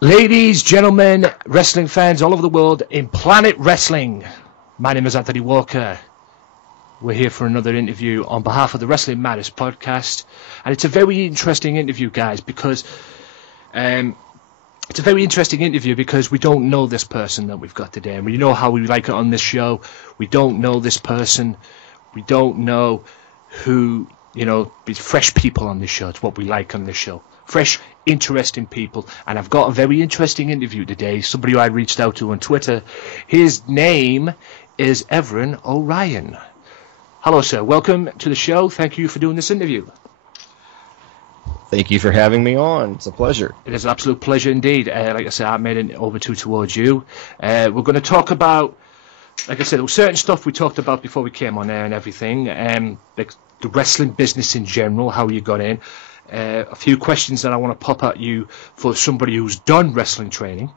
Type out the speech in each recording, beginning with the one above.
Ladies, gentlemen, wrestling fans all over the world in Planet Wrestling, my name is Anthony Walker. We're here for another interview on behalf of the Wrestling Matters podcast, and it's a very interesting interview, guys, because we don't know this person that we've got today, and we know how we like it on this show. We don't know this person. We don't know who, fresh people on this show. It's what we like on this show. Fresh, interesting people. And I've got a very interesting interview today. Somebody who I reached out to on Twitter. His name is Evren Orion. Hello, sir. Welcome to the show. Thank you for doing this interview. Thank you for having me on. It's a pleasure. It is an absolute pleasure indeed. Like I said, I made an overture towards you. We're going to talk about, like I said, there was certain stuff we talked about before we came on air and everything. Like the wrestling business in general, how you got in. A few questions that I want to pop at you for somebody who's done wrestling training.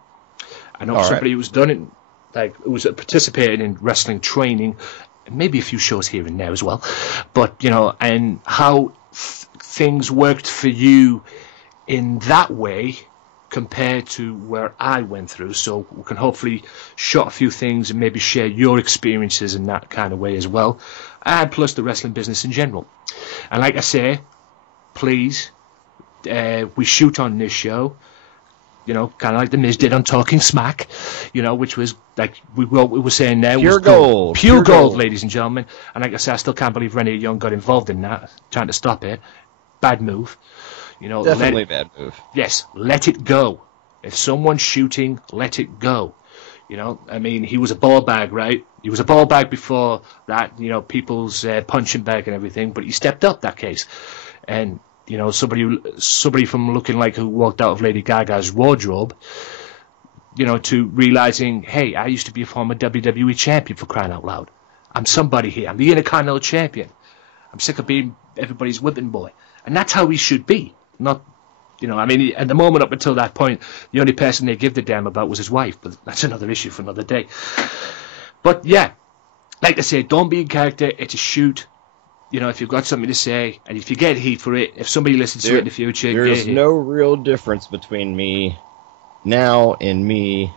I know somebody who's done it, who's participated in wrestling training, maybe a few shows here and there as well. But, and how things worked for you in that way compared to where I went through. So we can hopefully shot a few things and maybe share your experiences in that kind of way as well. And plus the wrestling business in general. And like I say, please, we shoot on this show, kind of like the Miz did on Talking Smack, which was like we were saying there, pure gold, pure gold, ladies and gentlemen. And like I said, I still can't believe Renee Young got involved in that, trying to stop it. Bad move, definitely bad move. Yes, let it go. If someone's shooting, let it go. He was a ball bag, right? He was a ball bag before that, people's punching bag and everything, but he stepped up that case. And, somebody from looking like who walked out of Lady Gaga's wardrobe, to realizing, hey, I used to be a former WWE champion, for crying out loud. I'm somebody here. I'm the Intercontinental Champion. I'm sick of being everybody's whipping boy. And that's how he should be. Not, at the moment up until that point, the only person they give the damn about was his wife. But that's another issue for another day. But, yeah, like I said, don't be in character. It's a shoot. If you've got something to say, and if you get heat for it, if somebody listens to it in the future, there's no real difference between me now and me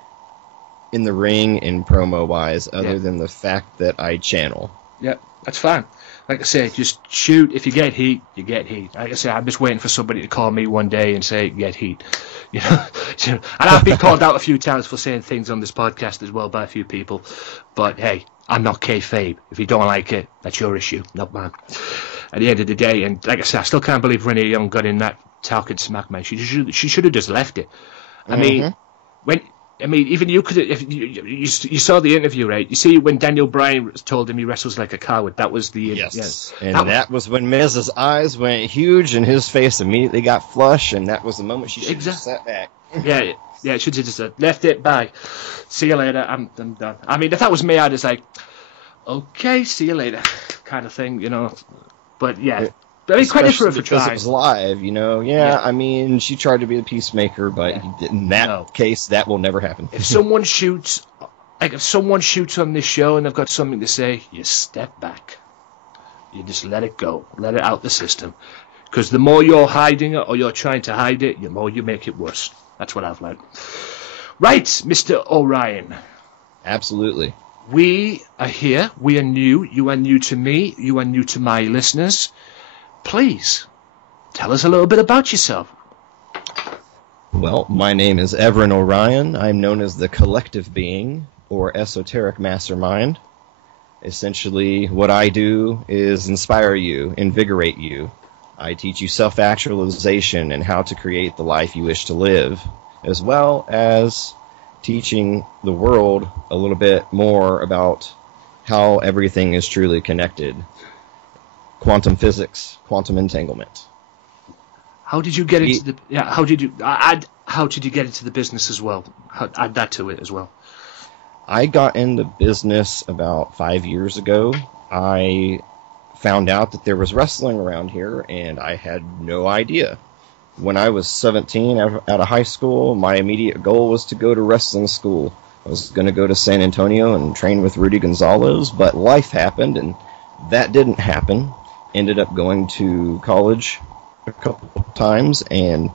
in the ring and promo-wise, other than the fact that I channel. Yeah, that's fine. Like I said, just shoot. If you get heat, you get heat. Like I said, I'm just waiting for somebody to call me one day and say, get heat. And I've been called out a few times for saying things on this podcast as well by a few people. But, hey, I'm not kayfabe. If you don't like it, that's your issue, not mine. At the end of the day, and like I said, I still can't believe Renee Young got in that Talking Smack, man. She should have just left it. Even you could, if you saw the interview, right? You see when Daniel Bryan told him he wrestles like a coward. That was the yes. And that was when Miz's eyes went huge and his face immediately got flush, and that was the moment she should have sat back. Yeah, should have just left it. Bye. See you later. I'm done. If that was me, I'd just like, okay, see you later, kind of thing, But yeah. Credit for her for trying. It was live, Yeah. She tried to be the peacemaker, but in that case, that will never happen. If someone shoots, on this show and they've got something to say, you step back. You just let it go. Let it out the system. Because the more you're hiding it or you're trying to hide it, the more you make it worse. That's what I've learned. Right, Mr. Orion. Absolutely. We are here. We are new. You are new to me. You are new to my listeners. Please, tell us a little bit about yourself. Well, my name is Evren Orion. I'm known as the Collective Being, or Esoteric Mastermind. Essentially, what I do is inspire you, invigorate you. I teach you self-actualization and how to create the life you wish to live, as well as teaching the world a little bit more about how everything is truly connected. Quantum physics, quantum entanglement. How did you get into the? Yeah, how did you get into the business as well? Add that to it as well. I got into business about 5 years ago. I found out that there was wrestling around here, and I had no idea. When I was 17 out of high school, my immediate goal was to go to wrestling school. I was going to go to San Antonio and train with Rudy Gonzalez, but life happened, and that didn't happen. Ended up going to college a couple of times and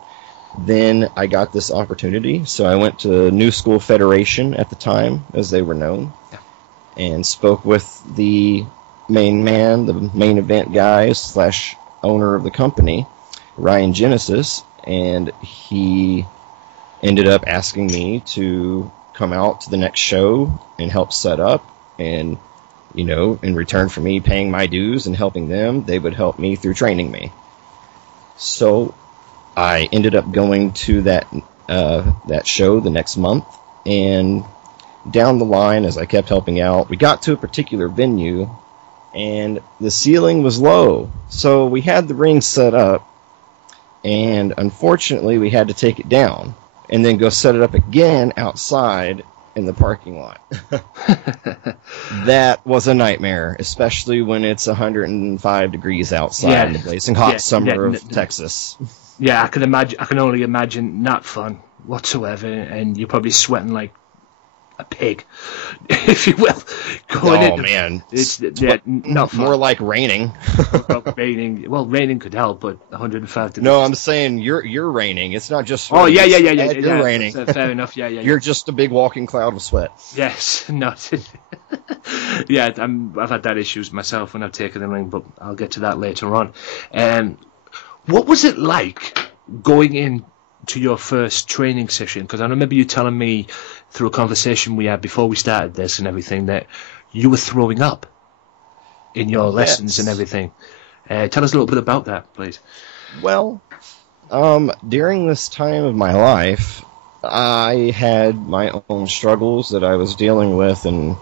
Then I got this opportunity, so I went to New School Federation at the time, as they were known, and spoke with the main man, the main event guy / owner of the company, Ryan Genesis, and he ended up asking me to come out to the next show and help set up, and in return for me paying my dues and helping them, they would help me through training me. So I ended up going to that show the next month, and down the line, as I kept helping out, we got to a particular venue, and the ceiling was low. So we had the ring set up, and unfortunately we had to take it down and then go set it up again outside in the parking lot. That was a nightmare, especially when it's 105 degrees outside in the blazing hot summer of Texas. Yeah, I can only imagine not fun whatsoever, and you're probably sweating like a pig, if you will. Man, it's not fun. More like raining. Raining could help, but 105 degrees. No, I'm saying you're raining. It's not just. Oh yeah. You're raining. Fair enough. Yeah. You're just a big walking cloud of sweat. Yes, not. Yeah, I've had that issues myself when I've taken the ring, but I'll get to that later on. What was it like going in to your first training session? Because I remember you telling me through a conversation we had before we started this and everything that you were throwing up in your lessons and everything. Tell us a little bit about that, please. Well, during this time of my life, I had my own struggles that I was dealing with, and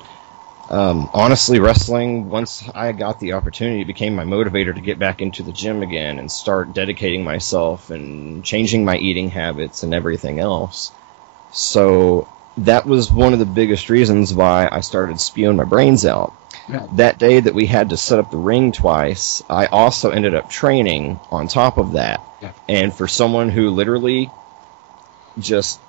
honestly, wrestling, once I got the opportunity, became my motivator to get back into the gym again and start dedicating myself and changing my eating habits and everything else. So that was one of the biggest reasons why I started spewing my brains out. Yeah. That day that we had to set up the ring twice, I also ended up training on top of that. Yeah. And for someone who literally just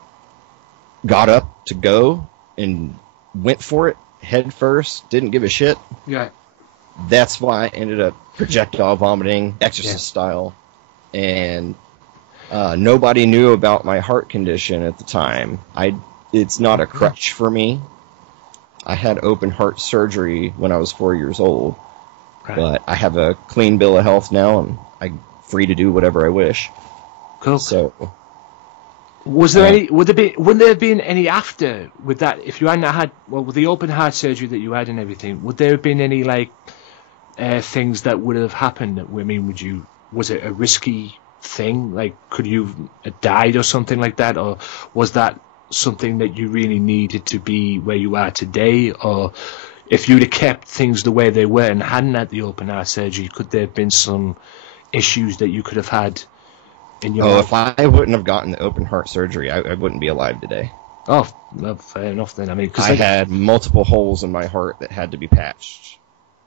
got up to go and went for it, head first, didn't give a shit. Yeah. That's why I ended up projectile vomiting, exorcist style. And nobody knew about my heart condition at the time. It's not a crutch for me. I had open heart surgery when I was 4 years old. Right. But I have a clean bill of health now, and I'm free to do whatever I wish. Cool. So, was there any? Would there have been any after with that? If you hadn't had, with the open heart surgery that you had and everything, would there have been any things that would have happened? I mean, was it a risky thing? Like, could you have died or something like that, or was that something that you really needed to be where you are today? Or if you'd have kept things the way they were and hadn't had the open heart surgery, could there have been some issues that you could have had in your life? If I wouldn't have gotten the open heart surgery, I wouldn't be alive today. Oh, no, fair enough then. I mean, I had multiple holes in my heart that had to be patched.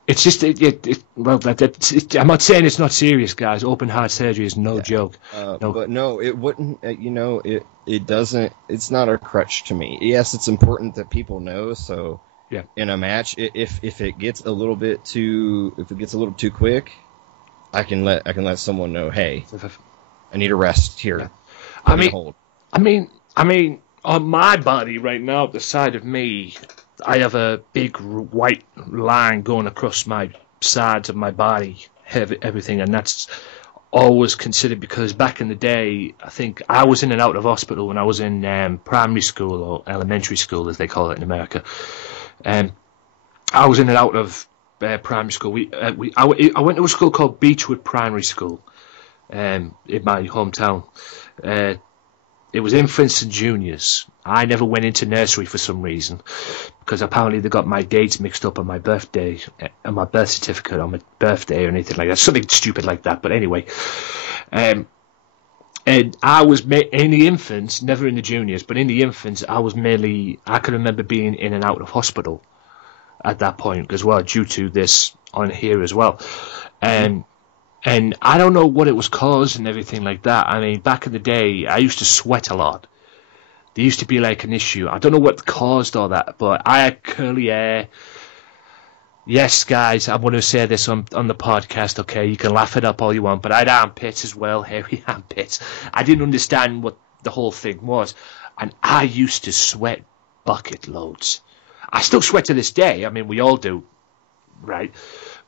It's just, I'm not saying it's not serious, guys. Open heart surgery is no joke. No. But no, it wouldn't, it doesn't, it's not a crutch to me. Yes, it's important that people know, so in a match, if it gets a little bit too quick, I can let someone know, hey, I need a rest here. Yeah. I mean, on my body right now, the side of me, I have a big white line going across my sides of my body, everything, and that's always considered because back in the day, I think I was in and out of hospital when I was in primary school or elementary school, as they call it in America. I was in and out of primary school. I went to a school called Beechwood Primary School in my hometown. It was infants and juniors. I never went into nursery for some reason because apparently they got my dates mixed up on my birthday and my birth certificate on my birthday or anything like that. Something stupid like that. But anyway, and I was in the infants, never in the juniors, but in the infants, I can remember being in and out of hospital at that point as well, due to this on here as well. And I don't know what it was caused and everything like that. I mean, back in the day, I used to sweat a lot. There used to be like an issue. I don't know what caused all that, but I had curly hair. Yes, guys, I'm going to say this on the podcast, okay? You can laugh it up all you want, but I had armpits as well, hairy armpits. I didn't understand what the whole thing was, and I used to sweat bucket loads. I still sweat to this day. I mean, we all do, right?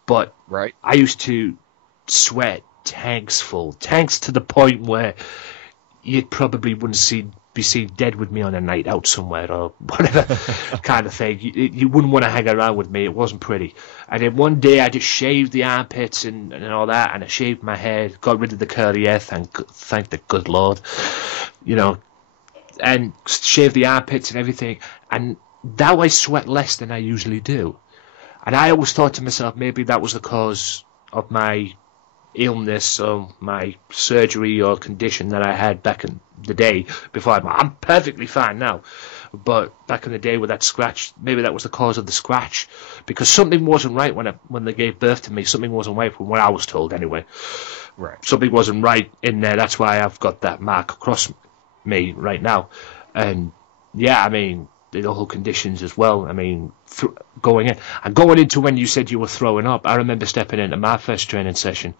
But Right. I used to sweat tanks full, tanks to the point where you probably wouldn't be seen dead with me on a night out somewhere or whatever kind of thing. You wouldn't want to hang around with me. It wasn't pretty. And then one day I just shaved the armpits and all that, and I shaved my head, got rid of the curly hair, thank the good Lord, you know, and shaved the armpits and everything. And now I sweat less than I usually do. And I always thought to myself, maybe that was the cause of my illness or my surgery or condition that I had back in the day before. I'm perfectly fine now, but back in the day with that scratch, maybe that was the cause of the scratch, because something wasn't right when they gave birth to me. Something wasn't right from what I was told anyway. Right. Something wasn't right in there. That's why I've got that mark across me right now. And yeah, I mean, the whole conditions as well. I mean, going into when you said you were throwing up, I remember stepping into my first training session,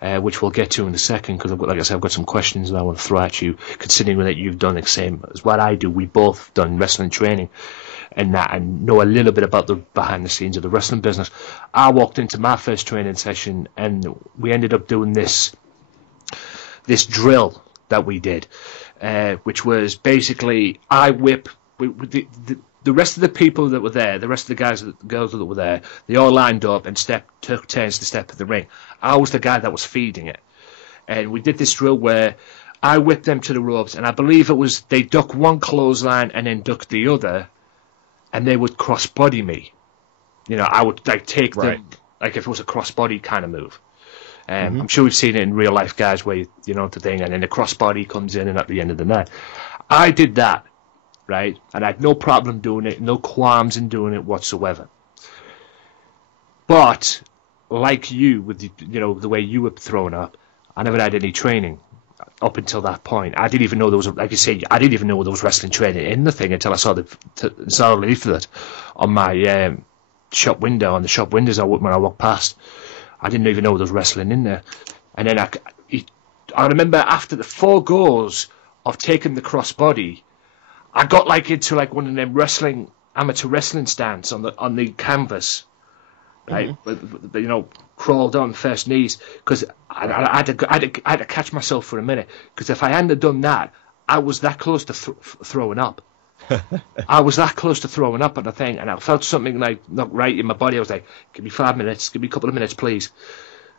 which we'll get to in a second, because like I said, I've got some questions that I want to throw at you, considering that you've done the same as what I do. We both done wrestling training and that, and know a little bit about the behind the scenes of the wrestling business. I walked into my first training session and we ended up doing this drill that we did, which was basically I whip. The rest of the people that were there, the rest of the guys and girls that were there, they all lined up and took turns to step in the ring. I was the guy that was feeding it. And we did this drill where I whipped them to the ropes, and I believe it was they duck one clothesline and then duck the other, and they would cross-body me. You know, I would take them, like if it was a cross-body kind of move. I'm sure we've seen it in real life, guys, where, you know, the thing, and then the cross-body comes in and at the end of the night. I did that. Right, and I had no problem doing it, no qualms in doing it whatsoever. But like you, with the way you were thrown up, I never had any training up until that point. I didn't even know there was, like you say, I didn't even know there was wrestling training in the thing until I saw the leaflet on my shop window, on the shop windows when I walked past. I didn't even know there was wrestling in there. And then I remember after the 4 goals of taking the crossbody, I got into one of them amateur wrestling stands on the canvas, right? But crawled on first knees, because I had to catch myself for a minute, because if I hadn't done that, I was that close to throwing up. I was that close to throwing up on the thing, and I felt something like not right in my body. I was like, "Give me 5 minutes, give me a couple of minutes, please,"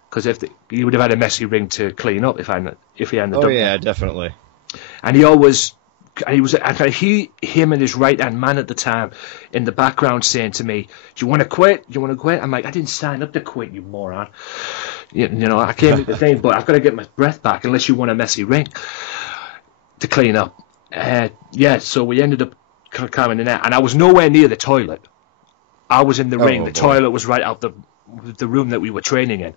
because you would have had a messy ring to clean up if he hadn't done that. Oh yeah, definitely. And he always. And he was, him and his right-hand man at the time in the background saying to me, "Do you want to quit? Do you want to quit?" I'm like, "I didn't sign up to quit, you moron. I came to the thing, but I've got to get my breath back unless you want a messy ring to clean up." So we ended up coming in there, and I was nowhere near the toilet. I was in the ring. The toilet was right out the room that we were training in.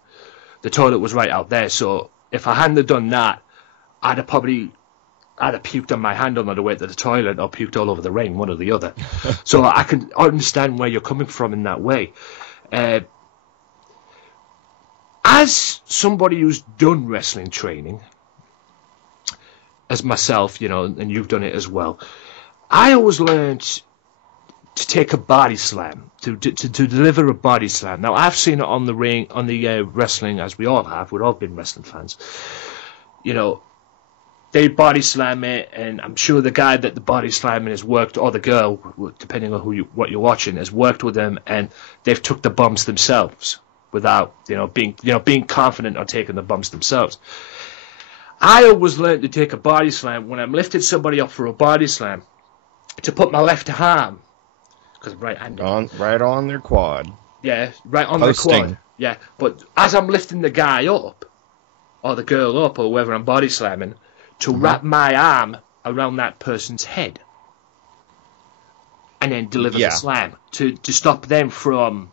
The toilet was right out there. So if I hadn't have done that, I'd have puked on my hand on the way to the toilet, or puked all over the ring, one or the other. So I can understand where you're coming from in that way. As somebody who's done wrestling training, as myself, and you've done it as well, I always learned to take a body slam, to deliver a body slam. Now, I've seen it on the ring, on the wrestling, as we all have. We've all been wrestling fans. They body slam it, and I'm sure the guy that the body slamming has worked, or the girl, depending on what you're watching, has worked with them, and they've took the bumps themselves without being confident on taking the bumps themselves. I always learned to take a body slam when I'm lifting somebody up for a body slam, to put my left arm, because I'm right-handed, right on their quad. Yeah, right on their quad. Yeah, but as I'm lifting the guy up, or the girl up, or whoever I'm body slamming, to wrap my arm around that person's head and then deliver the slam to stop them from,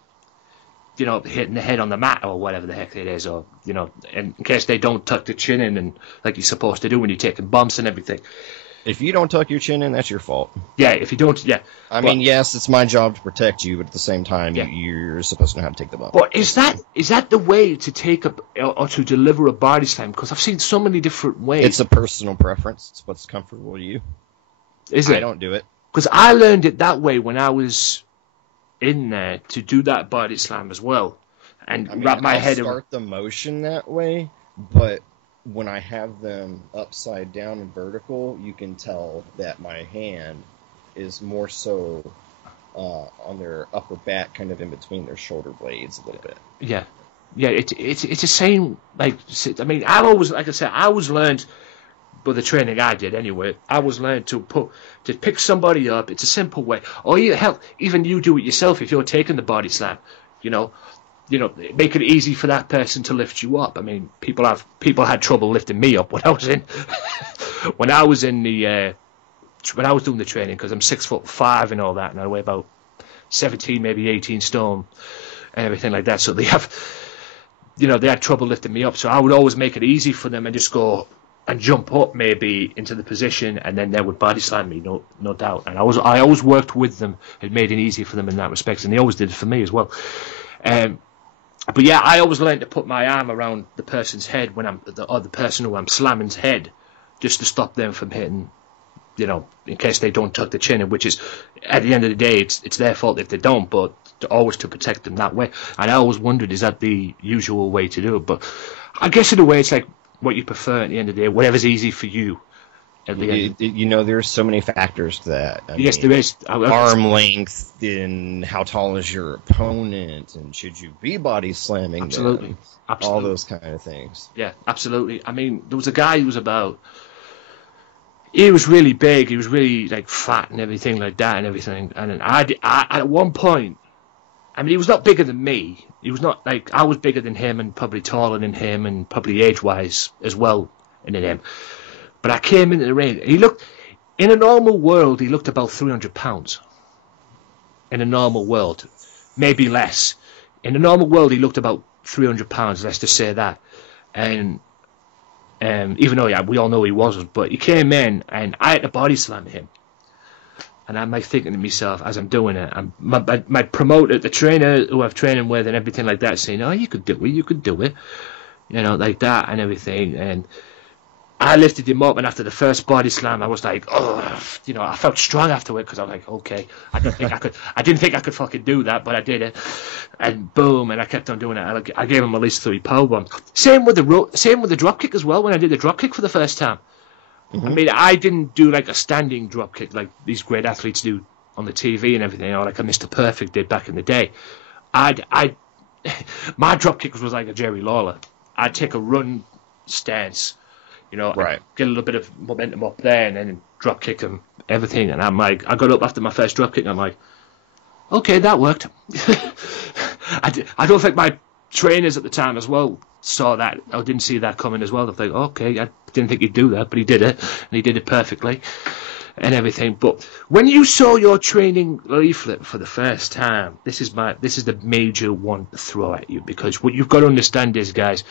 hitting the head on the mat or whatever the heck it is, or, in case they don't tuck the chin in and like you're supposed to do when you're taking bumps and everything. If you don't tuck your chin in, that's your fault. Yeah, if you don't, yeah. I mean, yes, it's my job to protect you, but at the same time, Yeah. you're supposed to know how to take the bump. But is that the way to take up or to deliver a body slam? Because I've seen so many different ways. It's a personal preference. It's what's comfortable to you. Is it? I don't do it. Because I learned it that way when I was in there to do that body slam as well, and I mean, wrap my I'll head start the motion that way, but when I have them upside down and vertical, you can tell that my hand is more so on their upper back, kind of in between their shoulder blades a little bit. Yeah, yeah. It's the same. Like, I mean, I always, like I said, I was learned. But the training I did anyway, I was learned to pick somebody up. It's a simple way. Or even you do it yourself if you're taking the body slam. You know, make it easy for that person to lift you up. I mean, people had trouble lifting me up when I was in when I was doing the training, because I'm 6'5" and all that, and I weigh about 17, maybe 18 stone and everything like that. So they had trouble lifting me up. So I would always make it easy for them and just go and jump up maybe into the position, and then they would body slam me, no doubt. And I always worked with them. It made it easy for them in that respect, and they always did it for me as well. But yeah, I always learned to put my arm around the person's head when the person who I'm slamming's head, just to stop them from hitting, in case they don't tuck the chin in, which is, at the end of the day, it's their fault if they don't, but always to protect them that way. And I always wondered, is that the usual way to do it? But I guess in a way, it's like what you prefer at the end of the day, whatever's easy for you. At the end. There's so many factors to that. Yes, there is. Arm length, and how tall is your opponent, and should you be body slamming them? Absolutely. All those kind of things. Yeah, absolutely. I mean, there was a guy who was he was really big, he was really like fat and everything like that and everything. And I at one point, I mean, he was not bigger than me. He was not like, I was bigger than him and probably taller than him and probably age-wise as well than him. But I came into the ring. In a normal world, he looked about 300 pounds. In a normal world. Maybe less. In a normal world, he looked about 300 pounds, let's just say that. And even though, we all know he wasn't, but he came in and I had to body slam him. And I'm like thinking to myself as I'm doing it, my promoter, the trainer who I've training with and everything like that, saying, "Oh, you could do it," like that and everything. And I lifted him up, and after the first body slam, I was like, "Oh," I felt strong afterward because I was like, "Okay, I didn't think I could fucking do that, but I did it." And boom, and I kept on doing it. I gave him at least 3 power bombs. Same with the drop kick as well. When I did the drop kick for the first time. Mm-hmm. I mean, I didn't do like a standing drop kick like these great athletes do on the TV and everything, or like a Mr. Perfect did back in the day. My drop kick was like a Jerry Lawler. I'd take a run stance, right. Get a little bit of momentum up there, and then drop kick him, everything. And I'm like, I got up after my first drop kick, and I'm like, okay, that worked. I don't think my trainers at the time as well saw that, or didn't see that coming as well. They think, okay, I didn't think he'd do that, but he did it, and he did it perfectly and everything. But when you saw your training leaflet for the first time, this is the major one to throw at you, because what you've got to understand is, guys,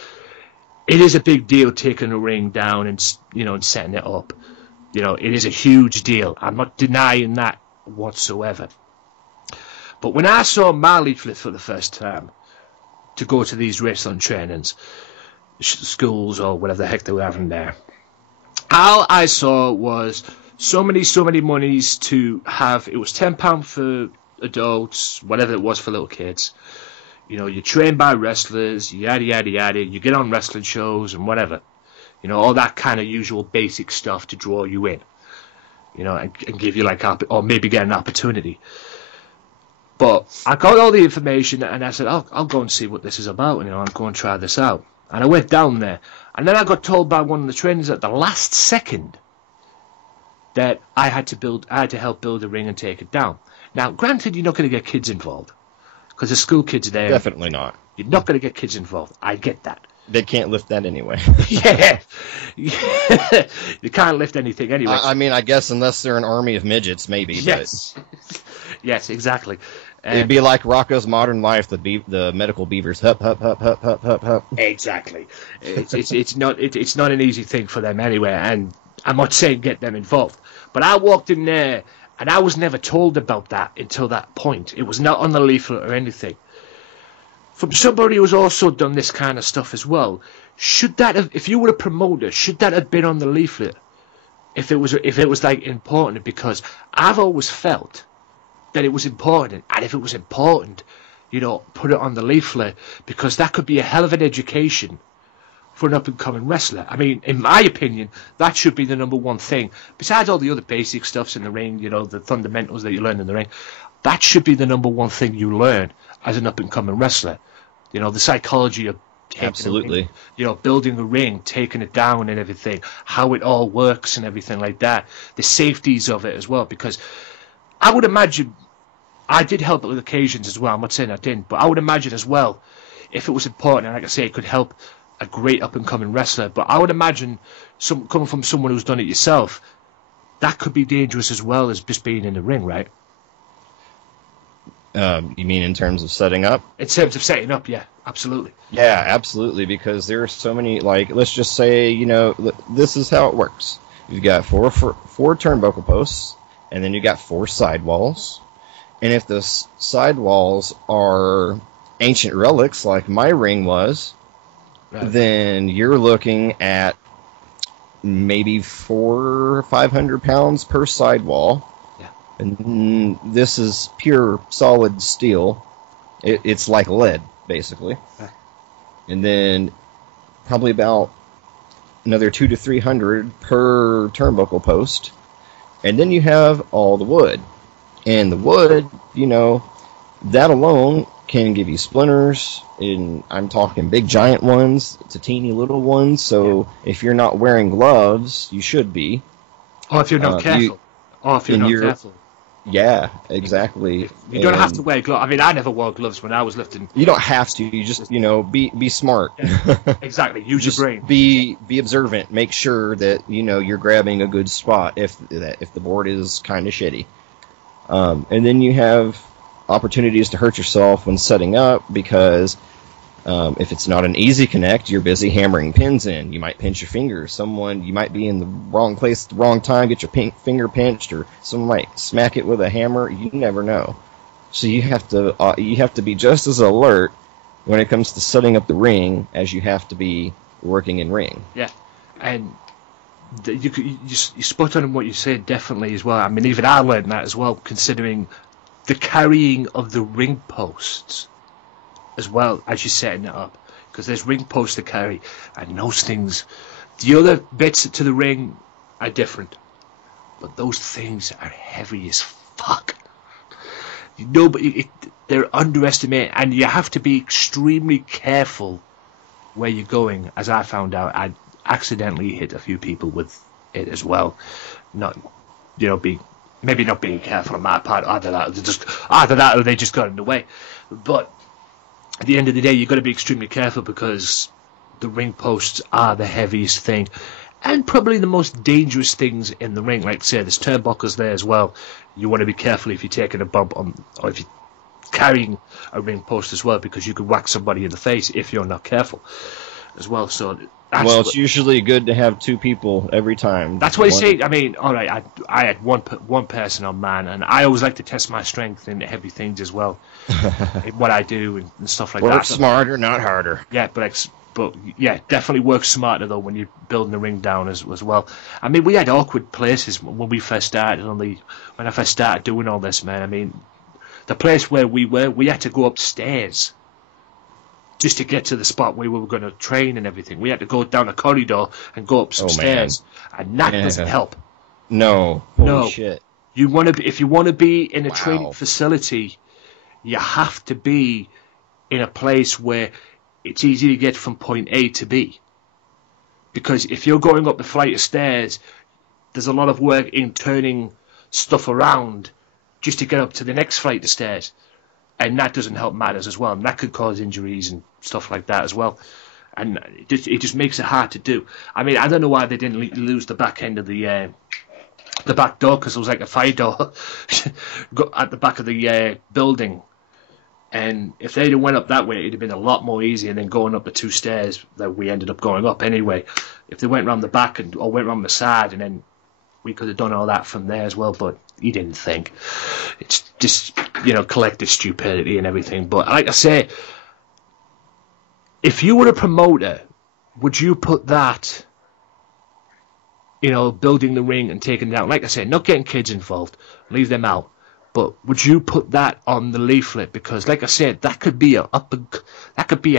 it is a big deal taking a ring down and and setting it up. It is a huge deal. I'm not denying that whatsoever. But when I saw my leaflet for the first time, to go to these wrestling trainings, schools or whatever the heck they were having there, all I saw was so many monies to have. It was £10 for adults, whatever it was for little kids. You train by wrestlers, yada yada yada. You get on wrestling shows and whatever. All that kind of usual basic stuff to draw you in. And give you or maybe get an opportunity. But I got all the information and I said, I'll go and see what this is about. I'll go and try this out. And I went down there. And then I got told by one of the trainers at the last second that I had to help build a ring and take it down. Now, granted, you're not going to get kids involved, because the school kids there. Definitely not. You're not going to get kids involved. I get that. They can't lift that anyway. Yeah. You can't lift anything anyway. I mean, I guess unless they're an army of midgets, maybe. Yes. But... Yes, exactly. It'd be like Rocko's Modern Life, the medical beavers. Hup, hup, hup, hup, hup, hup, hup. Exactly. It's not an easy thing for them anyway. And I'm not saying get them involved, but I walked in there and I was never told about that until that point. It was not on the leaflet or anything. From somebody who's also done this kind of stuff as well, should that have, if you were a promoter, should that have been on the leaflet? If it was like important, because I've always felt that it was important, and if it was important, put it on the leaflet, because that could be a hell of an education for an up-and-coming wrestler. I mean, in my opinion, that should be the number one thing. Besides all the other basic stuffs in the ring, the fundamentals that you learn in the ring, that should be the number one thing you learn as an up-and-coming wrestler. The psychology of absolutely, building a ring, taking it down and everything, how it all works and everything like that, the safeties of it as well, because I would imagine, I did help with occasions as well, I'm not saying I didn't, but I would imagine as well, if it was important, and like I say, it could help a great up-and-coming wrestler, but I would imagine, coming from someone who's done it yourself, that could be dangerous as well as just being in the ring, right? You mean in terms of setting up? In terms of setting up, yeah, absolutely. Yeah, absolutely, because there are so many, like, let's just say, this is how it works. You've got four turnbuckle posts, and then you got 4 sidewalls. And if the sidewalls are ancient relics, like my ring was, right, then you're looking at maybe 400 or 500 pounds per sidewall. And this is pure solid steel. It's like lead, basically. And then probably about another 200 to 300 per turnbuckle post. And then you have all the wood. And the wood, that alone can give you splinters. And I'm talking big giant ones to teeny little ones. So if you're not wearing gloves, you should be. Or if you're not careful. Careful. Yeah, exactly. You don't have to wear gloves. I mean, I never wore gloves when I was lifting. You don't have to. You just, be smart. Yeah, exactly. Use your brain. Be observant. Make sure that, you're grabbing a good spot if the board is kind of shitty. And then you have opportunities to hurt yourself when setting up, because if it's not an easy connect, you're busy hammering pins in. You might pinch your fingers. You might be in the wrong place at the wrong time, get your finger pinched, or someone might smack it with a hammer. You never know. So you have to be just as alert when it comes to setting up the ring as you have to be working in ring. Yeah, and you spot on what you said definitely as well. I mean, even I learned that as well, considering the carrying of the ring posts as well as you're setting it up, because there's ring posts to carry, and those things, the other bits to the ring are different, but those things are heavy as fuck. But they're underestimated, and you have to be extremely careful where you're going. As I found out, I accidentally hit a few people with it as well. Not, maybe not being careful on my part. Either that or they just got in the way. But at the end of the day, you've got to be extremely careful, because the ring posts are the heaviest thing, and probably the most dangerous things in the ring. Like I say, there's turnbuckles there as well. You want to be careful if you're taking a bump or if you're carrying a ring post as well, because you could whack somebody in the face if you're not careful as well. So it's usually good to have 2 people every time. That's what I say. I mean, all right, I had one person on man, and I always like to test my strength in heavy things as well, in what I do and stuff like that. Work smarter, not harder. Yeah, but yeah, definitely work smarter though when you're building the ring down as well. I mean, we had awkward places when we first started. When I first started doing all this, man. I mean, the place where we had to go upstairs just to get to the spot where we were going to train and everything. We had to go down a corridor and go up some stairs, and that doesn't help. No. Holy shit. If you want to be in a training facility, you have to be in a place where it's easy to get from point A to B. Because if you're going up the flight of stairs, there's a lot of work in turning stuff around just to get up to the next flight of stairs. And that doesn't help matters as well. And that could cause injuries and stuff like that as well. And it just makes it hard to do. I mean, I don't know why they didn't lose the back end of the back door, because it was like a fire door at the back of the building. And if they'd have went up that way, it'd have been a lot more easier than going up the 2 stairs that we ended up going up anyway. If they went round the back or went round the side, and then we could have done all that from there as well, but he didn't think. It's just, collective stupidity and everything. But like I say, if you were a promoter, would you put that, building the ring and taking it down? Like I said, not getting kids involved, leave them out. But would you put that on the leaflet? Because, like I said, that could be a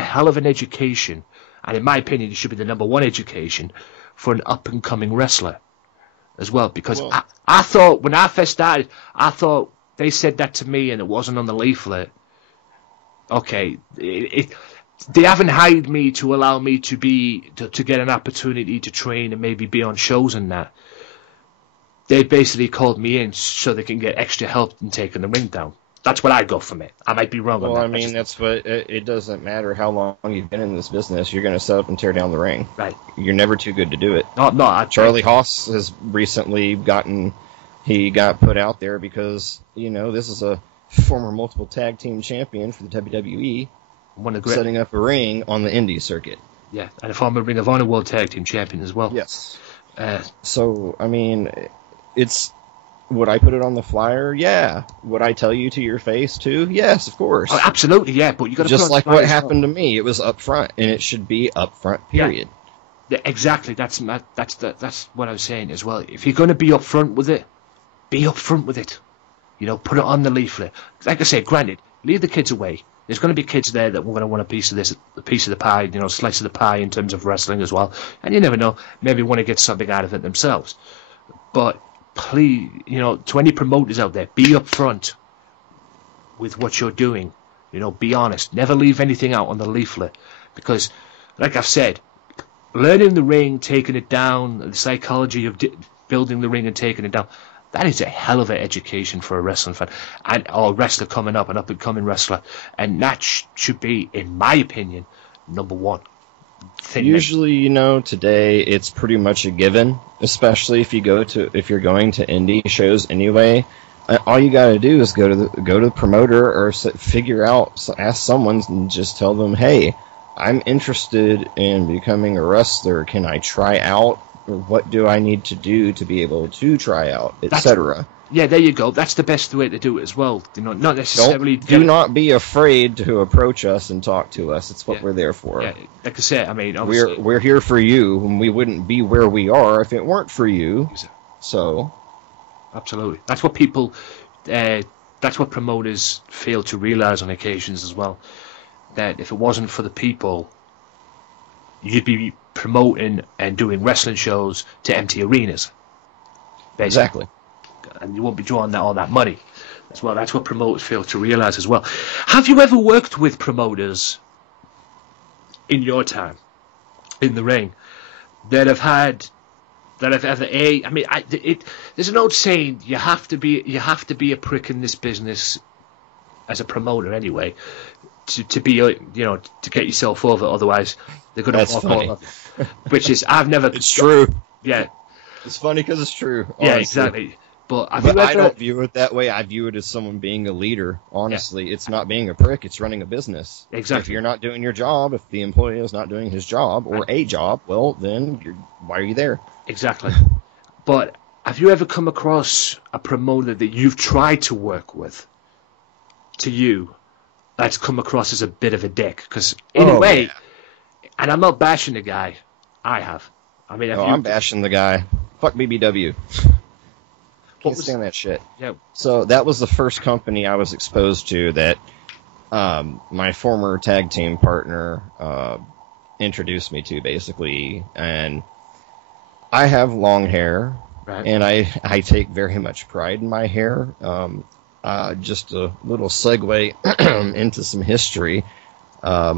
hell of an education, and in my opinion, it should be the #1 education for an up and coming wrestler as well. Because I thought when I first started, I thought they said that to me, and it wasn't on the leaflet. Okay, they haven't hired me to allow me to get an opportunity to train and maybe be on shows and that. They basically called me in so they can get extra help in taking the ring down. That's what I got from it. I might be wrong on that. Well, I mean, that's what it doesn't matter how long you've been in this business. You're going to set up and tear down the ring. Right. You're never too good to do it. No. Charlie Haas has recently got put out there because, this is a former multiple tag team champion for the WWE, setting up a ring on the indie circuit. Yeah, and a former Ring of Honor World Tag Team champion as well. Yes. So, I mean, would I put it on the flyer? Yeah. Would I tell you to your face too? Yes, of course. Oh, absolutely, yeah. But you got to just like what happened to me. It was up front, and it should be up front. Period. Yeah, exactly. That's what I was saying as well. If you're going to be up front with it, be up front with it. Put it on the leaflet. Like I said, granted, leave the kids away. There's going to be kids there that we're going to want a piece of the pie, slice of the pie in terms of wrestling as well. And you never know, maybe want to get something out of it themselves. But please, to any promoters out there, be upfront with what you're doing. Be honest. Never leave anything out on the leaflet. Because, like I've said, learning the ring, taking it down, the psychology of building the ring and taking it down, that is a hell of an education for a wrestling fan or a wrestler coming up, an up-and-coming wrestler. And that should be, in my opinion, #1. Usually, today it's pretty much a given, especially if you're going to indie shows anyway. All you got to do is go to the promoter or ask someone and just tell them, hey, I'm interested in becoming a wrestler. Can I try out? Or what do I need to do to be able to try out, etc.? Yeah, there you go. That's the best way to do it as well. Not necessarily. Do not be afraid to approach us and talk to us. It's what we're there for. Yeah, like I said, I mean, obviously, we're here for you, and we wouldn't be where we are if it weren't for you. So, absolutely, that's what people, that's what promoters fail to realize on occasions as well. That if it wasn't for the people, you'd be promoting and doing wrestling shows to empty arenas. Basically. Exactly. And you won't be drawing all that money as well. That's what promoters fail to realize as well. Have you ever worked with promoters in your time in the ring that have ever there's an old saying, you have to be a prick in this business as a promoter anyway to be to get yourself over, otherwise they're going to walk all over. Which is, I've never. It's true. Yeah. It's funny because it's true. Honestly. Yeah, exactly. But I don't view it that way. I view it as someone being a leader. Honestly, It's not being a prick. It's running a business. Exactly. If you're not doing your job, if the employee is not doing his job or a job, well, then why are you there? Exactly. But have you ever come across a promoter that you've tried to work with, to you, that's come across as a bit of a dick? Because in a way, and I'm not bashing the guy, I have. I mean, I'm bashing the guy. Fuck BBW. Can't stand that shit. Yeah. So that was the first company I was exposed to that my former tag team partner introduced me to, basically. And I have long hair, right. And I take very much pride in my hair. Just a little segue into some history.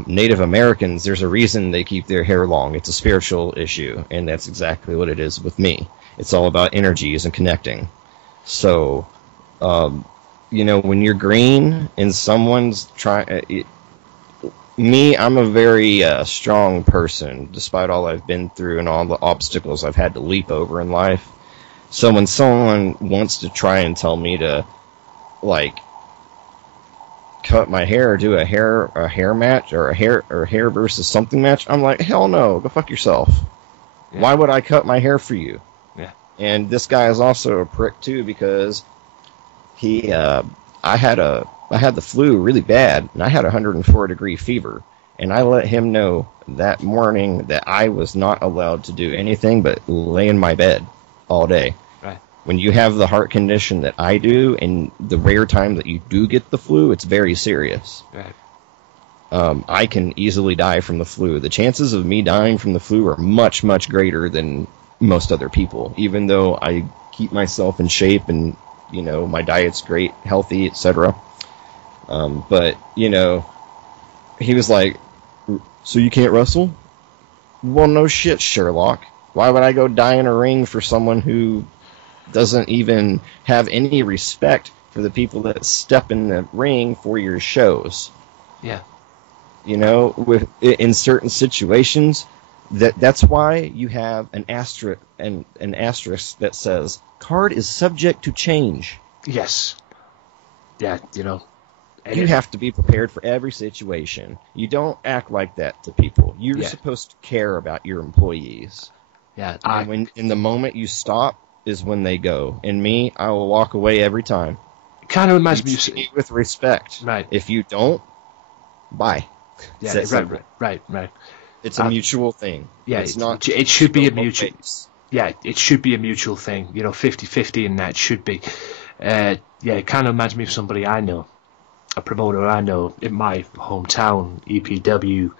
Native Americans, there's a reason they keep their hair long. It's a spiritual issue, and that's exactly what it is with me. It's all about energies and connecting. So, when you're green and someone's trying... I'm a very strong person, despite all I've been through and all the obstacles I've had to leap over in life. So when someone wants to try and tell me to, cut my hair or do a hair match or a hair versus something match, I'm like, hell no, go fuck yourself. Yeah. Why would I cut my hair for you? Yeah. And this guy is also a prick too, because I had the flu really bad, and I had 104-degree fever, and I let him know that morning that I was not allowed to do anything but lay in my bed all day. Right. When you have the heart condition that I do, and the rare time that you do get the flu, it's very serious. Right. I can easily die from the flu. The chances of me dying from the flu are much, much greater than most other people, even though I keep myself in shape and, you know, my diet's great, healthy, etc. But, you know, he was like, so you can't wrestle? Well, no shit, Sherlock. Why would I go die in a ring for someone who doesn't even have any respect for the people that step in the ring for your shows? Yeah. You know, in certain situations, that's why you have an asterisk that says card is subject to change. Yes. Yeah, you know. You have to be prepared for every situation. You don't act like that to people. You're supposed to care about your employees. Yeah. And in the moment you stop is when they go. And me, I will walk away every time. It kind of reminds me with respect. Right. If you don't, bye. Yeah, right. It's a mutual thing. Yeah, it's not. It should be a mutual. Yeah, it should be a mutual thing. You know, 50-50 in that should be. Yeah, it kind of reminds me of somebody I know, a promoter I know in my hometown, EPW,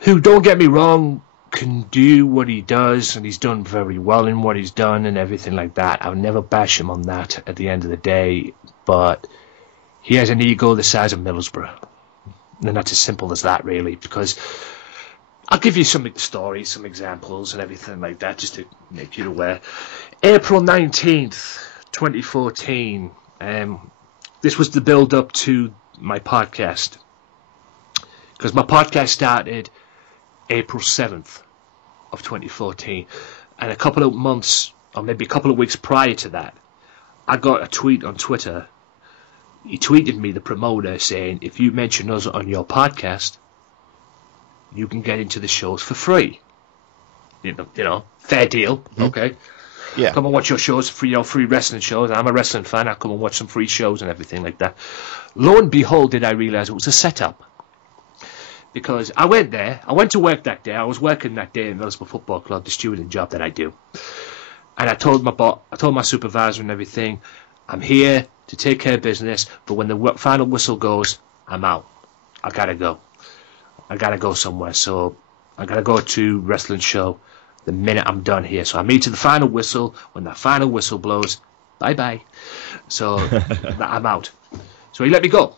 who, don't get me wrong, can do what he does, and he's done very well in what he's done and everything like that. I'll never bash him on that at the end of the day, but he has an ego the size of Middlesbrough. And that's as simple as that, really, because I'll give you some stories, some examples and everything like that, just to make you aware. April 19th, 2014, this was the build-up to my podcast, because my podcast started April 7th of 2014, and a couple of months, or maybe a couple of weeks prior to that, I got a tweet on Twitter. He tweeted me, the promoter, saying, if you mention us on your podcast, you can get into the shows for free. You know, fair deal. Mm-hmm. Okay. Yeah. Come and watch your shows, free wrestling shows. I'm a wrestling fan. I come and watch some free shows and everything like that. Lo and behold, did I realize it was a setup. Because I went there. I went to work that day. I was working that day in Middlesbrough Football Club, the stewarding job that I do. And I told my supervisor and everything, I'm here to take care of business, but when the final whistle goes, I'm out. I gotta go. I gotta go somewhere. So I gotta go to wrestling show the minute I'm done here. So I meet to the final whistle. When that final whistle blows, bye-bye. So I'm out. So he let me go.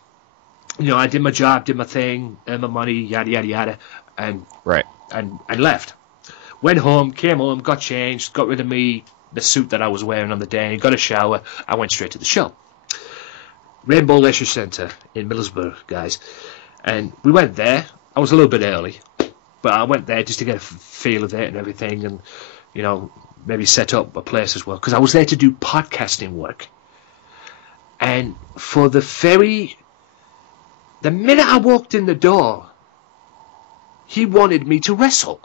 You know, I did my job, did my thing, earned my money, yada, yada, yada, and left. Went home, came home, got changed, got rid of the suit that I was wearing on the day, got a shower. I went straight to the show. Rainbow Leisure Centre in Middlesbrough, guys. And we went there. I was a little bit early, but I went there just to get a feel of it and everything, and, you know, maybe set up a place as well, because I was there to do podcasting work. And for the minute I walked in the door, he wanted me to wrestle.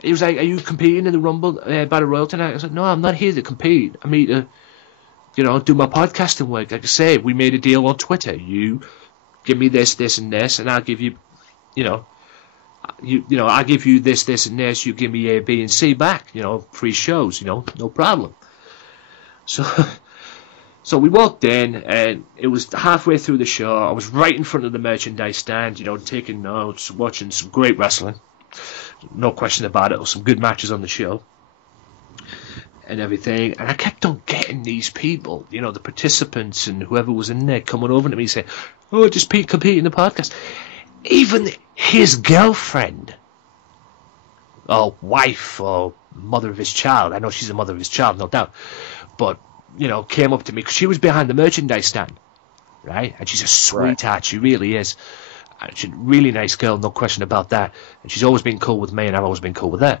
He was like, are you competing in the Rumble Battle Royal tonight? I was like, no, I'm not here to compete. I'm here to, you know, do my podcasting work. Like I say, we made a deal on Twitter. You give me this, this, and this, and I'll give you, I'll give you this, this, and this. You give me A, B, and C back. You know, free shows. You know, no problem. So we walked in, and it was halfway through the show. I was right in front of the merchandise stand, you know, taking notes, watching some great wrestling. No question about it. There were some good matches on the show and everything. And I kept on getting these people, you know, the participants and whoever was in there coming over to me saying, oh, just compete in the podcast. Even his girlfriend or wife or mother of his child, I know she's the mother of his child, no doubt, but, you know, came up to me because she was behind the merchandise stand, right? And she's a sweetheart. Right. She really is. She's a really nice girl, no question about that. And she's always been cool with me, and I've always been cool with her.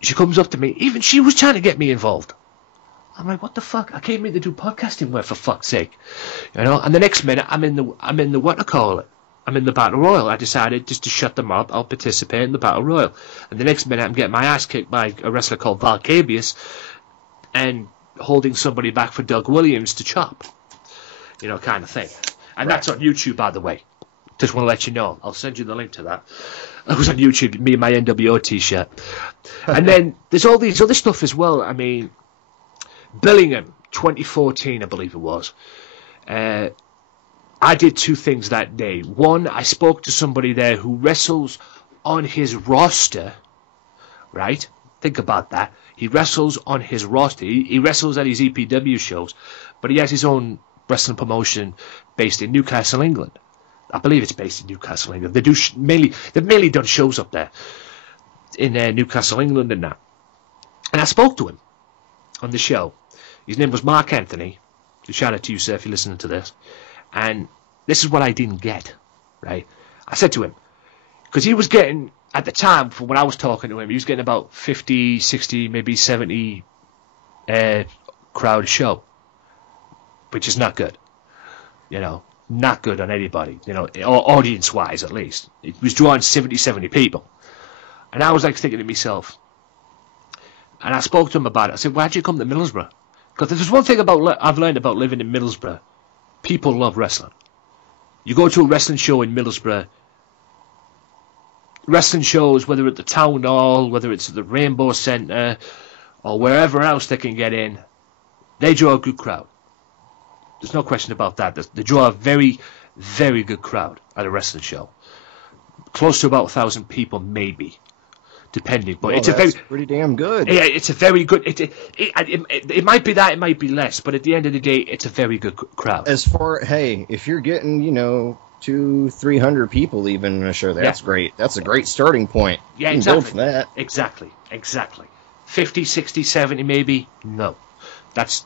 She comes up to me. Even she was trying to get me involved. I'm like, what the fuck? I came in to do podcasting work, for fuck's sake. You know, and the next minute I'm in the what to call it? I'm in the Battle Royal. I decided just to shut them up. I'll participate in the Battle Royal. And the next minute I'm getting my ass kicked by a wrestler called Valcabius and holding somebody back for Doug Williams to chop. You know, kind of thing. And that's on YouTube, by the way. Just want to let you know. I'll send you the link to that. It was on YouTube, me and my NWO t-shirt. And then there's all these other stuff as well. I mean, Billingham, 2014, I believe it was. I did two things that day. One, I spoke to somebody there who wrestles on his roster, right? Think about that. He wrestles on his roster. He wrestles at his EPW shows, but he has his own wrestling promotion based in Newcastle, England. I believe it's based in Newcastle, England. They've mainly done shows up there in Newcastle, England, and that. And I spoke to him on the show. His name was Mark Anthony. So shout out to you, sir, if you're listening to this. And this is what I didn't get, right? I said to him, because he was getting, at the time, from when I was talking to him, he was getting about 50, 60, maybe 70 crowd show, which is not good. You know, not good on anybody, you know, audience-wise at least. It was drawing 70 people. And I was like thinking to myself, and I spoke to him about it. I said, why'd you come to Middlesbrough? Because there's one thing I've learned about living in Middlesbrough. People love wrestling. You go to a wrestling show in Middlesbrough, wrestling shows, whether at the Town Hall, whether it's at the Rainbow Centre, or wherever else they can get in, they draw a good crowd. There's no question about that. They draw a very, very good crowd at a wrestling show. Close to about 1,000 people, maybe, depending. But it's pretty damn good. Yeah, it's a very good. It might be that, it might be less, but at the end of the day, it's a very good crowd. If you're getting 200-300 people even in a show, that's great. That's a great starting point. Yeah, you can exactly. build from that. Exactly. 50, 60, 70 maybe. No, that's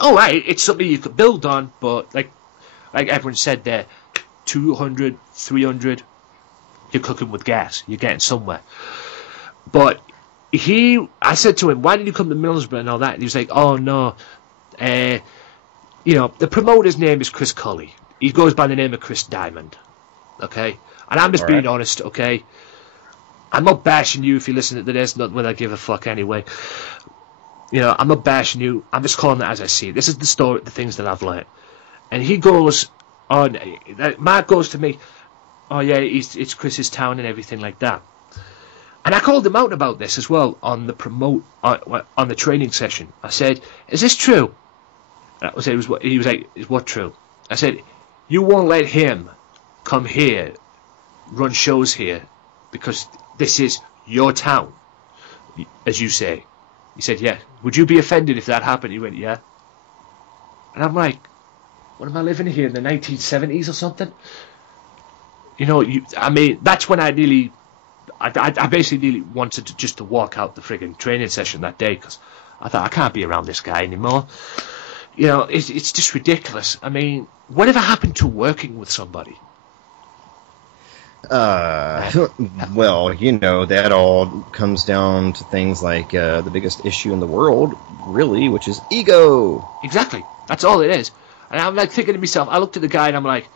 all right. It's something you could build on, but like everyone said there, 200, 300, you're cooking with gas. You're getting somewhere. But I said to him, why did you come to Middlesbrough and all that? And he was like, oh no, the promoter's name is Chris Cully. He goes by the name of Chris Diamond, okay? And I'm just being honest, okay? I'm not bashing you if you listen to this, not when I give a fuck anyway. You know, I'm not bashing you. I'm just calling it as I see it. This is the story, the things that I've learned. And he goes on, Mark goes to me, oh yeah, it's Chris's town and everything like that. And I called him out about this as well on the training session. I said, is this true? And he was like, is what true? I said, you won't let him come here, run shows here, because this is your town, as you say. He said, yeah. Would you be offended if that happened? He went, yeah. And I'm like, what am I living here in the 1970s or something? You know, that's when I basically nearly wanted to walk out the friggin' training session that day, because I thought, I can't be around this guy anymore. You know, it's just ridiculous. I mean, whatever happened to working with somebody? Well, that all comes down to things like the biggest issue in the world, really, which is ego. Exactly. That's all it is. And I'm like thinking to myself, I looked at the guy and I'm like,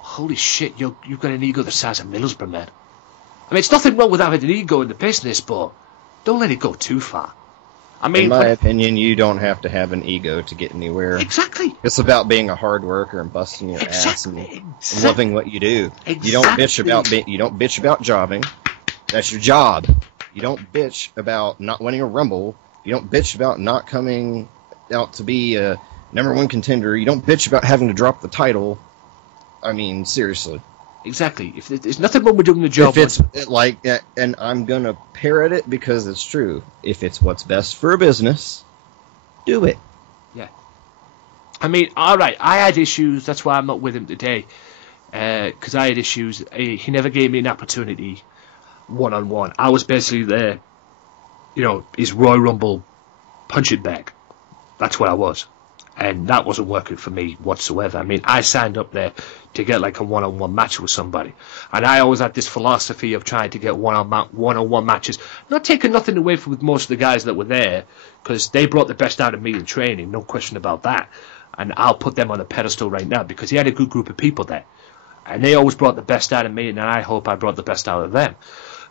holy shit, you've got an ego the size of Middlesbrough, man. I mean, it's nothing wrong with having an ego in the business, but don't let it go too far. I mean, in my opinion, you don't have to have an ego to get anywhere. Exactly. It's about being a hard worker and busting your ass and loving what you do. Exactly. You don't bitch about jobbing. That's your job. You don't bitch about not winning a Rumble. You don't bitch about not coming out to be a #1 contender. You don't bitch about having to drop the title. I mean, seriously. Exactly. If there's nothing wrong with doing the job. If it's like, and I'm gonna parrot it because it's true. If it's what's best for a business, do it. Yeah. I mean, all right. I had issues. That's why I'm not with him today. Because I had issues. He never gave me an opportunity, one-on-one. I was basically there. His Royal Rumble punching bag. That's what I was. And that wasn't working for me whatsoever. I mean, I signed up there to get like a one-on-one match with somebody. And I always had this philosophy of trying to get one-on-one matches. Not taking nothing away from most of the guys that were there, because they brought the best out of me in training, no question about that. And I'll put them on a pedestal right now, because he had a good group of people there. And they always brought the best out of me, and I hope I brought the best out of them.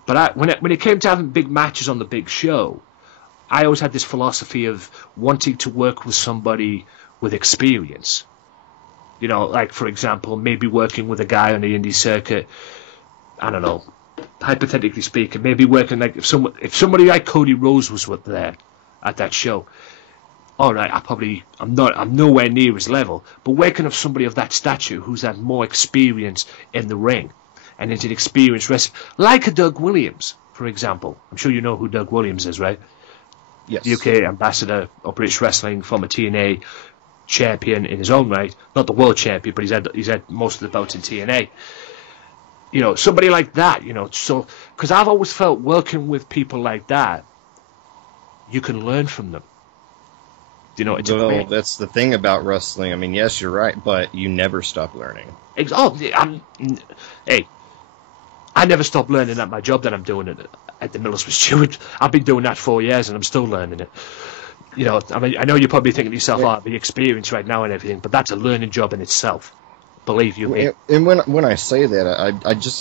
But when it came to having big matches on the big show, I always had this philosophy of wanting to work with somebody with experience. You know, like, for example, maybe working with a guy on the indie circuit, I don't know, hypothetically speaking, maybe working like, if somebody like Cody Rhodes was there at that show, all right, I'm nowhere near his level, but working with somebody of that stature who's had more experience in the ring and is an experienced wrestler, like a Doug Williams, for example. I'm sure you know who Doug Williams is, right? Yes. UK ambassador of British Wrestling, former TNA champion in his own right, not the world champion, but he's had most of the bouts in TNA. You know, somebody like that. You know, so because I've always felt working with people like that, you can learn from them. You know, well, that's the thing about wrestling. I mean, yes, you're right, but you never stop learning. Hey, I never stopped learning at my job that I'm doing at the Middlesbrough Steward. I've been doing that 4 years and I'm still learning it. You know, I mean, I know you're probably thinking to yourself, "Oh, the experience right now and everything," but that's a learning job in itself. Believe you me. And when I say that,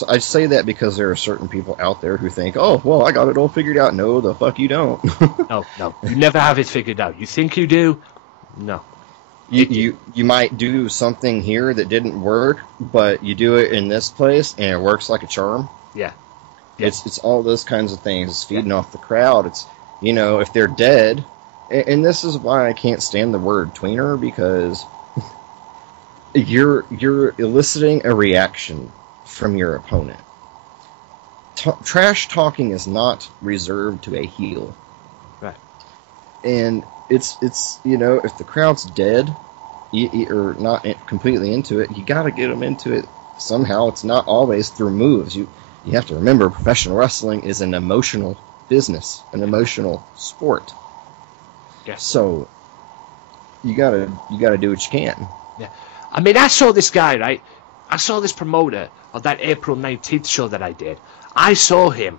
I say that because there are certain people out there who think, "Oh, well, I got it all figured out." No, the fuck you don't. No, you never have it figured out. You think you do? No. You might do something here that didn't work, but you do it in this place and it works like a charm. Yeah. It's all those kinds of things. It's feeding off the crowd. It's, you know, if they're dead, and this is why I can't stand the word tweener, because you're eliciting a reaction from your opponent. Trash talking is not reserved to a heel. Right. And it's you know, if the crowd's dead or not completely into it, you got to get them into it somehow. It's not always through moves. You have to remember, professional wrestling is an emotional business, an emotional sport. Yes. So you gotta do what you can. Yeah. I mean, I saw this guy, right? I saw this promoter of that April 19th show that I did. I saw him,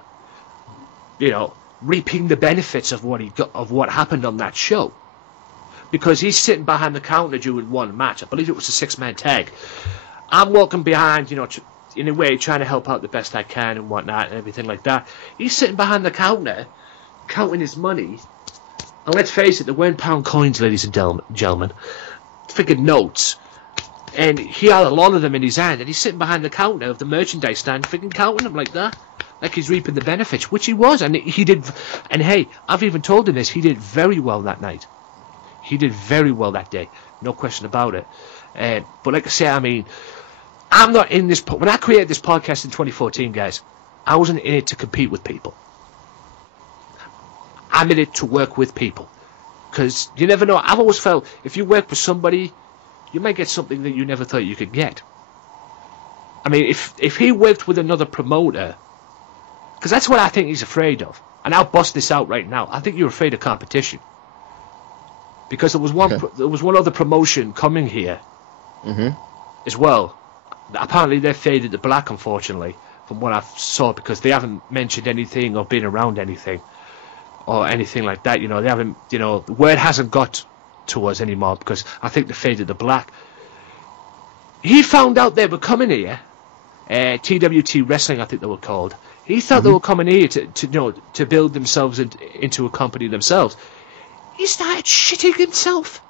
you know, reaping the benefits of what happened on that show, because he's sitting behind the counter during one match. I believe it was a 6-man tag. I'm walking behind, you know, in a way, trying to help out the best I can and whatnot and everything like that. He's sitting behind the counter, counting his money. And let's face it, they weren't pound coins, ladies and gentlemen. Freaking notes. And he had a lot of them in his hand, and he's sitting behind the counter of the merchandise stand, freaking counting them like that. Like he's reaping the benefits, which he was. And he did. And hey, I've even told him this, he did very well that night. He did very well that day. No question about it. But like I say, I mean, I'm not in this. When I created this podcast in 2014, guys, I wasn't in it to compete with people. I'm in it to work with people. Because you never know. I've always felt if you work with somebody, you might get something that you never thought you could get. I mean, if he worked with another promoter, because that's what I think he's afraid of. And I'll bust this out right now. I think you're afraid of competition. Because there was one other promotion coming here as well. Apparently they faded to black, unfortunately, from what I saw, because they haven't mentioned anything or been around anything or anything like that. You know, they haven't. You know, the word hasn't got to us anymore, because I think they faded to black. He found out they were coming here, TWT Wrestling, I think they were called. He thought they were coming here to build themselves into a company themselves. He started shitting himself.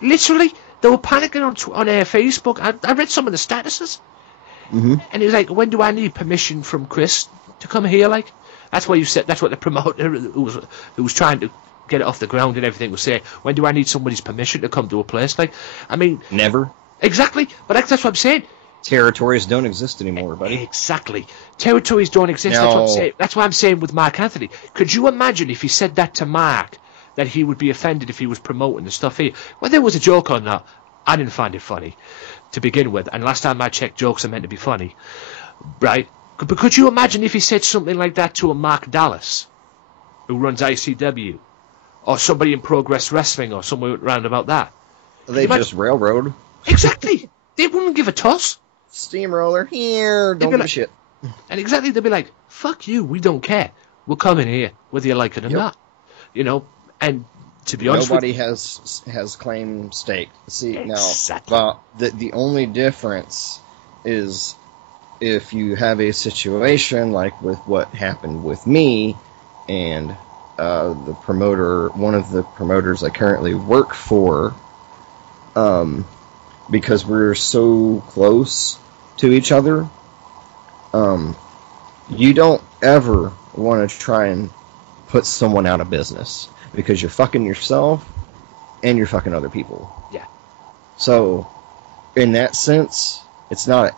Literally, they were panicking on Facebook. I read some of the statuses, and he was like, "When do I need permission from Chris to come here?" Like, that's what you said. That's what the promoter who was trying to get it off the ground and everything was saying. When do I need somebody's permission to come to a place? Like, I mean, never. Exactly, but that's what I'm saying. Territories don't exist anymore, buddy. Exactly. Territories don't exist. No. That's what I'm saying. That's what I'm saying with Mark Anthony. Could you imagine if he said that to Mark, that he would be offended if he was promoting the stuff here? Whether it was a joke or not, I didn't find it funny to begin with. And last time I checked, jokes are meant to be funny, right? But could you imagine if he said something like that to a Mark Dallas, who runs ICW, or somebody in Progress Wrestling, or somewhere around about that? They just railroad. Exactly. They wouldn't give a toss. Steamroller, here, don't give a shit. And exactly, they'd be like, fuck you, we don't care. We're coming here, whether you like it or not. You know, and to be honest nobody has claim stake. See, exactly. now, the only difference is if you have a situation like with what happened with me and the promoter, one of the promoters I currently work for, because we're so close to each other, you don't ever want to try and put someone out of business because you're fucking yourself and you're fucking other people. Yeah. So, in that sense, it's like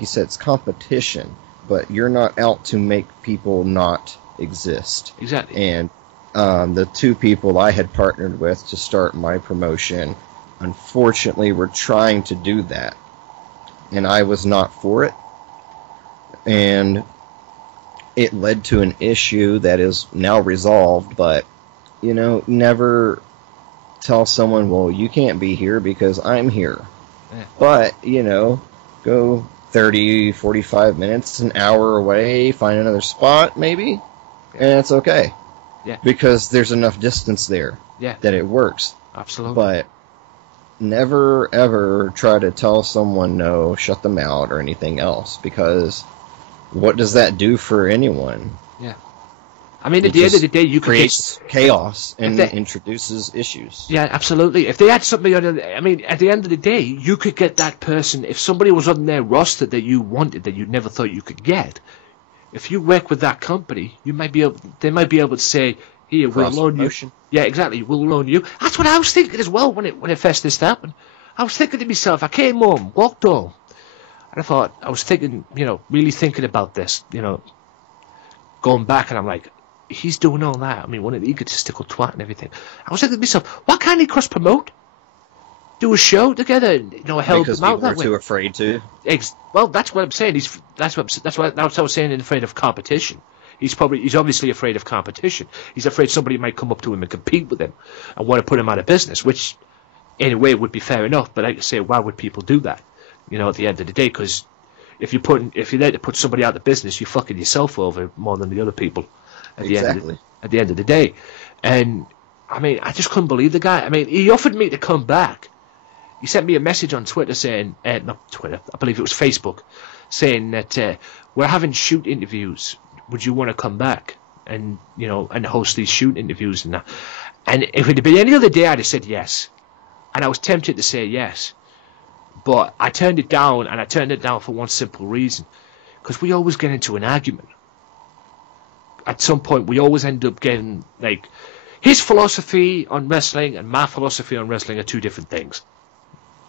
you said, it's competition, but you're not out to make people not exist. Exactly. And the two people I had partnered with to start my promotion, unfortunately, were trying to do that. And I was not for it. And it led to an issue that is now resolved, but, never tell someone, well, you can't be here because I'm here. Yeah. But, go 30, 45 minutes, an hour away, find another spot, maybe, and it's okay. Yeah. Because there's enough distance there that it works. Absolutely. But never, ever try to tell someone no, shut them out, or anything else, because what does that do for anyone? Yeah. I mean, at the end of the day, you creates chaos and introduces issues. Yeah, absolutely. If they had somebody at the end of the day, you could get that person. If somebody was on their roster that you wanted, that you never thought you could get, if you work with that company, they might be able to say, "Here, we'll loan you." Yeah, exactly. We'll loan you. That's what I was thinking as well when it first this happened. I was thinking to myself. I came home, walked home, and I was thinking, really thinking about this, going back, and I'm like, he's doing all that. I mean, one of the egotistical twat and everything. I was thinking to myself, why can't he cross promote? Do a show together, and help because him out that way. Because people are too afraid to. Well, that's what I'm saying. That's what I was saying. Afraid of competition. He's obviously afraid of competition. He's afraid somebody might come up to him and compete with him, and want to put him out of business. Which, in a way, would be fair enough. But like I say, why would people do that? At the end of the day, because if you're there to put somebody out of business, you're fucking yourself over more than the other people. At the end of the day. And I mean, I just couldn't believe the guy. I mean, he offered me to come back. He sent me a message on Twitter saying, not Twitter, I believe it was Facebook, saying that we're having shoot interviews. Would you want to come back and and host these shoot interviews and that? And if it had been any other day, I'd have said yes. And I was tempted to say yes, but I turned it down, and I turned it down for one simple reason, because we always get into an argument. At some point, we always end up getting, like, his philosophy on wrestling and my philosophy on wrestling are two different things.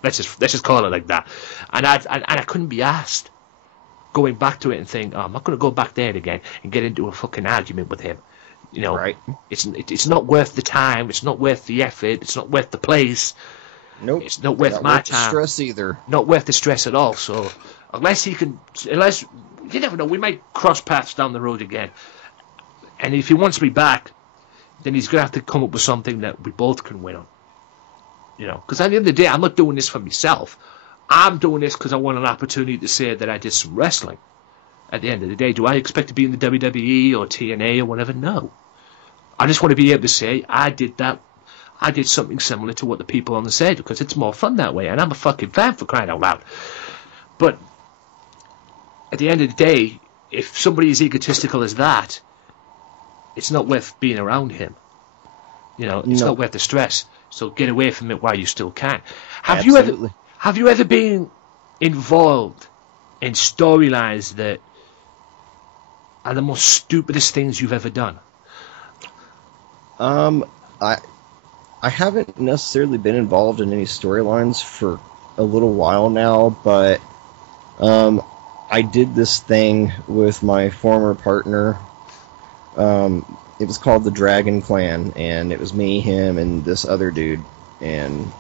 Let's just call it like that. And I couldn't be asked going back to it and think, I'm not going to go back there again and get into a fucking argument with him. Right. It's not worth the time. It's not worth the effort. It's not worth the place. Nope. It's not worth my time. Not worth the stress either. Not worth the stress at all. So unless you never know, we might cross paths down the road again. And if he wants me back, then he's going to have to come up with something that we both can win on. Because at the end of the day, I'm not doing this for myself. I'm doing this because I want an opportunity to say that I did some wrestling. At the end of the day, do I expect to be in the WWE or TNA or whatever? No. I just want to be able to say, I did that. I did something similar to what the people on the said, because it's more fun that way. And I'm a fucking fan, for crying out loud. But at the end of the day, if somebody is egotistical as that, it's not worth being around him. It's not worth the stress. So get away from it while you still can. Have you ever been involved in storylines that are the most stupidest things you've ever done? I haven't necessarily been involved in any storylines for a little while now, but I did this thing with my former partner. It was called the Dragon Clan, and it was me, him, and this other dude, and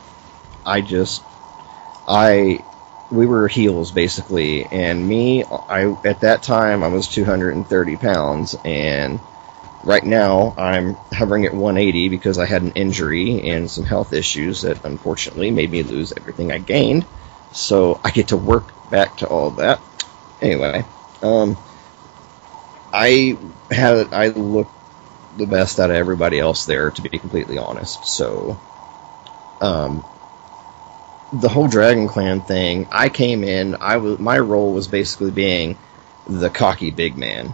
we were heels, basically, and at that time, I was 230 pounds, and right now I'm hovering at 180 because I had an injury and some health issues that unfortunately made me lose everything I gained. So I get to work back to all that. Anyway, I looked the best out of everybody else there, to be completely honest. So, the whole Dragon Clan thing, I came in, my role was basically being the cocky big man.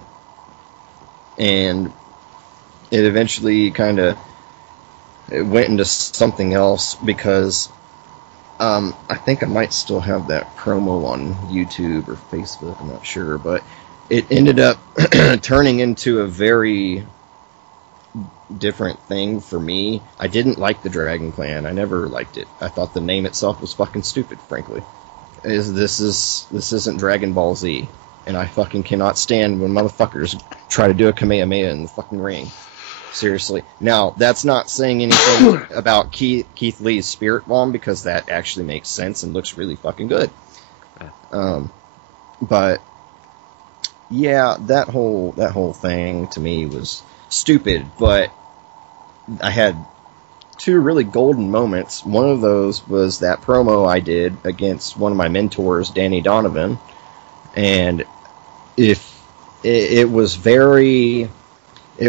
And it eventually kind of went into something else because I think I might still have that promo on YouTube or Facebook, I'm not sure, but it ended up turning into a very different thing for me. I didn't like the Dragon Clan. I never liked it. I thought the name itself was fucking stupid, frankly. This isn't Dragon Ball Z, and I fucking cannot stand when motherfuckers try to do a Kamehameha in the fucking ring. Seriously. Now, that's not saying anything about Keith Lee's Spirit Bomb, because that actually makes sense and looks really fucking good. But yeah, that whole thing to me was stupid, but I had two really golden moments. One of those was that promo I did against one of my mentors, Danny Donovan, and it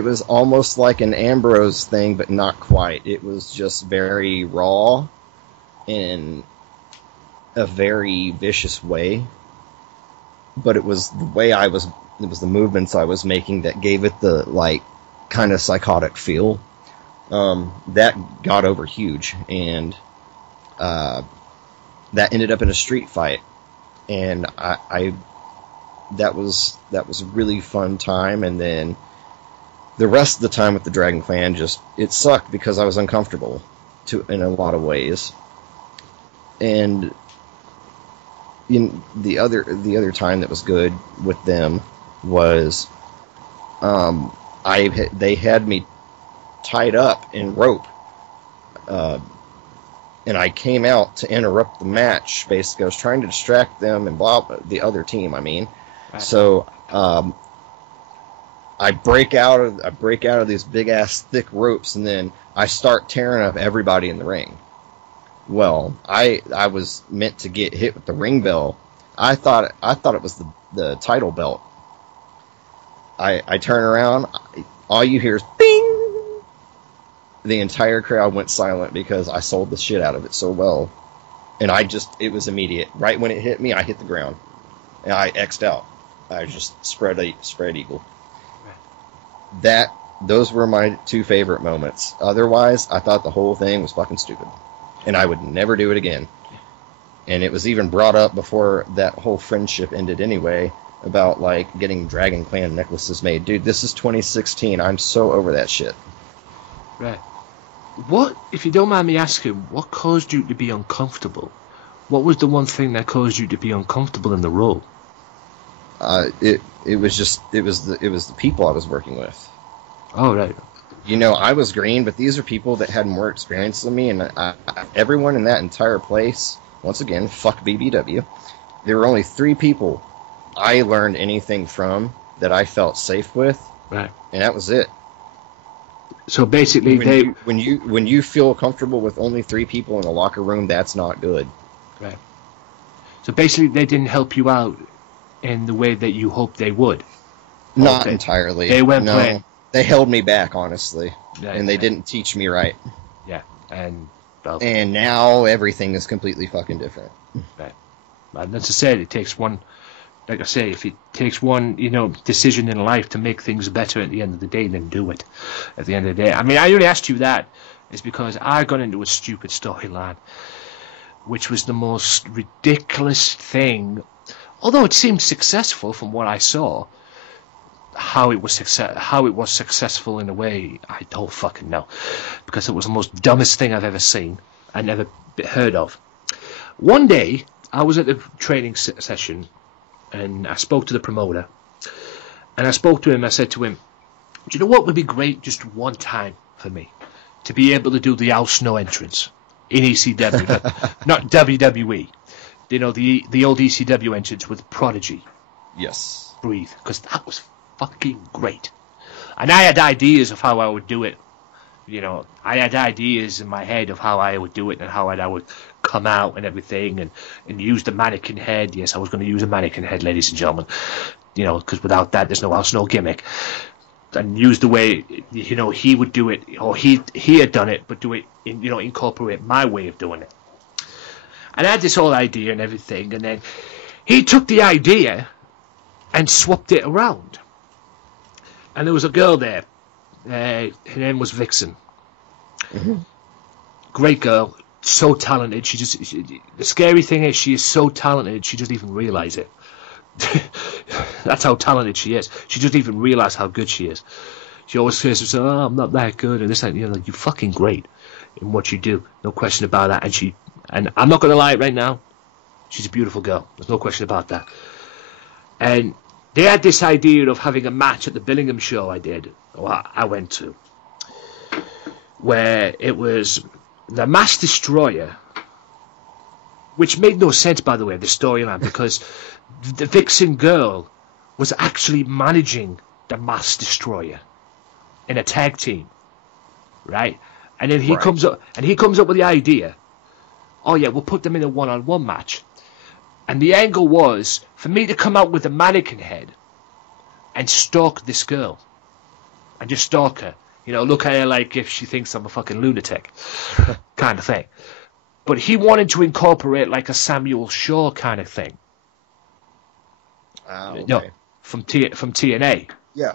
was almost like an Ambrose thing, but not quite. It was just very raw in a very vicious way. But it was the movements I was making that gave it the, like, kind of psychotic feel. That got over huge, and that ended up in a street fight. And that was a really fun time, and then the rest of the time with the Dragon Clan, it sucked because I was uncomfortable in a lot of ways. And the other time that was good with them was they had me tied up in rope, and I came out to interrupt the match. Basically, I was trying to distract them and the other team. I mean, right. So I break out of these big ass thick ropes, and then I start tearing up everybody in the ring. Well, I was meant to get hit with the ring bell. I thought it was the title belt. I turn around, all you hear is bing. The entire crowd went silent because I sold the shit out of it so well, and it was immediate. Right when it hit me, I hit the ground, and I X'd out. I just spread eagle. Those were my two favorite moments. Otherwise, I thought the whole thing was fucking stupid, and I would never do it again. And it was even brought up before that whole friendship ended anyway, about, like, getting Dragon Clan necklaces made. Dude, this is 2016. I'm so over that shit. Right. What, if you don't mind me asking, what caused you to be uncomfortable? What was the one thing that caused you to be uncomfortable in the role? It was the people I was working with. Oh, right. I was green, but these are people that had more experience than me, and everyone in that entire place, once again, fuck BBW, there were only 3 people I learned anything from that I felt safe with, right, and that was it. So basically, when you feel comfortable with only 3 people in a locker room, that's not good. Right. So basically, they didn't help you out in the way that you hoped they would. Not entirely. They went playing. They held me back, honestly, yeah, and they didn't teach me right. Yeah, and now everything is completely fucking different. Right. And that's to say, it takes one. Like I say, if it takes one, decision in life to make things better at the end of the day, then do it. At the end of the day, I mean, I only asked you that is because I got into a stupid storyline, which was the most ridiculous thing. Although it seemed successful from what I saw, how it was successful in a way, I don't fucking know, because it was the most dumbest thing I've ever seen and never heard of. One day, I was at a training session. And I spoke to the promoter, and I spoke to him. I said to him, "Do you know what would be great just one time for me? To be able to do the Al Snow entrance in ECW, but not WWE. The old ECW entrance with Prodigy. Yes. Breathe, because that was fucking great. And I had ideas of how I would do it. You know, I had ideas in my head of how I would do it and how I would come out and everything, and use the mannequin head. Yes, I was going to use a mannequin head, ladies and gentlemen. You know, because without that, there's no gimmick. And use the way, you know, he would do it, or he had done it, but do it, you know, incorporate my way of doing it. And I had this whole idea and everything, and then he took the idea and swapped it around. And there was a girl there. Her name was Vixen. Mm-hmm. Great girl, so talented. The scary thing is, she is so talented, she doesn't even realize it. That's how talented she is. She doesn't even realize how good she is. She always says to herself, "Oh, I'm not that good," and this, and you know, you're fucking great in what you do. No question about that. And I'm not gonna lie right now, she's a beautiful girl. There's no question about that. And they had this idea of having a match at the Billingham show I went to, where it was the Mass Destroyer, which made no sense, by the way, the storyline, because the Vixen girl was actually managing the Mass Destroyer in a tag team, right? And then he comes up with the idea, oh yeah, we'll put them in a one-on-one match. And the angle was for me to come out with a mannequin head and stalk this girl. And just stalk her. You know, look at her like if she thinks I'm a fucking lunatic. Kind of thing. But he wanted to incorporate like a Samuel Shaw kind of thing. Okay. No, from TNA. Yeah.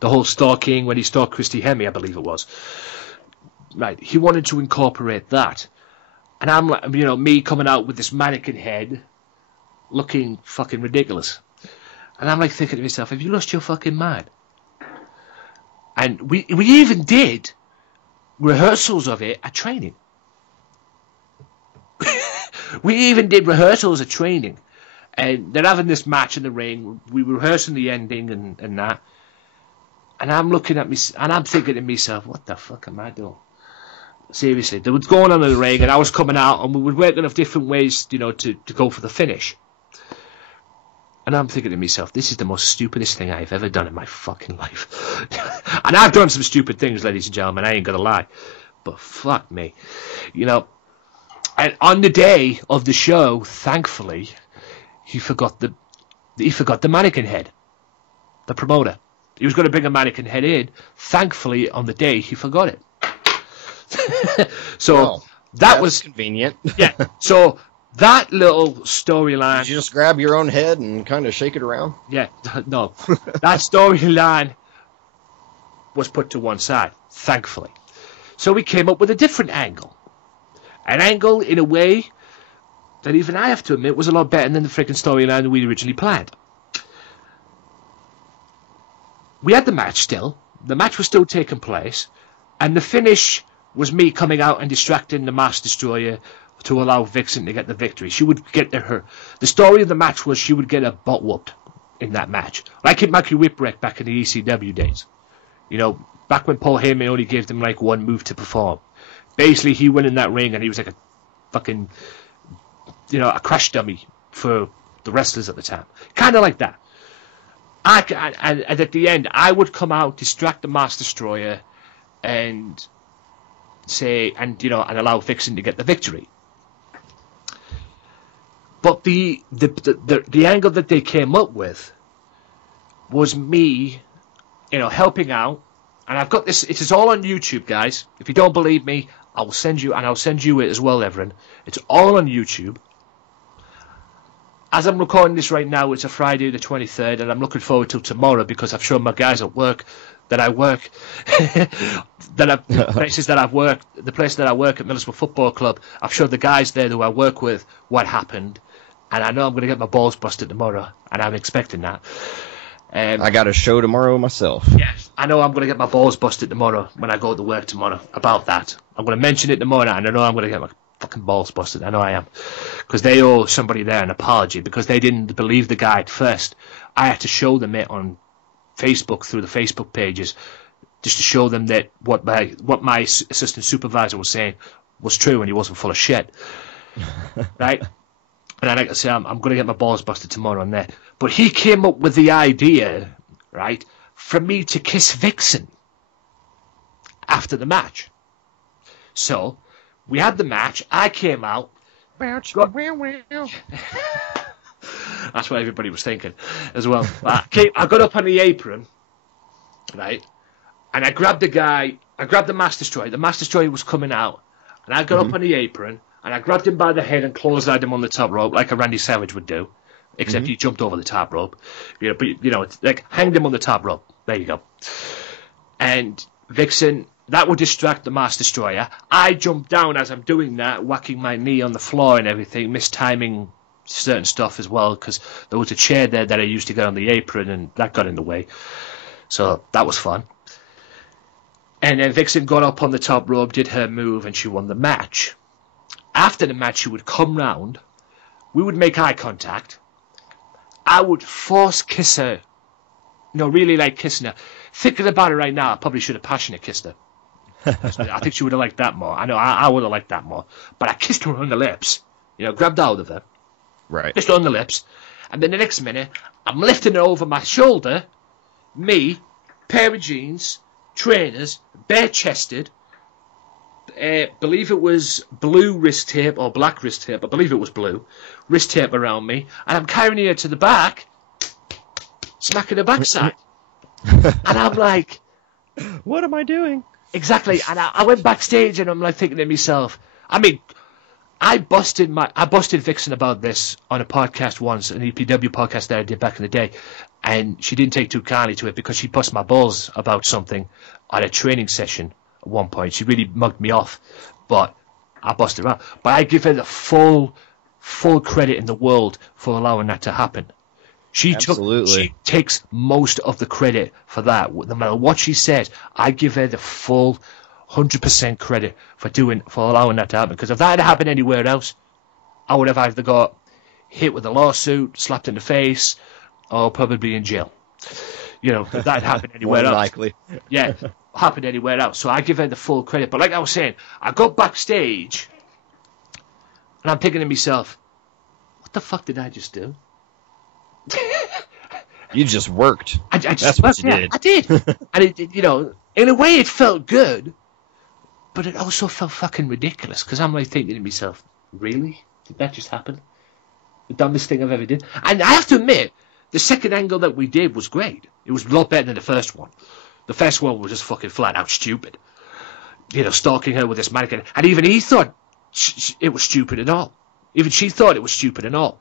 The whole stalking, when he stalked Christy Hemme, I believe it was. Right. He wanted to incorporate that. And I'm like, you know, me coming out with this mannequin head looking fucking ridiculous. And I'm like thinking to myself, have you lost your fucking mind? And we even did rehearsals of it at training. We even did rehearsals at training. And they're having this match in the ring. We were rehearsing the ending and that. And I'm looking at me, and I'm thinking to myself, what the fuck am I doing? Seriously, there was going on in the ring, and I was coming out, and we were working of different ways, you know, to go for the finish. And I'm thinking to myself, this is the most stupidest thing I've ever done in my fucking life. And I've done some stupid things, ladies and gentlemen, I ain't gonna lie. But fuck me. You know, and on the day of the show, thankfully, he forgot the mannequin head. The promoter. He was going to bring a mannequin head in. Thankfully, on the day, he forgot it. So, well, that was convenient. Yeah, so that little storyline... Did you just grab your own head and kind of shake it around? Yeah, no. That storyline was put to one side, thankfully. So we came up with a different angle. An angle, in a way, that even I have to admit was a lot better than the freaking storyline that we originally planned. We had the match still. The match was still taking place. And the finish was me coming out and distracting the Mass Destroyer to allow Vixen to get the victory. She would get her... The story of the match was she would get her butt whooped in that match. Like in Mackie Whipwreck back in the ECW days. You know, back when Paul Heyman only gave them like one move to perform. Basically, he went in that ring and he was like a fucking... You know, a crash dummy for the wrestlers at the time. Kind of like that. And at the end, I would come out, distract the Mass Destroyer, and say, and allow Vixen to get the victory. But the angle that they came up with was me, helping out. And I've got this. It is all on YouTube, guys. If you don't believe me, I'll send you it as well, Evren. It's all on YouTube. As I'm recording this right now, it's a Friday the 23rd, and I'm looking forward to tomorrow because I've shown my guys at work that I work, the place that I work at Middlesbrough Football Club. I've showed the guys there who I work with what happened, and I know I'm going to get my balls busted tomorrow, and I'm expecting that. I got a show tomorrow myself. Yes, I know I'm going to get my balls busted tomorrow when I go to work tomorrow about that. I'm going to mention it tomorrow, and I know I'm going to get my fucking balls busted. I know I am. Because they owe somebody there an apology because they didn't believe the guy at first. I had to show them it on Facebook through the Facebook pages just to show them that what my assistant supervisor was saying was true and he wasn't full of shit. Right? And then, like I say, I'm going to get my balls busted tomorrow on that. But he came up with the idea, right, for me to kiss Vixen after the match. So we had the match. I came out. That's what everybody was thinking as well. I got up on the apron, right, and I grabbed the guy. I grabbed the Master Destroyer. The Master Destroyer was coming out, and I got up on the apron, and I grabbed him by the head and clotheslined him on the top rope like a Randy Savage would do, except he jumped over the top rope. But it's like hanged him on the top rope. There you go. And Vixen, that would distract the Master Destroyer. I jumped down as I'm doing that, whacking my knee on the floor and everything, mistiming certain stuff as well, because there was a chair there that I used to get on the apron, and that got in the way. So that was fun. And then Vixen got up on the top rope, did her move, and she won the match. After the match, she would come round. We would make eye contact. I would force kiss her. Really like kissing her. Thinking about it right now, I probably should have passionate kissed her. I think she would have liked that more. I know I would have liked that more. But I kissed her on the lips. Grabbed out of her. Right. Kissed her on the lips. And then the next minute, I'm lifting her over my shoulder. Me, pair of jeans, trainers, bare-chested. Believe it was blue wrist tape or black wrist tape. I believe it was blue. Wrist tape around me. And I'm carrying her to the back, smacking her backside. And I'm like, what am I doing? Exactly. And I went backstage and I'm like thinking to myself, I busted Vixen about this on a podcast once, an EPW podcast that I did back in the day, and she didn't take too kindly to it because she bust my balls about something at a training session at one point. She really mugged me off, but I busted her out. But I give her the full credit in the world for allowing that to happen. She takes most of the credit for that. No matter what she says, I give her the full 100% credit for allowing that to happen. Because if that had happened anywhere else, I would have either got hit with a lawsuit, slapped in the face, or probably in jail. If that happened anywhere else. Likely. Yeah, happened anywhere else. So I give her the full credit. But like I was saying, I got backstage, and I'm thinking to myself, what the fuck did I just do? You just worked. That's what you did. I did. And it, in a way it felt good, but it also felt fucking ridiculous, because I'm like thinking to myself, really? Did that just happen? The dumbest thing I've ever did? And I have to admit, the second angle that we did was great. It was a lot better than the first one. The first one was just fucking flat out stupid. Stalking her with this mannequin. And even he thought it was stupid and all. Even she thought it was stupid and all.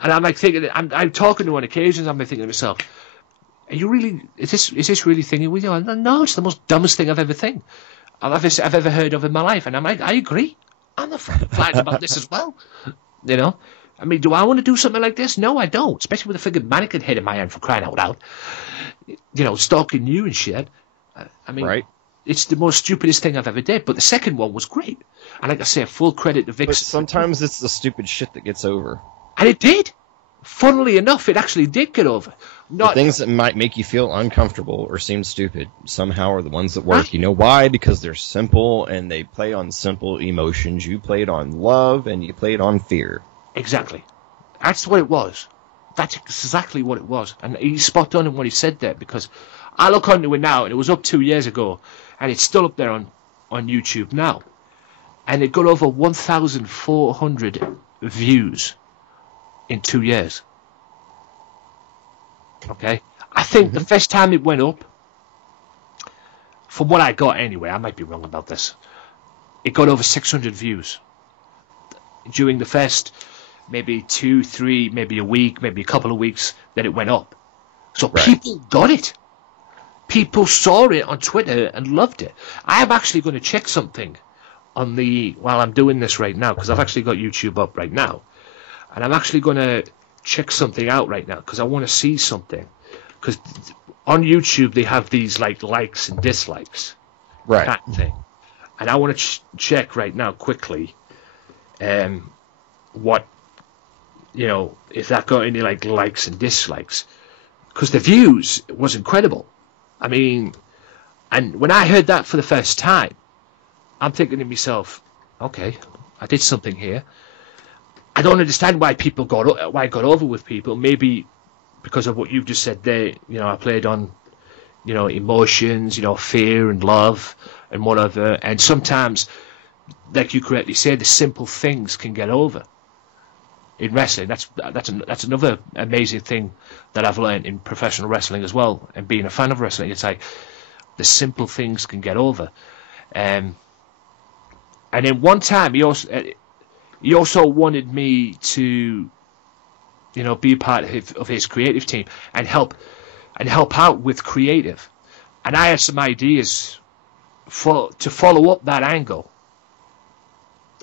And I'm like thinking, I'm talking to her on occasions, I'm like thinking to myself, are you really, is this really thinking with you? No, it's the most dumbest thing I've ever heard of in my life. And I'm like, I agree. I'm not flying about this as well. Do I want to do something like this? No, I don't. Especially with a friggin' mannequin head in my hand, for crying out loud. Stalking you and shit. Right. It's the most stupidest thing I've ever did. But the second one was great. And like I say, full credit to Vixen. But sometimes it's the stupid shit that gets over. And it did. Funnily enough, it actually did get over. The things that might make you feel uncomfortable or seem stupid somehow are the ones that work. Right. You know why? Because they're simple and they play on simple emotions. You played on love and you played on fear. Exactly. That's what it was. That's exactly what it was. And he's spot on in what he said there, because I look onto it now, and it was up 2 years ago, and it's still up there on YouTube now. And it got over 1,400 views in 2 years. Okay? I think the first time it went up, from what I got anyway, I might be wrong about this, it got over 600 views. During the first maybe 2, 3, maybe a week, maybe a couple of weeks that it went up. So people got it. People saw it on Twitter and loved it. I am actually going to check something while I'm doing this right now, because I've actually got YouTube up right now. And I'm actually going to check something out right now, because I want to see something. Because on YouTube, they have these likes and dislikes. Right. That thing. And I want to check right now quickly what, if that got any likes and dislikes. Because the views was incredible. And when I heard that for the first time, I'm thinking to myself, okay, I did something here. I don't understand why it got over with people. Maybe because of what you've just said there. I played on emotions, fear and love and whatever. And sometimes, like you correctly said, the simple things can get over in wrestling. That's another amazing thing that I've learned in professional wrestling as well, and being a fan of wrestling. It's like the simple things can get over. And then one time he also wanted me to, be a part of his creative team and help out with creative. And I had some ideas to follow up that angle.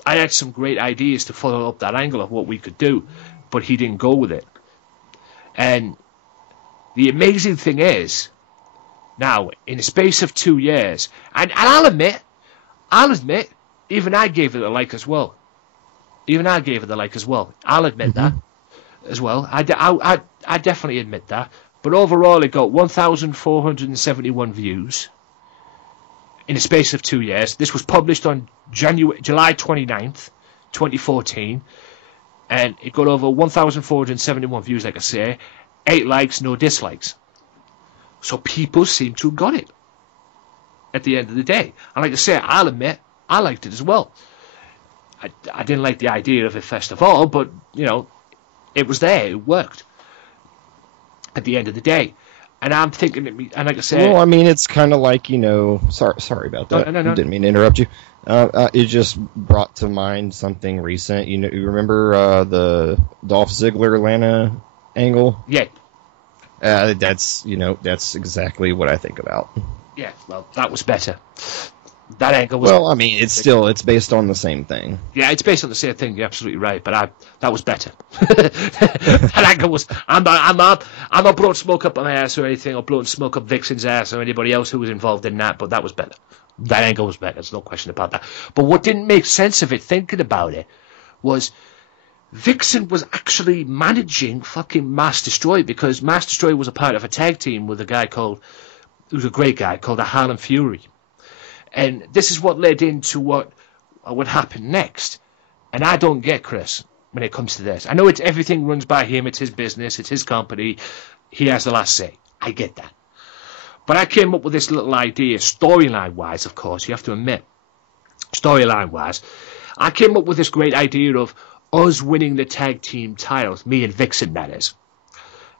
I had some great ideas to follow up that angle of what we could do, but he didn't go with it. And the amazing thing is, now, in the space of 2 years, and I'll admit, even I gave it a like as well. I'll admit that as well. I definitely admit that. But overall, it got 1,471 views in the space of 2 years. This was published on July 29th, 2014. And it got over 1,471 views, like I say. 8 likes, no dislikes. So people seem to have got it at the end of the day. And like I say, I'll admit, I liked it as well. I didn't like the idea of it first of all, but, it was there. It worked at the end of the day. And I'm thinking, and like I said... Well, I mean, it's kind of like, Sorry about that. No. Didn't mean to interrupt you. It just brought to mind something recent. You remember the Dolph Ziggler Lana angle? Yeah. That's exactly what I think about. Yeah, well, that was better. That angle was... Well, I mean, it's based on the same thing. Yeah, it's based on the same thing. You're absolutely right, but that was better. That angle was... I'm not blowing smoke up my ass or anything, or blowing smoke up Vixen's ass or anybody else who was involved in that, but that was better. That angle was better. There's no question about that. But what didn't make sense of it, thinking about it, was Vixen was actually managing fucking Mass Destroy, because Mass Destroy was a part of a tag team with a guy who's a great guy called the Harlem Fury. And this is what led into what would happen next. And I don't get Chris when it comes to this. I know everything runs by him. It's his business. It's his company. He has the last say. I get that. But I came up with this little idea, storyline-wise, of course. You have to admit, storyline-wise. I came up with this great idea of us winning the tag team titles. Me and Vixen, that is.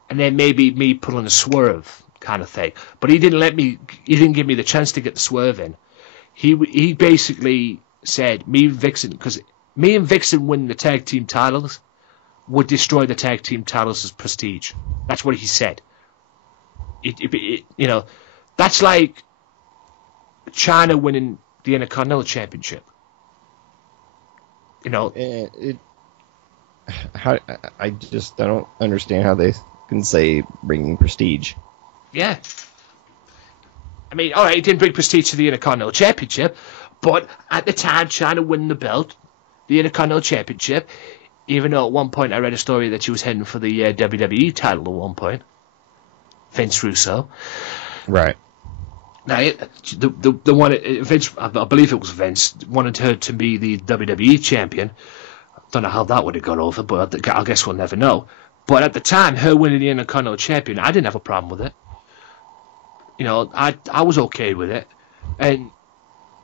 And then maybe me pulling a Swerve kind of thing. But he didn't give me the chance to get the Swerve in. He basically said me and Vixen winning the tag team titles would destroy the tag team titles' prestige. That's what he said. That's like China winning the Intercontinental Championship. I don't understand how they can say bringing prestige. Yeah. I mean, all right, it didn't bring prestige to the Intercontinental Championship, but at the time, China winning the belt, the Intercontinental Championship, even though at one point I read a story that she was heading for the WWE title at one point, Vince Russo. Right. Now, the one, Vince, I believe it was Vince, wanted her to be the WWE champion. Don't know how that would have got over, but I guess we'll never know. But at the time, her winning the Intercontinental champion, I didn't have a problem with it. I was okay with it. And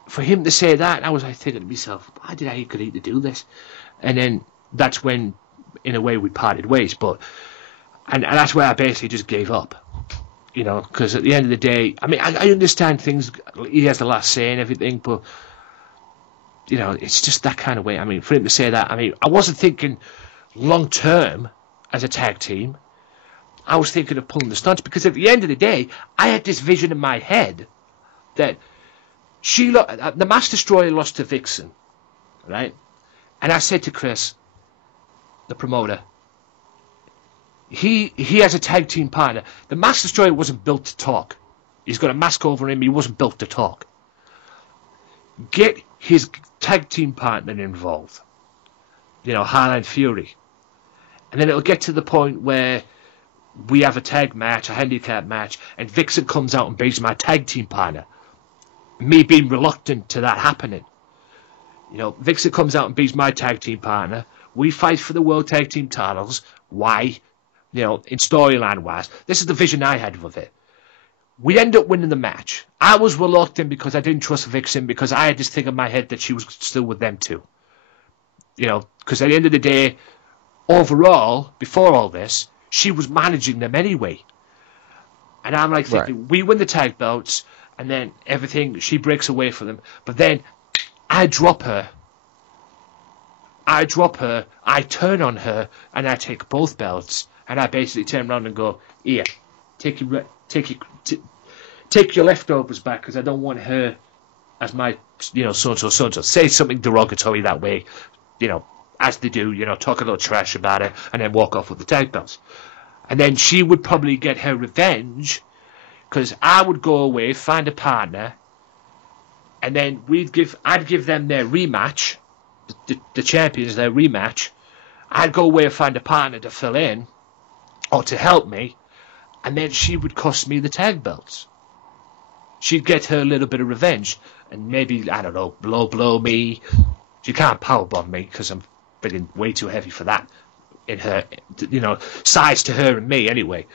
for him to say that, I was thinking to myself, why did I agree to do this? And then that's when, in a way, we parted ways. And that's where I basically just gave up. Because at the end of the day, I mean, I understand things, he has the last say and everything, but, it's just that kind of way. I mean, for him to say that, I mean, I wasn't thinking long-term as a tag team. I was thinking of pulling the stunts, because at the end of the day, I had this vision in my head that the Mass Destroyer lost to Vixen, right? And I said to Chris, the promoter, he has a tag team partner. The Mass Destroyer wasn't built to talk. He's got a mask over him. He wasn't built to talk. Get his tag team partner involved. Harlan Fury. And then it'll get to the point where we have a tag match, a handicap match, and Vixen comes out and beats my tag team partner. Me being reluctant to that happening. Vixen comes out and beats my tag team partner. We fight for the World Tag Team titles. Why? In storyline-wise. This is the vision I had of it. we end up winning the match. I was reluctant because I didn't trust Vixen because I had this thing in my head that she was still with them too. You know, because at the end of the day, overall, before all this, she was managing them anyway. And I'm like thinking, we win the tag belts, and then everything, she breaks away from them. But then I drop her, I turn on her, and I take both belts, and I basically turn around and go, here, take your leftovers back, because I don't want her as my, so-and-so. Say something derogatory that way, as they do, talk a little trash about it, and then walk off with the tag belts. And then she would probably get her revenge, because I would go away, find a partner, and then I'd give them their rematch, the champions their rematch. I'd go away and find a partner to fill in, or to help me, and then she would cost me the tag belts. She'd get her little bit of revenge, and maybe, I don't know, blow me. She can't powerbomb me, because I'm friggin' way too heavy for that. In her, size to her and me anyway.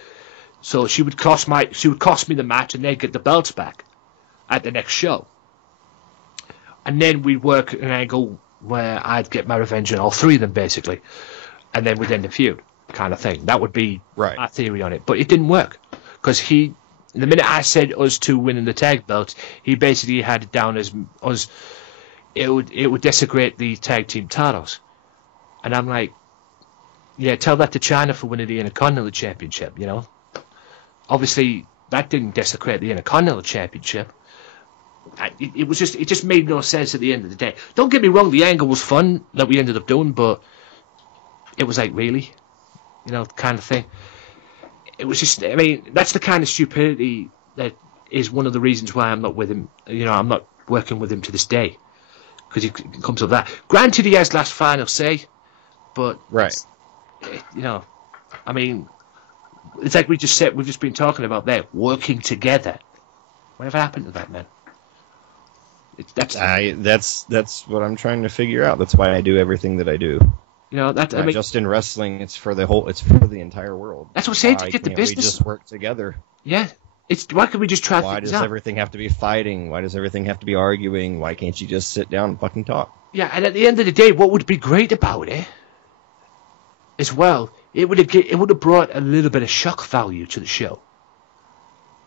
So she would cost me the match, and they'd get the belts back at the next show. And then we'd work an angle where I'd get my revenge on all three of them, basically. And then we'd end the feud, kind of thing. That would be my theory on it. But it didn't work. Because the minute I said us two winning the tag belts, he basically had it down as us. It would desecrate the tag team titles. And I'm like, yeah, tell that to China for winning the Intercontinental Championship, Obviously, that didn't desecrate the Intercontinental Championship. It just made no sense at the end of the day. Don't get me wrong, the angle was fun that we ended up doing, but it was like, really? Kind of thing. It was just, that's the kind of stupidity that is one of the reasons why I'm not with him. I'm not working with him to this day. Because he comes up with that. Granted, he has last final say, but... Right. It's like we've just been talking about there, working together. Whatever happened to that, man? That's what I'm trying to figure out. That's why I do everything that I do. Not just in wrestling. It's for the entire world. That's what I'm saying. To get the business, we just work together. Yeah. Why can't we just try? Why does everything have to be fighting? Why does everything have to be arguing? Why can't you just sit down and fucking talk? Yeah, and at the end of the day, what would be great about it, as well, it would have brought a little bit of shock value to the show.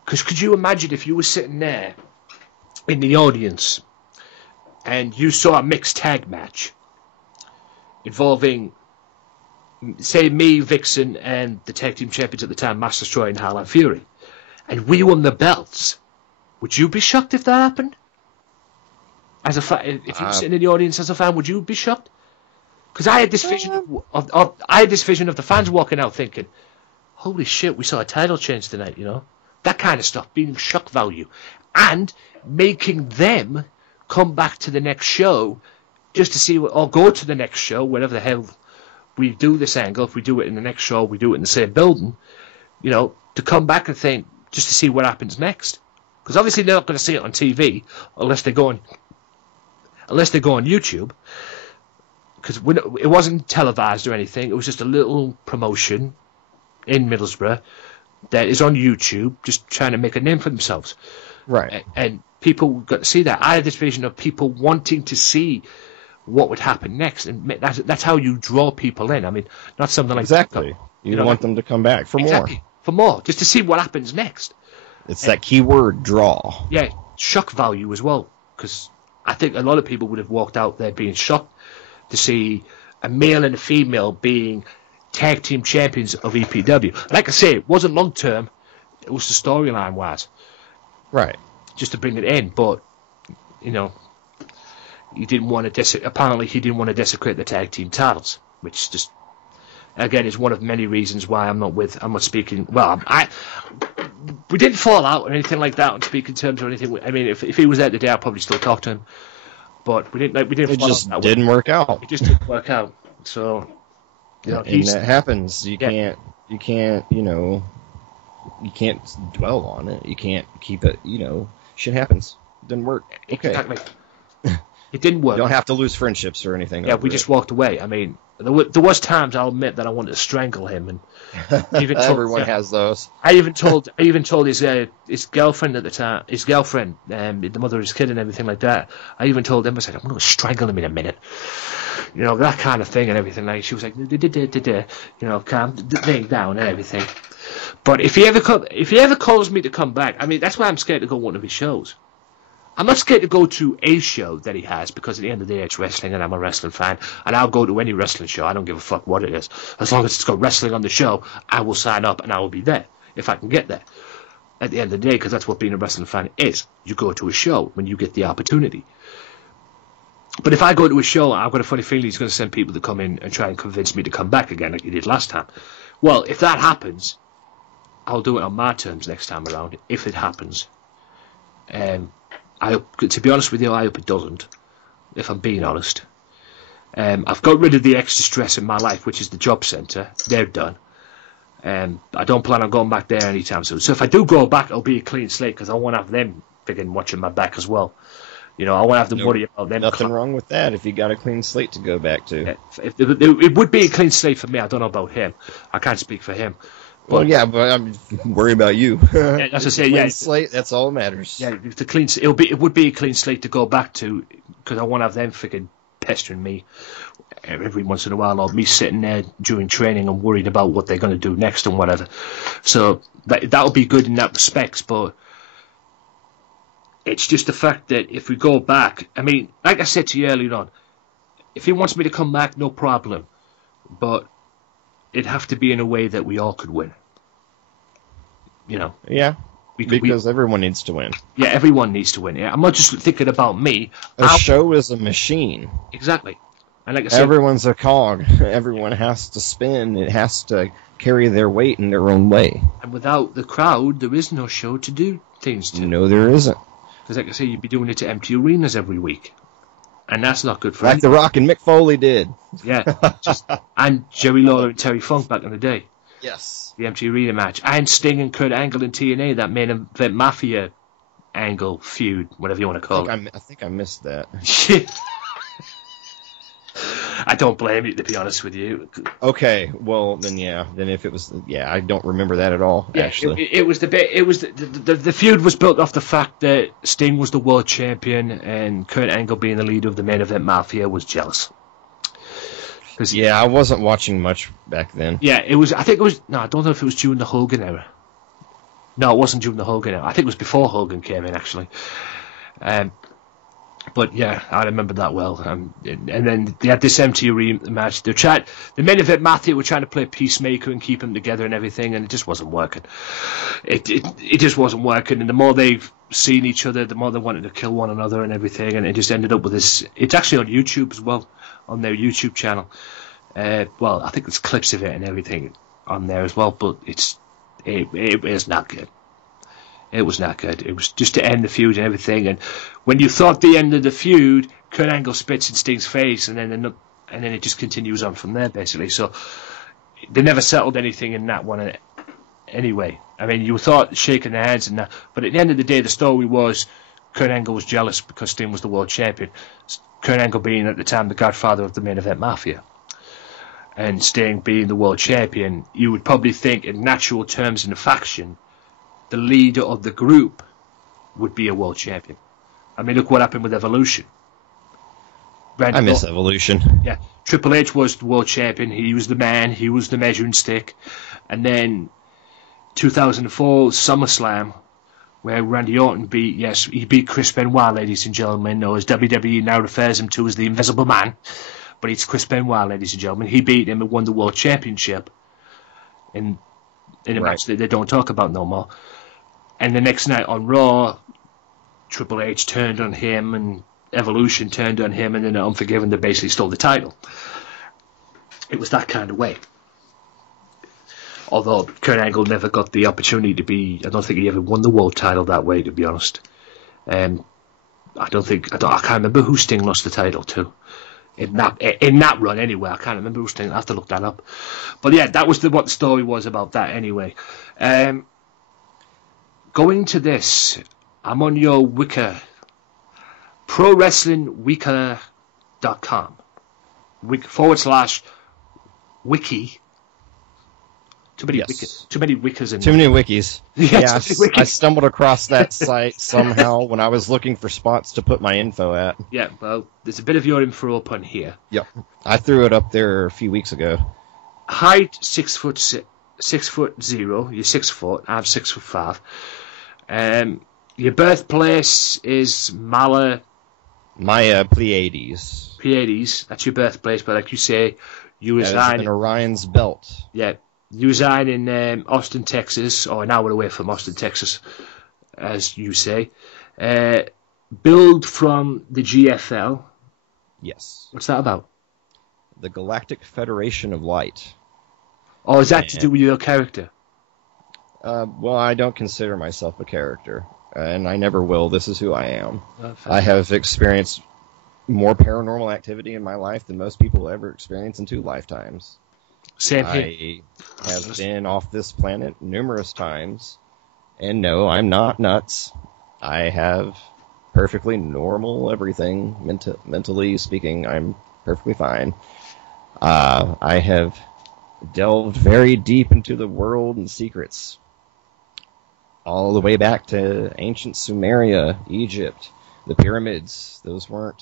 Because could you imagine if you were sitting there in the audience and you saw a mixed tag match involving, say, me, Vixen, and the tag team champions at the time, Master Destroyer and Harlan Fury, and we won the belts, would you be shocked if that happened? As a fan, if you were sitting in the audience as a fan, would you be shocked? Because I had this vision of the fans walking out thinking, "Holy shit, we saw a title change tonight," that kind of stuff, being shock value, and making them come back to the next show just to see or go to the next show, wherever the hell we do this angle. If we do it in the next show, we do it in the same building, to come back and think just to see what happens next. Because obviously they're not going to see it on TV unless they go on YouTube. Because it wasn't televised or anything. It was just a little promotion in Middlesbrough that is on YouTube, just trying to make a name for themselves. Right. And people got to see that. I had this vision of people wanting to see what would happen next, and that's how you draw people in. Not something like exactly. You want them to come back for more. For more, just to see what happens next. It's that key word, draw. Yeah, shock value as well, because I think a lot of people would have walked out there being shocked to see a male and a female being tag team champions of EPW. Like I say, it wasn't long term. It was the storyline wise. Right. Just to bring it in, but he didn't want to apparently he didn't want to desecrate the tag team titles, which just again is one of many reasons why I'm not speaking. Well, we didn't fall out or anything like that on speaking terms or anything. If he was there today, I'd probably still talk to him. But we didn't. It just didn't work out. It just didn't work out. So, and that happens. You can't. You can't dwell on it. You can't keep it. Shit happens. It didn't work. Okay. Exactly. It didn't work. You don't have to lose friendships or anything. Yeah, we just walked away. There was times, I'll admit, that I wanted to strangle him, and everyone has those. I even told his girlfriend at the time, the mother of his kid and everything like that. I even told him, I said, I'm going to strangle him in a minute. You know, that kind of thing and everything. Like, she was like, you know, calm down and everything. But if he ever calls me to come back, I mean, that's why I'm scared to go to one of his shows. I'm not scared to go to a show that he has, because at the end of the day it's wrestling and I'm a wrestling fan, and I'll go to any wrestling show. I don't give a fuck what it is. As long as it's got wrestling on the show, I will sign up and I will be there if I can get there at the end of the day, because that's what being a wrestling fan is. You go to a show when you get the opportunity. But if I go to a show, I've got a funny feeling he's going to send people to come in and try and convince me to come back again like he did last time. Well, if that happens, I'll do it on my terms next time around, if it happens. To be honest with you, I hope it doesn't, if I'm being honest. I've got rid of the extra stress in my life, which is the job centre. They're done. I don't plan on going back there anytime soon. So if I do go back, it'll be a clean slate, because I won't have them friggin' watching my back as well. You know, I won't have to worry about them. Nothing wrong with that if you got a clean slate to go back to. It would be a clean slate for me. I don't know about him. I can't speak for him. Well, yeah, but I'm worried about you. Yeah, as I say, clean slate, that's all that matters. Yeah, the clean. It would be a clean slate to go back to, because I won't have them freaking pestering me every once in a while, or me sitting there during training and worried about what they're going to do next and whatever. So that'll be good in that respect, but it's just the fact that if we go back, I mean, like I said to you earlier on, if he wants me to come back, no problem, but it'd have to be in a way that we all could win. You know? Yeah, because everyone needs to win. Yeah, everyone needs to win. Yeah, I'm not just thinking about me. A show is a machine. Exactly. And like I said, everyone's a cog. Everyone has to spin. It has to carry their weight in their own way. And without the crowd, there is no show to do things to. No, there isn't. Because like I say, you'd be doing it to empty arenas every week. And that's not good for Like The Rock and Mick Foley did. Yeah. And Jerry Lawler and Terry Funk back in the day. Yes. The empty arena match. And Sting and Kurt Angle in TNA, that main event Mafia angle feud, whatever you want to call it. I think I missed that. I don't blame you, to be honest with you. Okay, well then, yeah. Then if it was, I don't remember that at all. Yeah, actually, it was the bit. It was the feud was built off the fact that Sting was the world champion and Kurt Angle, being the leader of the main event Mafia, was jealous. Yeah, I wasn't watching much back then. Yeah, it was. I think it was. No, I don't know if it was during the Hogan era. No, it wasn't during the Hogan era. I think it was before Hogan came in, actually. But yeah, I remember that well. And then they had this empty arena match. The main event Matthew were trying to play peacemaker and keep them together and everything, and it just wasn't working. It just wasn't working. And the more they've seen each other, the more they wanted to kill one another and everything. And it just ended up with this. It's actually on YouTube as well, on their YouTube channel. Well, I think there's clips of it and everything on there as well. But it was not good. It was not good. It was just to end the feud and everything. And when you thought the end of the feud, Kurt Angle spits in Sting's face, and then it just continues on from there, basically. So they never settled anything in that one anyway. I mean, you thought shaking their hands and that, but at the end of the day, the story was Kurt Angle was jealous because Sting was the world champion. Kurt Angle being at the time the godfather of the main event Mafia, and Sting being the world champion, you would probably think in natural terms in the faction, the leader of the group would be a world champion. I mean, look what happened with Evolution. I miss Evolution. Yeah, Triple H was the world champion. He was the man. He was the measuring stick. And then 2004 SummerSlam, where Randy Orton beat Chris Benoit, ladies and gentlemen, or as WWE now refers him to as the Invisible Man. But it's Chris Benoit, ladies and gentlemen. He beat him and won the world championship in a match that they don't talk about no more. And the next night on Raw, Triple H turned on him and Evolution turned on him, and then Unforgiven, they basically stole the title. It was that kind of way. Although Kurt Angle never got the opportunity to be, I don't think he ever won the world title that way, to be honest. I can't remember who Sting lost the title to. In that run, anyway. I can't remember who Sting. I have to look that up. But yeah, that was what the story was about that, anyway. Going to this, I'm on your Wicca, ProWrestlingWicca.com / wiki. Too many wikis in Too many wikis. Yeah, I stumbled across that site somehow when I was looking for spots to put my info at. Yeah, well, there's a bit of your info up on here. Yep. I threw it up there a few weeks ago. Height 6'0". You're 6 foot. I'm 6'5". Your birthplace is Maya Pleiades. Pleiades. That's your birthplace, but like you say, you resign in Orion's belt. Yeah, you resign in Austin, Texas, or an hour away from Austin, Texas, as you say. Build from the GFL. Yes. What's that about? The Galactic Federation of Light. Oh, is that to do with your character? Well, I don't consider myself a character, and I never will. This is who I am. I have experienced more paranormal activity in my life than most people ever experience in 2 lifetimes. Same here. I have been off this planet numerous times, and no, I'm not nuts. I have perfectly normal everything. Mentally speaking, I'm perfectly fine. I have delved very deep into the world and secrets, all the way back to ancient Sumeria, Egypt, the pyramids. Those were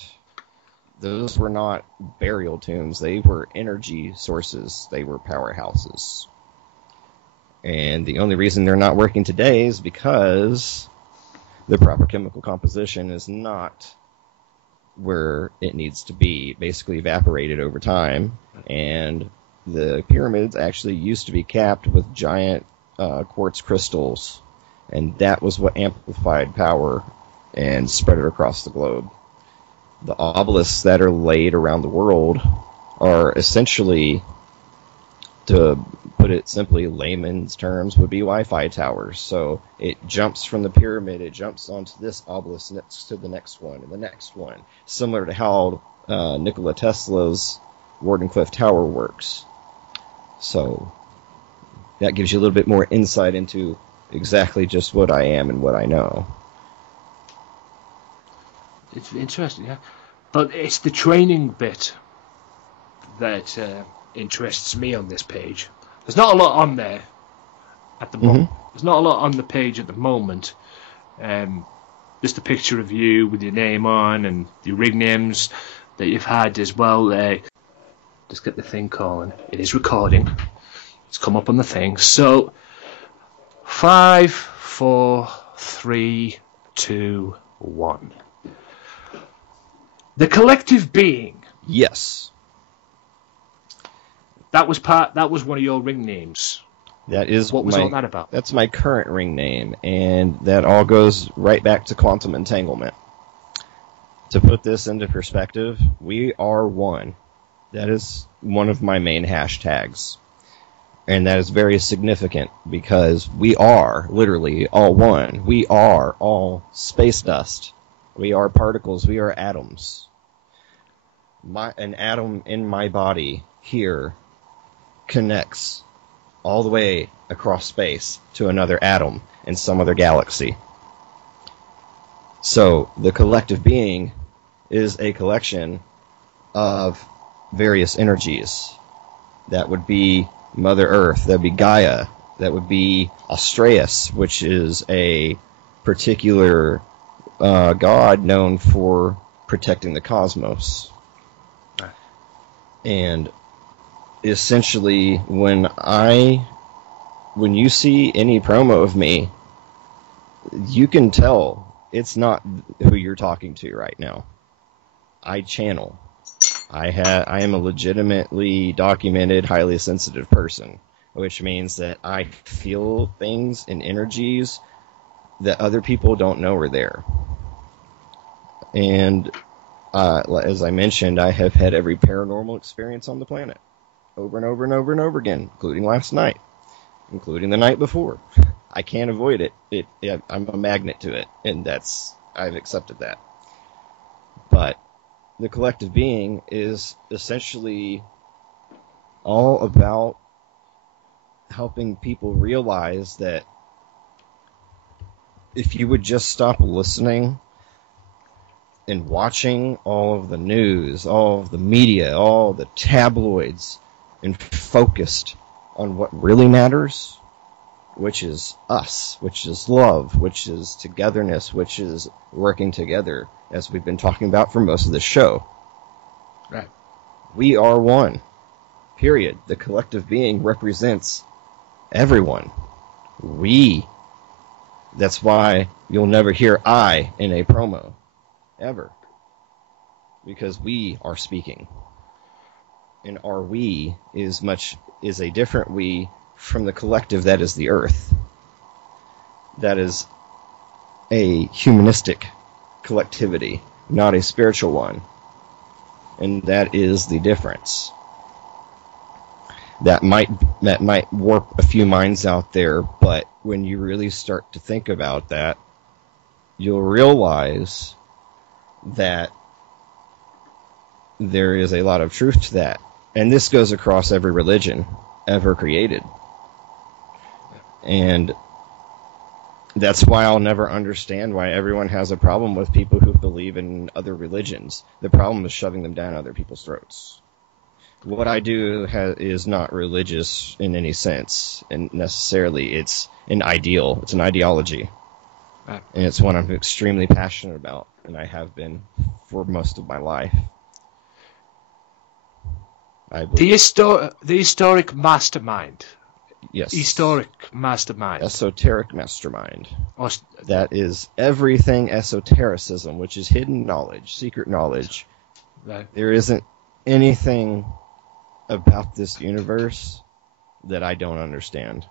not burial tombs. They were energy sources. They were powerhouses. And the only reason they're not working today is because the proper chemical composition is not where it needs to be, basically evaporated over time. And the pyramids actually used to be capped with giant quartz crystals, and that was what amplified power and spread it across the globe. The obelisks that are laid around the world are essentially, to put it simply, layman's terms, would be Wi-Fi towers. So it jumps from the pyramid, it jumps onto this obelisk next to the next one and the next one, similar to how Nikola Tesla's Wardenclyffe Tower works. So that gives you a little bit more insight into exactly just what I am and what I know. It's interesting, yeah. But it's the training bit that interests me on this page. There's not a lot on there at the moment. There's not a lot on the page at the moment. Just a picture of you with your name on and your rig names that you've had as well. Just get the thing calling. It is recording. It's come up on the thing. So, 5, 4, 3, 2, 1. The collective being. Yes. That was one of your ring names. That is what was all that about? That's my current ring name, and that all goes right back to quantum entanglement. To put this into perspective, we are one. That is one of my main hashtags. And that is very significant because we are literally all one. We are all space dust. We are particles. We are atoms. An atom in my body here connects all the way across space to another atom in some other galaxy. So the collective being is a collection of various energies. That would be Mother Earth, that would be Gaia, that would be Astraeus, which is a particular god known for protecting the cosmos. And essentially, when you see any promo of me, you can tell it's not who you're talking to right now. I channel. I am a legitimately documented, highly sensitive person, which means that I feel things and energies that other people don't know are there. And as I mentioned, I have had every paranormal experience on the planet, over and over and over and over again, including last night, including the night before. I can't avoid it. I'm a magnet to it, and I've accepted that. But the collective being is essentially all about helping people realize that if you would just stop listening and watching all of the news, all of the media, all the tabloids, and focused on what really matters, which is us, which is love, which is togetherness, which is working together, as we've been talking about for most of this show. Right. We are one. Period. The collective being represents everyone. We. That's why you'll never hear I in a promo. Ever. Because we are speaking. And our we is a different we from the collective that is the earth. That is a humanistic collectivity, not a spiritual one. And that is the difference. That might warp a few minds out there, but when you really start to think about that, you'll realize that there is a lot of truth to that. And this goes across every religion ever created. And that's why I'll never understand why everyone has a problem with people who believe in other religions. The problem is shoving them down other people's throats. What I do is not religious in any sense, and necessarily it's an ideal. It's an ideology. And it's one I'm extremely passionate about, and I have been for most of my life. The historic mastermind. Yes. Historic mastermind. Esoteric mastermind. That is everything esotericism, which is hidden knowledge, secret knowledge. Right. There isn't anything about this universe that I don't understand.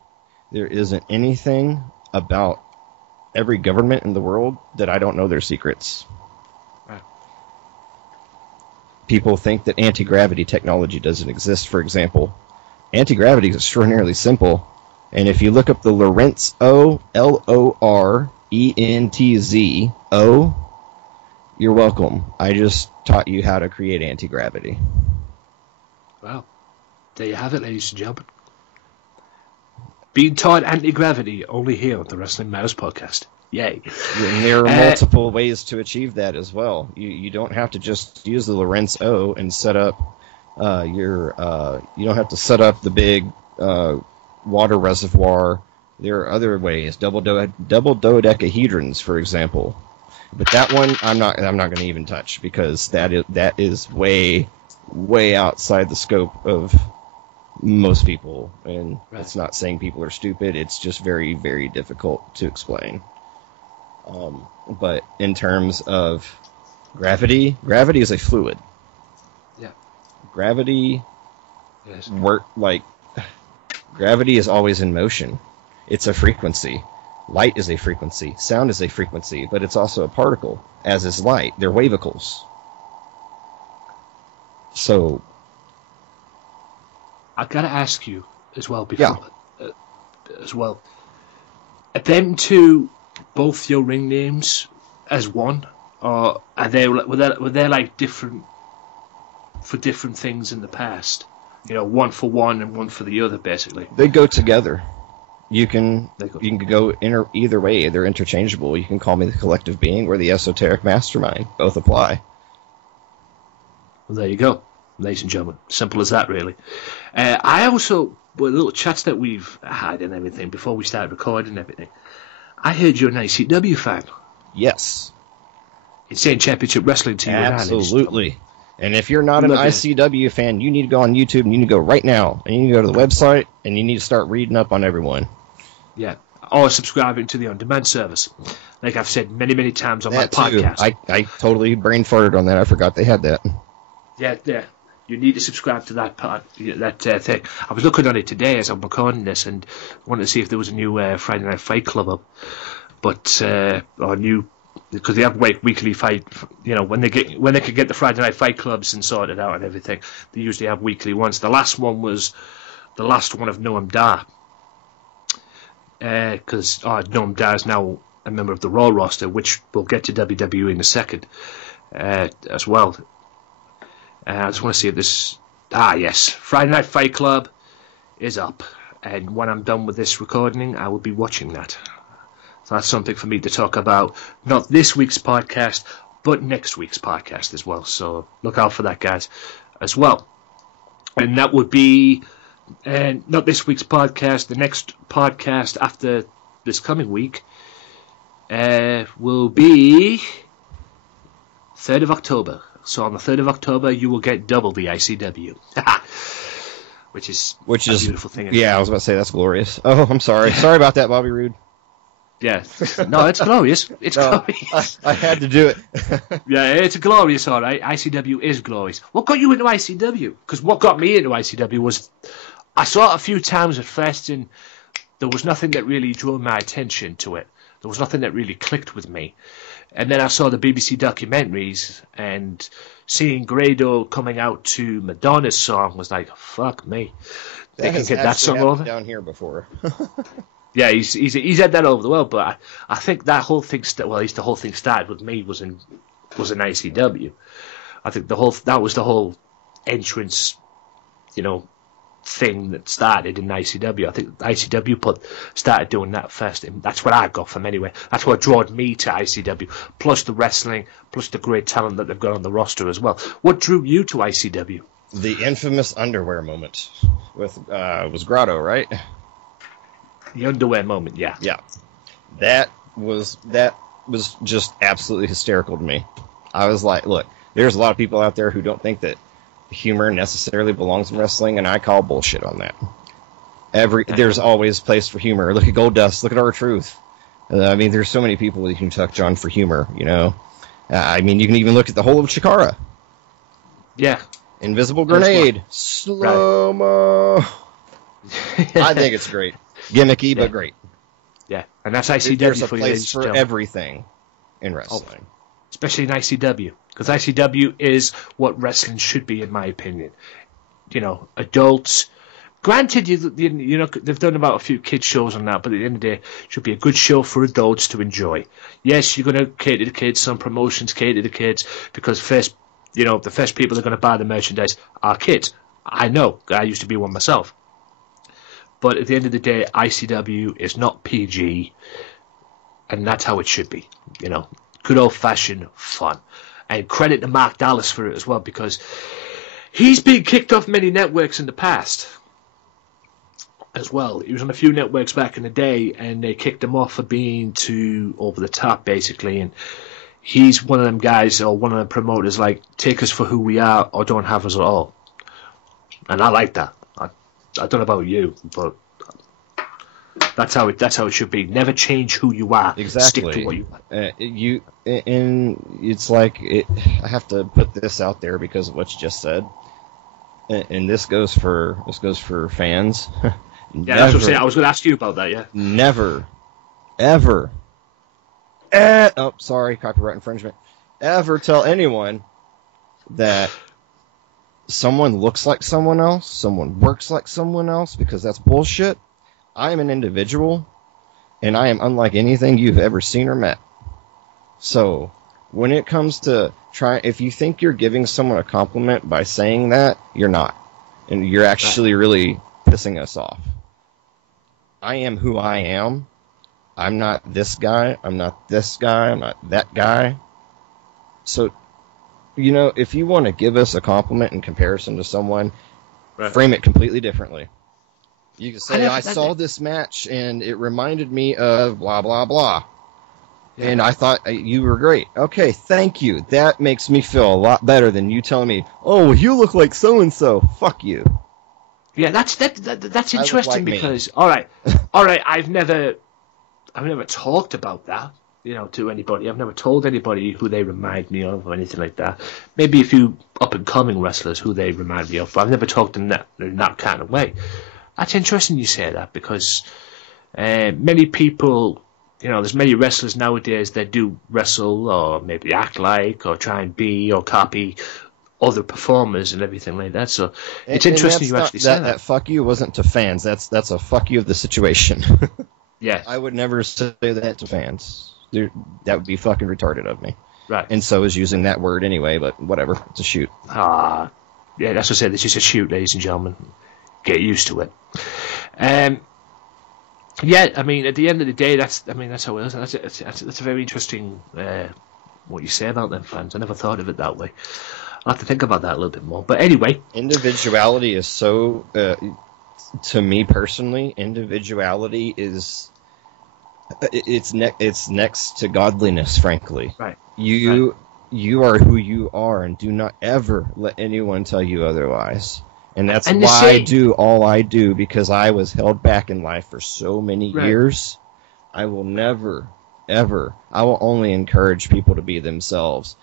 There isn't anything about every government in the world that I don't know their secrets. Right. People think that anti-gravity technology doesn't exist, for example. Anti-gravity is extraordinarily simple, and if you look up the Lorentz-O, L-O-R-E-N-T-Z-O, you're welcome. I just taught you how to create anti-gravity. Well, there you have it, ladies and gentlemen. Being taught anti-gravity only here on the Wrestling Matters podcast. Yay. And there are multiple ways to achieve that as well. You don't have to just use the Lorentz-O and set up you don't have to set up the big water reservoir. There are other ways, double dodecahedrons, for example. But that one I'm not going to even touch, because that is way outside the scope of most people, and right. It's not saying people are stupid. It's just very, very difficult to explain. But in terms of gravity is a fluid. Yeah. Gravity yes. Gravity is always in motion. It's a frequency. Light is a frequency. Sound is a frequency, but it's also a particle, as is light. They're wavicles. So I gotta ask you as well as well. Are them two both your ring names as one, or are were they like different for different things in the past? You know, one for one and one for the other, basically. They go together. You can go either way. They're interchangeable. You can call me the collective being or the esoteric mastermind. Both apply. Well, there you go, ladies and gentlemen. Simple as that, really. I also, with little chats that we've had and everything before we started recording and everything, I heard you're an ICW fan. Yes. Insane Championship Wrestling to you. Absolutely. And if you're not an ICW fan, you need to go on YouTube, and you need to go right now, and you need to go to the website, and you need to start reading up on everyone. Yeah. Or subscribing to the on-demand service. Like I've said many, many times on my podcast. I totally brain farted on that. I forgot they had that. Yeah. You need to subscribe to that part, that thing. I was looking on it today as I'm recording this, and wanted to see if there was a new Friday Night Fight Club up. But, or new... Because they have weekly fight, you know, when they can get the Friday Night Fight Clubs and sorted out and everything, they usually have weekly ones. The last one was the last one of Noam Dar, because Noam Dar is now a member of the Raw roster, which we'll get to WWE in a second as well. I just want to see if this. Yes, Friday Night Fight Club is up, and when I'm done with this recording, I will be watching that. So that's something for me to talk about, not this week's podcast, but next week's podcast as well. So look out for that, guys, as well. And that would be not this week's podcast. The next podcast after this coming week will be 3rd of October. So on the 3rd of October, you will get double the ICW. Which is a beautiful thing. Yeah, I was about to say, that's glorious. Oh, I'm sorry. Sorry about that, Bobby Roode. Yeah. No, it's glorious. It's glorious. I had to do it. Yeah, it's glorious, all right. ICW is glorious. What got you into ICW? Because what got me into ICW was I saw it a few times at first, and there was nothing that really drew my attention to it. There was nothing that really clicked with me. And then I saw the BBC documentaries, and seeing Grado coming out to Madonna's song was like, fuck me. They can get that song over down here before. Yeah, he's had that over the world, but I think that whole thing, at least the whole thing started with me was in ICW. I think that was the whole entrance, thing that started in ICW. I think ICW started doing that first, and that's what I got from anyway. That's what drew me to ICW, plus the wrestling, plus the great talent that they've got on the roster as well. What drew you to ICW? The infamous underwear moment with was Grotto, right? The underwear moment, yeah. Yeah. That was just absolutely hysterical to me. I was like, look, there's a lot of people out there who don't think that humor necessarily belongs in wrestling, and I call bullshit on that. There's always a place for humor. Look at Goldust. Look at R-Truth. There's so many people you can touch on for humor, you can even look at the whole of Chikara. Yeah. Invisible Grenade. Slow-mo. I think it's great. Gimmicky, but great. Yeah, and that's ICW. There's a place for everything in wrestling. Especially in ICW. Because ICW is what wrestling should be, in my opinion. Adults. Granted, they've done about a few kids shows on that, but at the end of the day, it should be a good show for adults to enjoy. Yes, you're going to cater to kids. Some promotions cater to kids because the first people that are going to buy the merchandise are kids. I know. I used to be one myself. But at the end of the day, ICW is not PG, and that's how it should be. Good old-fashioned fun. And credit to Mark Dallas for it as well, because he's been kicked off many networks in the past as well. He was on a few networks back in the day, and they kicked him off for being too over the top, basically. And he's one of them guys, or one of the promoters, like, take us for who we are, or don't have us at all. And I like that. I don't know about you, but that's how it should be. Never change who you are. Exactly. Stick to what you are. It's like I have to put this out there because of what you just said, and this goes for fans. Yeah, that's what I'm saying. I was going to ask you about that. Yeah. Never, ever. Sorry, copyright infringement. Ever tell anyone that someone looks like someone else, someone works like someone else, because that's bullshit. I am an individual, and I am unlike anything you've ever seen or met. So, when it comes to if you think you're giving someone a compliment by saying that, you're not. And you're actually really pissing us off. I am who I am. I'm not this guy. I'm not this guy. I'm not that guy. So, if you want to give us a compliment in comparison to someone, frame it completely differently. You can say, I saw this match and it reminded me of blah, blah, blah. Yeah. And I thought you were great. Okay, thank you. That makes me feel a lot better than you telling me, oh, you look like so-and-so. Fuck you. Yeah, that's interesting because, all right, I've never talked about that. To anybody. I've never told anybody who they remind me of or anything like that. Maybe a few up-and-coming wrestlers who they remind me of, but I've never talked in that kind of way. That's interesting you say that, because many people, there's many wrestlers nowadays that do wrestle or maybe act like or try and be or copy other performers and everything like that. So it's interesting you actually say that. That fuck you wasn't to fans. That's a fuck you of the situation. Yeah. I would never say that to fans. That would be fucking retarded of me. Right. And so is using that word anyway, but whatever. It's a shoot. Yeah, that's what I said. This is a shoot, ladies and gentlemen. Get used to it. Yeah, at the end of the day, that's how it is. That's a very interesting what you say about them fans. I never thought of it that way. I'll have to think about that a little bit more. But anyway. Individuality is so, to me personally, individuality is, it's next to godliness, frankly. Right. You are who you are, and do not ever let anyone tell you otherwise. And that's why I do all I do, because I was held back in life for so many years. I will never, ever, I will only encourage people to be themselves.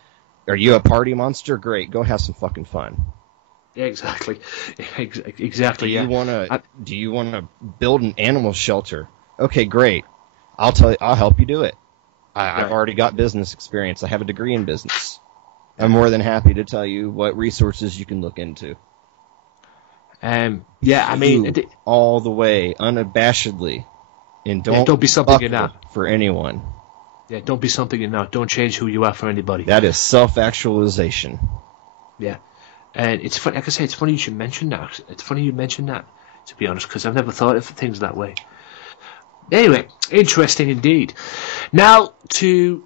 Are you a party monster? Great, go have some fucking fun. Yeah, exactly. Exactly. Do you wanna build an animal shelter? Okay, great. I'll help you do it. I've already got business experience. I have a degree in business. I'm more than happy to tell you what resources you can look into. All the way, unabashedly, and don't be something you're not for anyone. Yeah, don't be something you're not. Don't change who you are for anybody. That is self-actualization. Yeah, and it's funny. Like I say, it's funny you should mention that. It's funny you mentioned that, to be honest, because I've never thought of things that way. Anyway, interesting indeed. Now to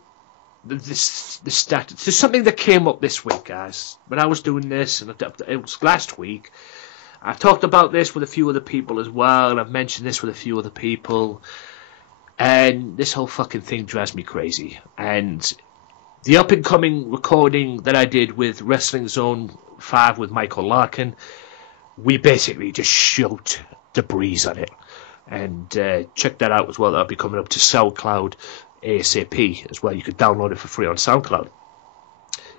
the stat. There's something that came up this week, guys. When I was doing this, and it was last week. I've talked about this with a few other people as well, and I've mentioned this with a few other people, and this whole fucking thing drives me crazy. And the up-and-coming recording that I did with Wrestling Zone 5 with Michael Larkin, we basically just shot debris on it. And check that out as well. That'll be coming up to SoundCloud ASAP as well. You can download it for free on SoundCloud. It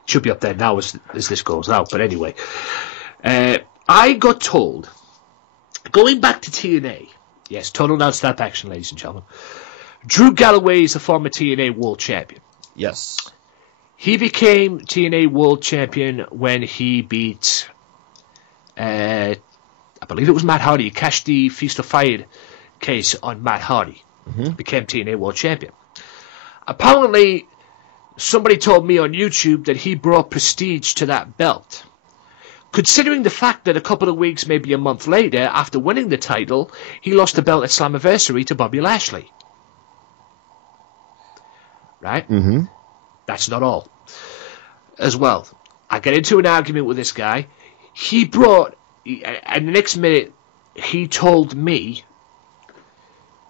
should be up there now as this goes out, but anyway. I got told, going back to TNA, yes, total non-stop action, ladies and gentlemen, Drew Galloway is a former TNA World Champion. Yes. He became TNA World Champion when he beat, I believe it was Matt Hardy. He cashed the Feast of Fire case on Matt Hardy. Became TNA World Champion. Apparently, somebody told me on YouTube that he brought prestige to that belt. Considering the fact that a couple of weeks, maybe a month later, after winning the title, he lost the belt at Slammiversary to Bobby Lashley. Right? Mm-hmm. That's not all. As well, I get into an argument with this guy. And the next minute, he told me,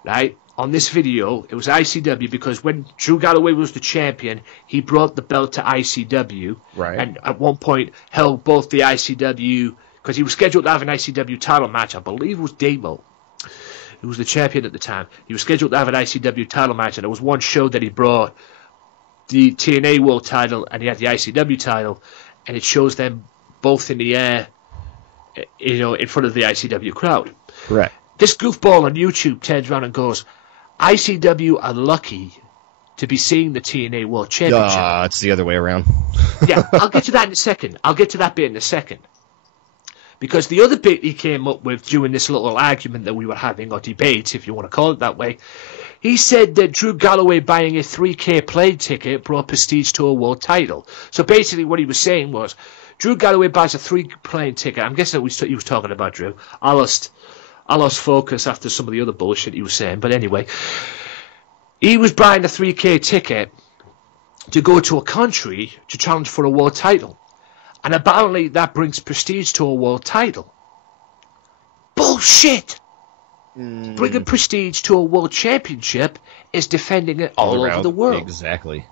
right, on this video, it was ICW, because when Drew Galloway was the champion, he brought the belt to ICW, right, and at one point held both the ICW, because he was scheduled to have an ICW title match. I believe it was Demo, who was the champion at the time. He was scheduled to have an ICW title match, and there was one show that he brought the TNA World title, and he had the ICW title, and it shows them both in the air, in front of the ICW crowd. Correct. This goofball on YouTube turns around and goes, ICW are lucky to be seeing the TNA World Championship. It's the other way around. Yeah, I'll get to that in a second. I'll get to that bit in a second. Because the other bit he came up with during this little argument that we were having, or debate, if you want to call it that way, he said that Drew Galloway buying a 3K plane ticket brought prestige to a world title. So basically what he was saying was, Drew Galloway buys a 3 plane ticket. I'm guessing he was talking about Drew. I lost focus after some of the other bullshit he was saying. But anyway, he was buying a 3K ticket to go to a country to challenge for a world title. And apparently that brings prestige to a world title. Bullshit! Bringing prestige to a world championship is defending it all over the world. Exactly.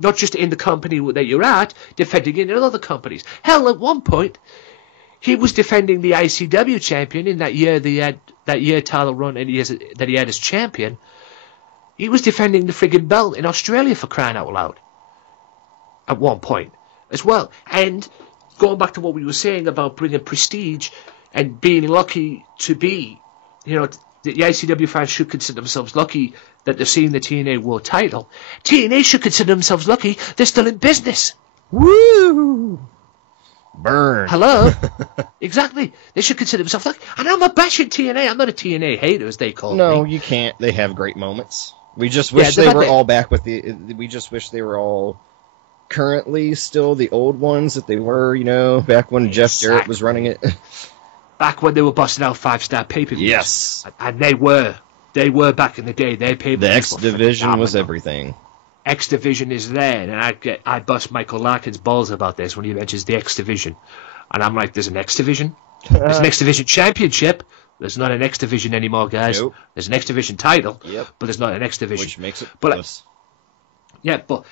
Not just in the company that you're at, defending it in other companies. Hell, at one point, he was defending the ICW champion in that year title run that he had as champion. He was defending the friggin' belt in Australia, for crying out loud. At one point as well. And going back to what we were saying about bringing prestige and being lucky to be, the ICW fans should consider themselves lucky that they're seeing the TNA World title. TNA should consider themselves lucky they're still in business. Woo! Burn. Hello? Exactly. They should consider themselves lucky. And I'm not bashing TNA. I'm not a TNA hater, as they call me. No, you can't. They have great moments. We just wish they were all back with we just wish they were all currently still the old ones that they were, back when Jeff Jarrett was running it. Back when they were busting out 5-star pay-per-views. Yes. And they were back in the day. They paid the X Division was everything. X Division is there, and I bust Michael Larkin's balls about this when he mentions the X Division, and I'm like, there's an X Division, there's an X Division championship. There's not an X Division anymore, guys. Nope. There's an X Division title, Yep. but there's not an X Division, Which makes it plus. Yeah, but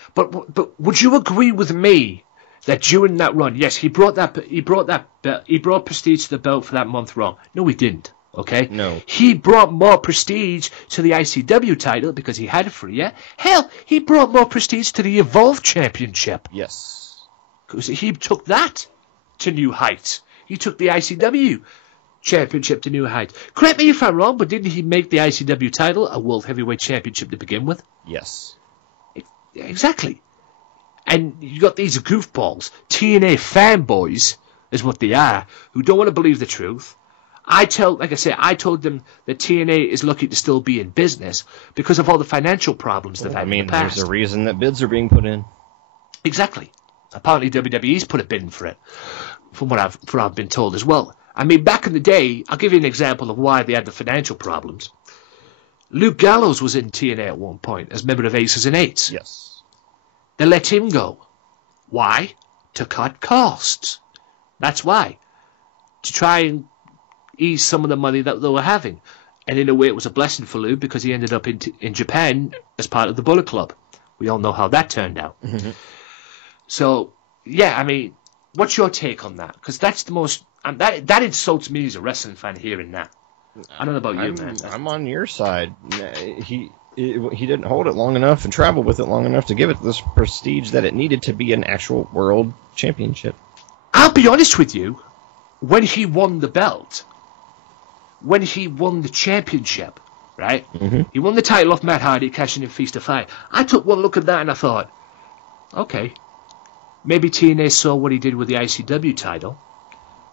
would you agree with me that during that run, yes, he brought prestige to the belt for that month Raw. No, he didn't. Okay? No. He brought more prestige to the ICW title because he had it for a year. Hell, he brought more prestige to the Evolve Championship. Yes. Because he took that to new heights. He took the ICW Championship to new heights. Correct me if I'm wrong, but didn't he make the ICW title a World Heavyweight Championship to begin with? Yes. Exactly. And you got these goofballs, TNA fanboys is what they are, who don't want to believe the truth. I told them that TNA is lucky to still be in business because of all the financial problems they've had in the past. There's a reason that bids are being put in. Exactly. Apparently WWE's put a bid in for it, from what I've been told as well. I mean, back in the day, I'll give you an example of why they had the financial problems. Luke Gallows was in TNA at one point as member of Aces and Eights. Yes. They let him go. Why? To cut costs. That's why. To try and ease some of the money that they were having. And in a way, it was a blessing for Luke because he ended up in Japan as part of the Bullet Club. We all know how that turned out. Mm-hmm. So, yeah, I mean, what's your take on that? Because that's the most... that insults me as a wrestling fan hearing that. I don't know about you, man. I'm on your side. He didn't hold it long enough and travel with it long enough to give it this prestige that it needed to be an actual world championship. I'll be honest with you. When he won the belt, when he won the championship, right? Mm-hmm. He won the title off Matt Hardy, cashing in Feast of Fire. I took one look at that and I thought, okay, maybe TNA saw what he did with the ICW title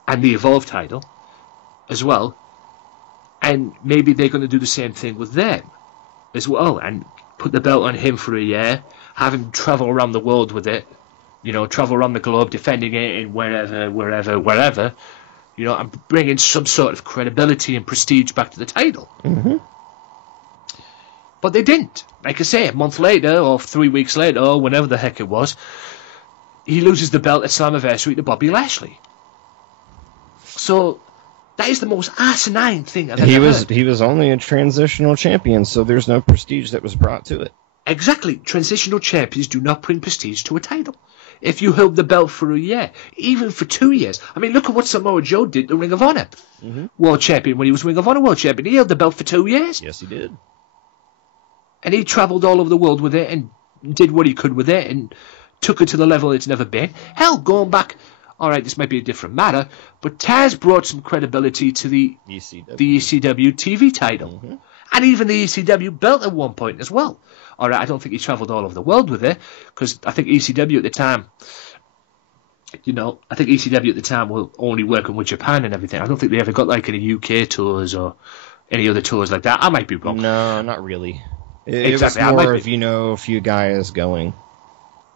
and the Evolve title as well, and maybe they're going to do the same thing with them as well, and put the belt on him for a year, have him travel around the world with it, travel around the globe defending it in wherever, and bringing some sort of credibility and prestige back to the title. Mm-hmm. But they didn't. Like I say, a month later, or 3 weeks later, or whenever the heck it was, he loses the belt at Slammiversary to Bobby Lashley. So that is the most asinine thing I've ever heard. He was only a transitional champion, so there's no prestige that was brought to it. Exactly. Transitional champions do not bring prestige to a title. If you held the belt for a year, even for 2 years. I mean, look at what Samoa Joe did to Ring of Honor. Mm-hmm. World champion when he was Ring of Honor world champion. He held the belt for 2 years. Yes, he did. And he travelled all over the world with it and did what he could with it and took it to the level it's never been. Hell, going back... All right, this might be a different matter, but Taz brought some credibility to the ECW TV title. Mm-hmm. And even the ECW belt at one point as well. All right, I don't think he travelled all over the world with it, because I think ECW at the time, were only working with Japan and everything. I don't think they ever got like any UK tours or any other tours like that. I might be wrong. No, not really. It was more of, a few guys going.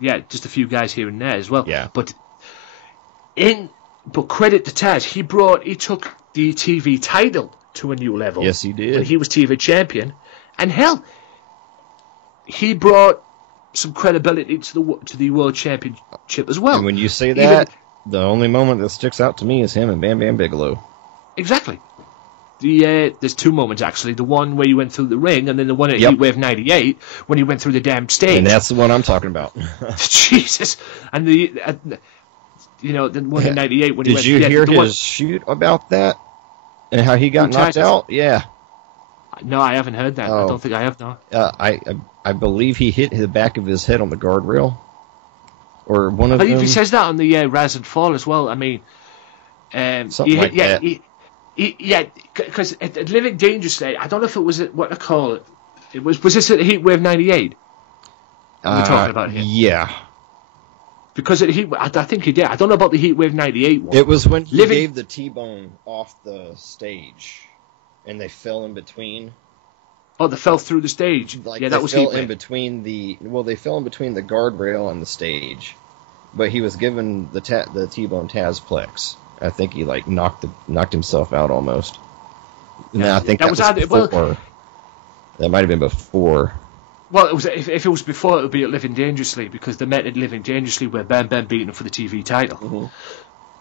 Yeah, just a few guys here and there as well. Yeah. But credit to Taz, he took the TV title to a new level. Yes, he did. When he was TV champion, and hell, he brought some credibility to the World Championship as well. And when you say that, the only moment that sticks out to me is him and Bam Bam Bigelow. Exactly. There's two moments actually. The one where he went through the ring, and then the one at Heatwave '98 when he went through the damn stage. And that's the one I'm talking about. Jesus, and the one in '98 when he went. Did you hear his shoot about that and how he got knocked out? Yeah. No, I haven't heard that. I don't think I have. No. I believe he hit the back of his head on the guardrail, or one of them. I believe he says that on the Rise and Fall as well. I mean, something like that. Because at Living Dangerously, I don't know if it was what I call it. Was this at Heatwave '98? We're talking about here. Yeah. Because I think he did. I don't know about the Heatwave '98 one. It was when he gave the T-bone off the stage, and they fell in between. Oh, they fell through the stage. That was Heatwave. They fell in between the guardrail and the stage, but he was given the T-bone Tazplex. I think he knocked himself out almost. Yeah, I think that was before. That might have been before. Well, it was if it was before, it would be at Living Dangerously, because they met at Living Dangerously where Bam Bam beat him for the TV title. Mm-hmm.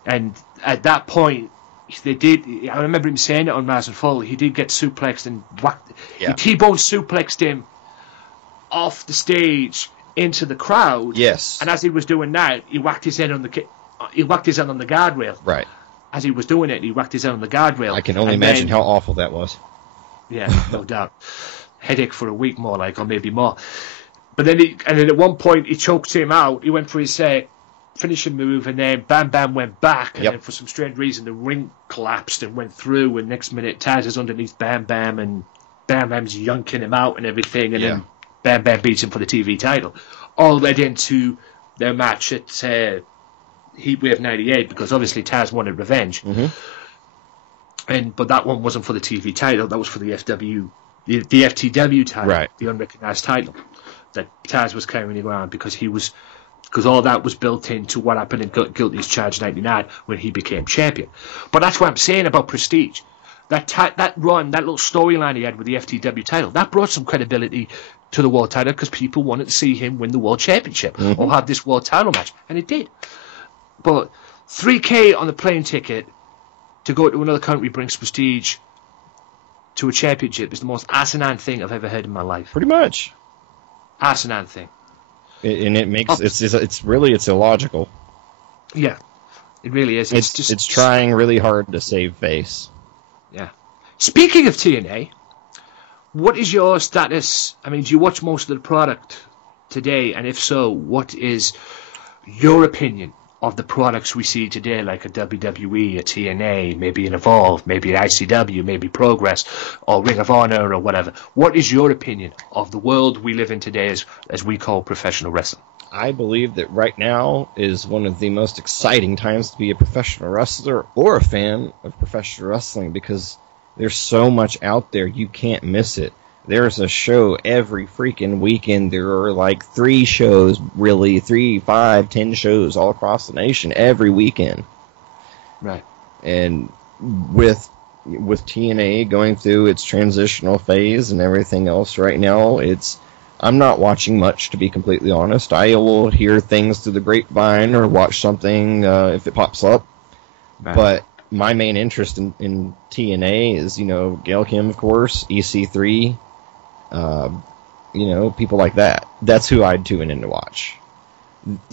And at that point, they did. I remember him saying it on Mars and Fall. He did get suplexed and whacked. Yeah. He T-bone suplexed him off the stage into the crowd. Yes. And as he was doing that, he whacked his head on the guardrail. Right. As he was doing it, he whacked his head on the guardrail. I can only imagine how awful that was. Yeah, no doubt. Headache for a week, more like, or maybe more. But then, at one point, he choked him out. He went for his finishing move, and then Bam Bam went back, and then for some strange reason, the ring collapsed and went through. And next minute, Taz is underneath Bam Bam, and Bam Bam's yanking him out and everything, and then Bam Bam beats him for the TV title. All led into their match at Heatwave 98, because obviously Taz wanted revenge. Mm-hmm. But that one wasn't for the TV title. That was for the the FTW title, right. The unrecognized title that Taz was carrying around, because all that was built into what happened in Guilty as Charged 99 when he became champion. But that's what I'm saying about Prestige. That run, that little storyline he had with the FTW title, that brought some credibility to the world title, because people wanted to see him win the world championship or have this world title match, and it did. But $3,000 on the plane ticket to go to another country brings Prestige to a championship is the most asinine thing I've ever heard in my life. Pretty much. Asinine thing. And it makes it's illogical. Yeah, it really is. It's trying really hard to save face. Yeah. Speaking of TNA, what is your status? I mean, do you watch most of the product today? And if so, what is your opinion of the products we see today, like a WWE, a TNA, maybe an Evolve, maybe an ICW, maybe Progress, or Ring of Honor, or whatever? What is your opinion of the world we live in today as we call professional wrestling? I believe that right now is one of the most exciting times to be a professional wrestler or a fan of professional wrestling, because there's so much out there, you can't miss it. There's a show every freaking weekend. There are like 3 shows, really, 3, 5, 10 shows all across the nation every weekend. Right. And with TNA going through its transitional phase and everything else right now, I'm not watching much, to be completely honest. I will hear things through the grapevine or watch something if it pops up. Right. But my main interest in TNA is, Gail Kim, of course, EC3, people like that. That's who I'd tune in to watch.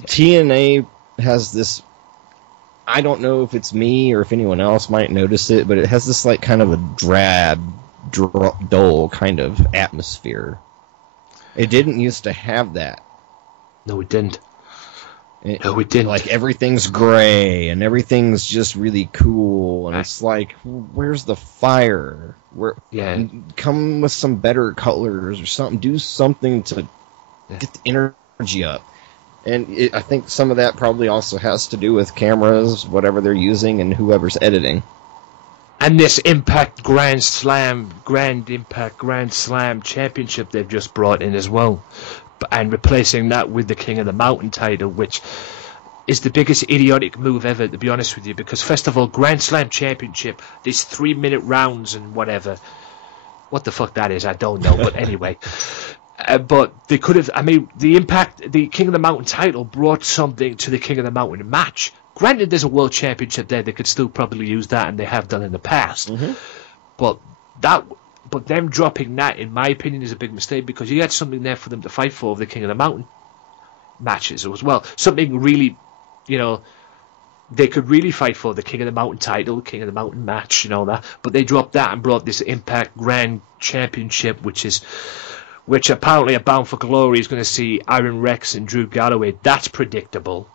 TNA has this, I don't know if it's me or if anyone else might notice it, but it has this like kind of a drab, dull kind of atmosphere. It didn't used to have that. No, it didn't. No, it didn't. Like, everything's gray, and everything's just really cool, and it's like, where's the fire? Come with some better colors or something. Do something to get the energy up. And I think some of that probably also has to do with cameras, whatever they're using, and whoever's editing. And this Impact Grand Slam Championship they've just brought in as well. And replacing that with the King of the Mountain title, which is the biggest idiotic move ever, to be honest with you. Because, first of all, Grand Slam Championship, these 3-minute rounds and whatever. What the fuck that is, I don't know. But anyway. But they could have, the King of the Mountain title brought something to the King of the Mountain match. Granted, there's a World Championship there. They could still probably use that, and they have done in the past. Mm-hmm. But them dropping that, in my opinion, is a big mistake, because you had something there for them to fight for the King of the Mountain matches as well. Something really, they could really fight for the King of the Mountain title, King of the Mountain match, that. But they dropped that and brought this Impact Grand Championship, which apparently at Bound for Glory is going to see Iron Rex and Drew Galloway. That's predictable.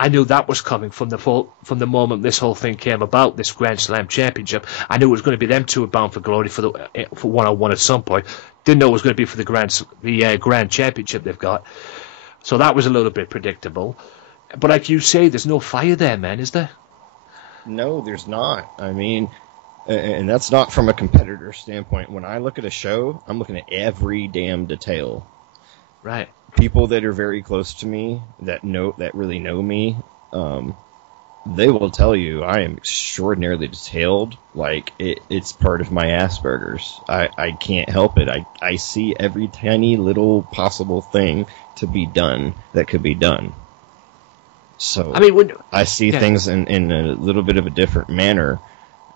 I knew that was coming from the moment this whole thing came about, this Grand Slam Championship. I knew it was going to be them two at Bound for Glory for one-on-one at some point. Didn't know it was going to be for the Grand Championship they've got. So that was a little bit predictable. But like you say, there's no fire there, man, is there? No, there's not. And that's not from a competitor standpoint. When I look at a show, I'm looking at every damn detail. Right. People that are very close to me, that really know me, they will tell you I am extraordinarily detailed. Like, it's part of my Asperger's. I can't help it. I see every tiny little possible thing to be done that could be done. So, I mean, I see things in a little bit of a different manner,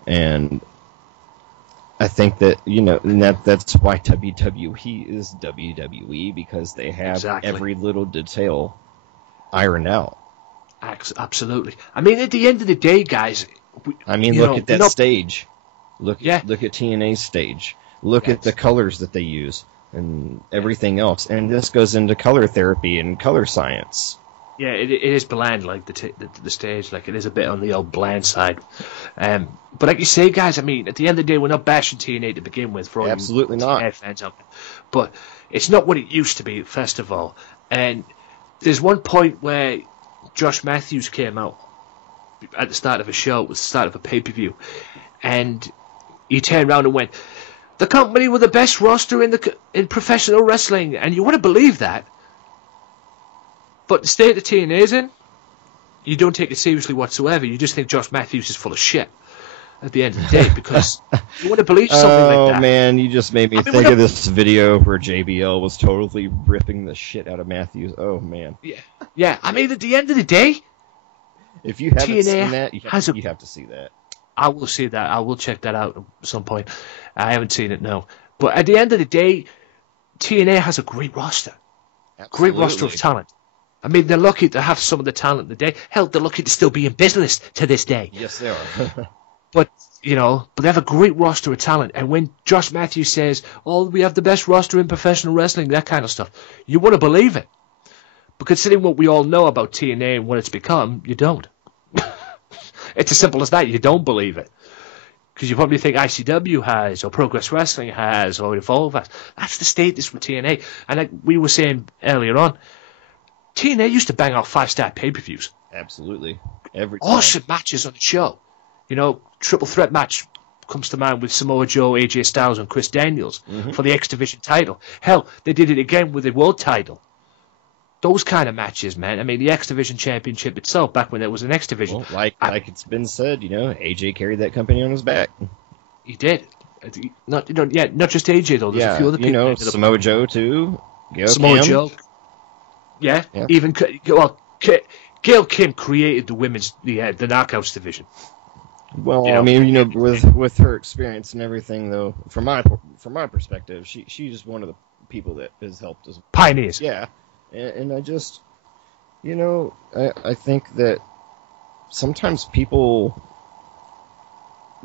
and I think that, and that's why WWE is WWE, because they have every little detail ironed out. Absolutely. I mean, at the end of the day, guys... look at that stage. Look at TNA's stage. Look at the colors that they use and everything else. And this goes into color therapy and color science. Yeah, it is bland, like the stage. Like, it is a bit on the old bland side. But like you say, guys, I mean, at the end of the day, we're not bashing TNA to begin with. For all absolutely not. TNA fans out there. But it's not what it used to be, first of all. And there's one point where Josh Matthews came out at the start of a show, at the start of a pay-per-view, and he turned around and went, "The company with the best roster in professional wrestling," and you want to believe that. But the state that TNA's in, you don't take it seriously whatsoever. You just think Josh Matthews is full of shit at the end of the day, because you want to believe something like that. Oh, man, you just made me think of this video where JBL was totally ripping the shit out of Matthews. Oh, man. Yeah. I mean, at the end of the day, if you haven't seen that, you have to see that. I will see that. I will check that out at some point. I haven't seen it, no. But at the end of the day, TNA has a great roster. Absolutely. Great roster of talent. I mean, they're lucky to have some of the talent today. Hell, they're lucky to still be in business to this day. Yes, they are. But they have a great roster of talent. And when Josh Matthews says, "Oh, we have the best roster in professional wrestling," that kind of stuff, you want to believe it. But considering what we all know about TNA and what it's become, you don't. It's as simple as that. You don't believe it. Because you probably think ICW has, or Progress Wrestling has, or Evolve has. That's the status with TNA. And like we were saying earlier on, TNA used to bang out 5-star pay-per-views. Absolutely. Every time. Awesome matches on the show. Triple threat match comes to mind with Samoa Joe, AJ Styles, and Chris Daniels for the X Division title. Hell, they did it again with the World title. Those kind of matches, man. I mean, the X Division Championship itself, back when there was an X Division. Well, like it's been said, AJ carried that company on his back. He did. Not just AJ though. There's a few other people. Samoa Joe too. Samoa Joe. Yeah. Even Gail Kim created the women's the Knockouts division. Well, I mean, with her experience and everything, though, from my perspective, she's one of the people that has helped us. Pioneers. Yeah, and I just, I think that sometimes people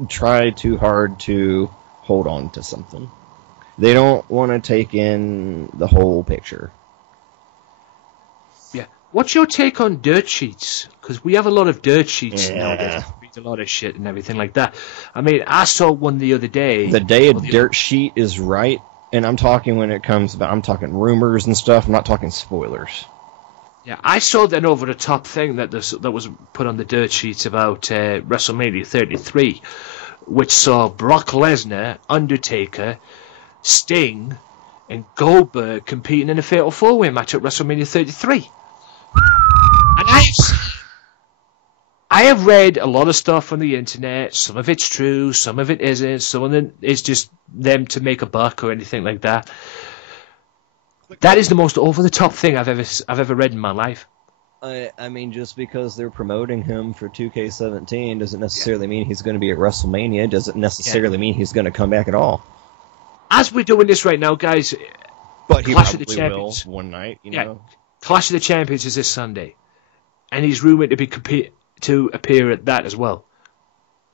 try too hard to hold on to something. They don't want to take in the whole picture. Yeah. What's your take on dirt sheets? Because we have a lot of dirt sheets nowadays. A lot of shit and everything like that. I mean, I saw one the other day. The day a dirt sheet is right, and I'm talking when it comes about, I'm talking rumors and stuff. I'm not talking spoilers. Yeah, I saw that over the top thing that was put on the dirt sheets about WrestleMania 33, which saw Brock Lesnar, Undertaker, Sting, and Goldberg competing in a Fatal 4-Way match at WrestleMania 33. And I have read a lot of stuff on the internet. Some of it's true, some of it isn't. Some of it is just them to make a buck or anything like that. That is the most over-the-top thing I've ever read in my life. I mean, just because they're promoting him for 2K17 doesn't necessarily mean he's going to be at WrestleMania. Doesn't necessarily mean he's going to come back at all. As we're doing this right now, guys, but he Clash of the probably Champions will one night. You know, Clash of the Champions is this Sunday, and he's rumored to appear at that as well.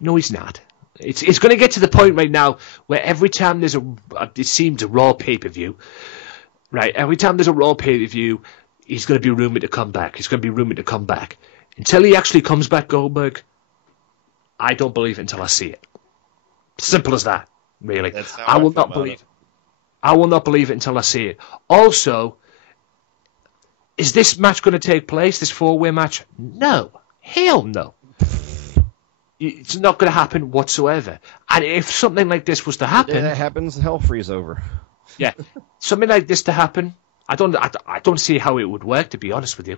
No, he's not. It's going to get to the point right now where every time there's it seems a Raw pay-per-view, right? Every time there's a Raw pay-per-view, he's going to be rumored to come back. He's going to be rumored to come back. Until he actually comes back, Goldberg, I don't believe it until I see it. Simple as that, really. I will not believe it. I will not believe it until I see it. Also, is this match going to take place, this 4-way match? No. Hell no. It's not going to happen whatsoever. And if something like this was to happen... If that happens, hell freeze over. Yeah. Something like this to happen, I don't see how it would work, to be honest with you.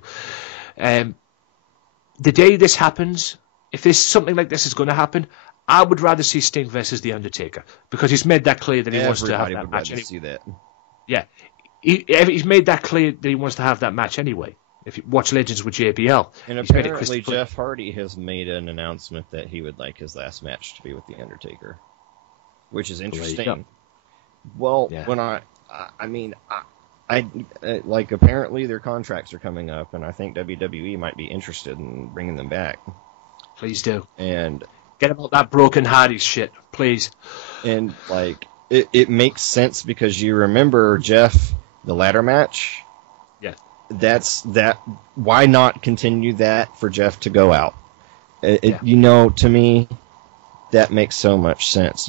the day this happens, if there's something like this is going to happen, I would rather see Sting versus The Undertaker, because he's made that clear that he wants to have that match. See that. Yeah, he's made that clear that he wants to have that match anyway. If you watch Legends with JBL. And apparently Jeff Hardy has made an announcement that he would like his last match to be with The Undertaker, which is interesting. Well, yeah. When I like, apparently their contracts are coming up, and I think WWE might be interested in bringing them back. Please do. And get about that broken Hardy shit, please. And, like, it makes sense because you remember Jeff, the ladder match? Yeah. Why not continue that for Jeff to go out? You know, to me, that makes so much sense.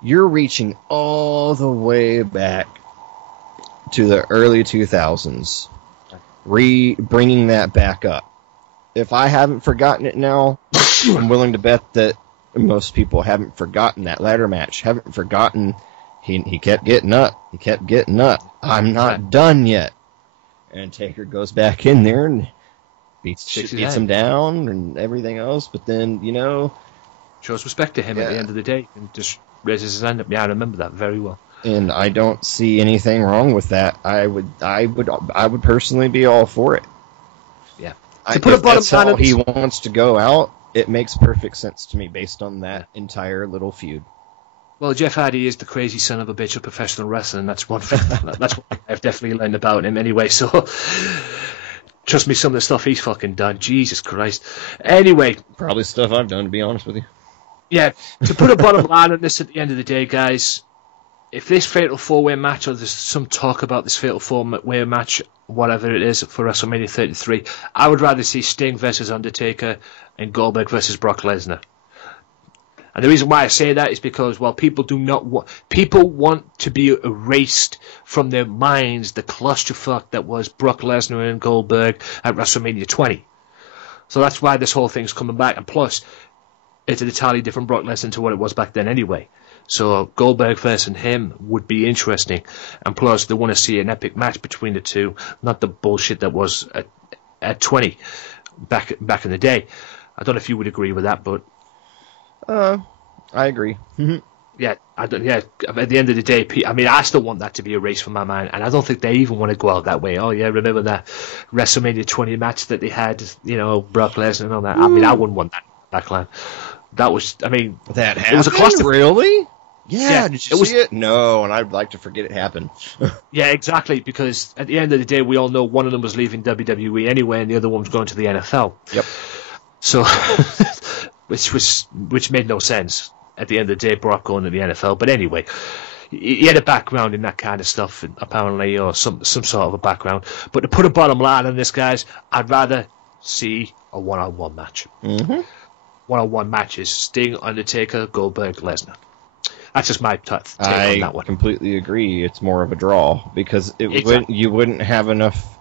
You're reaching all the way back to the early 2000s, bringing that back up. If I haven't forgotten it now, I'm willing to bet that most people haven't forgotten that ladder match, haven't forgotten he kept getting up, I'm not done yet. And Taker goes back in there and beats him down and everything else, but then, you know... shows respect to him at the end of the day and just raises his hand up. Yeah, I remember that very well. And I don't see anything wrong with that. I would personally be all for it. Yeah. If that's how he wants to go out, it makes perfect sense to me based on that entire little feud. Well, Jeff Hardy is the crazy son of a bitch of professional wrestling. That's one thing. That's what I've definitely learned about him anyway. So, trust me, some of the stuff he's fucking done. Jesus Christ. Anyway. Probably stuff I've done, to be honest with you. Yeah. To put a bottom line on this at the end of the day, guys, if this Fatal 4-Way match, or there's some talk about this Fatal 4-Way match, whatever it is, for WrestleMania 33, I would rather see Sting versus Undertaker and Goldberg versus Brock Lesnar. And the reason why I say that is because, well, people want to be erased from their minds the clusterfuck that was Brock Lesnar and Goldberg at WrestleMania 20. So that's why this whole thing's coming back. And plus, it's an entirely different Brock Lesnar to what it was back then anyway. So Goldberg versus him would be interesting. And plus, they want to see an epic match between the two, not the bullshit that was at 20 back in the day. I don't know if you would agree with that, but... I agree. Yeah, at the end of the day, I mean, I still want that to be erased from my mind, and I don't think they even want to go out that way. Oh, yeah, remember that WrestleMania 20 match that they had, you know, Brock Lesnar and all that? I mean, I wouldn't want that backline. That was, I mean... That happened? It was a cluster. Really? Yeah, did you see it? No, and I'd like to forget it happened. Yeah, exactly, because at the end of the day, we all know one of them was leaving WWE anyway, and the other one was going to the NFL. Yep. So, which made no sense at the end of the day, Brock going to the NFL. But anyway, he had a background in that kind of stuff, apparently, or some sort of a background. But to put a bottom line on this, guys, I'd rather see a one-on-one match. Mm-hmm. One-on-one matches: Sting, Undertaker, Goldberg, Lesnar. That's just my take on that one. I completely agree. It's more of a draw because you wouldn't have enough.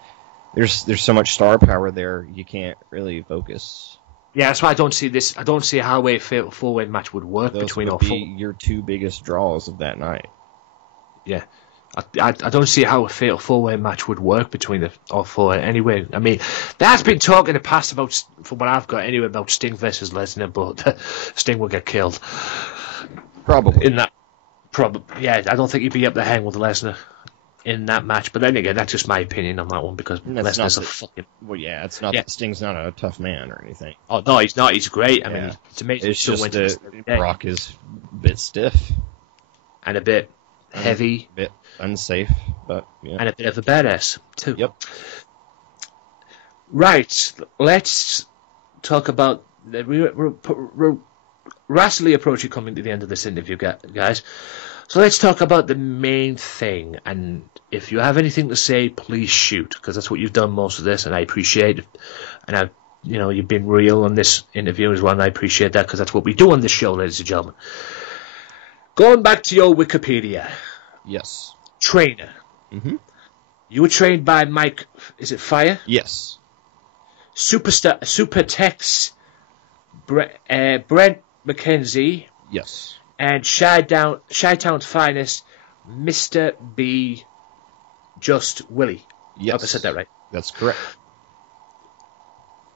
There's so much star power there. You can't really focus. Yeah, that's why I don't see this. I don't see how a Fatal 4-Way match would work between all four. Those would be your two biggest draws of that night. Yeah. I don't see how a Fatal 4-Way match would work between all four anyway. I mean, there's been talk in the past about, from what I've got anyway, about Sting versus Lesnar, but Sting will get killed. Probably. Yeah, I don't think he'd be up to hang with Lesnar in that match. But then again, that's just my opinion on that one, because Lesnar's a fucking... Well, yeah, it's not that Sting's not a tough man or anything. Oh, no, he's not. He's great. I mean, it's amazing. It's just that Brock is a bit stiff. And a bit heavy. A bit unsafe, but yeah. And a bit of a badass, too. Yep. Right, let's talk about... We're rapidly approaching coming to the end of this interview, guys. So let's talk about the main thing, and if you have anything to say, please shoot, because that's what you've done most of this, and I appreciate it. And you've been real on this interview as well, and I appreciate that, because that's what we do on this show, ladies and gentlemen. Going back to your Wikipedia. Yes. Trainer. Mm-hmm. You were trained by Mike, is it Fire? Yes. Supertex Brent McKenzie. Yes. And Chi-Town's finest, Mr. B. Just Willie. Yes. I hope I said that right. That's correct.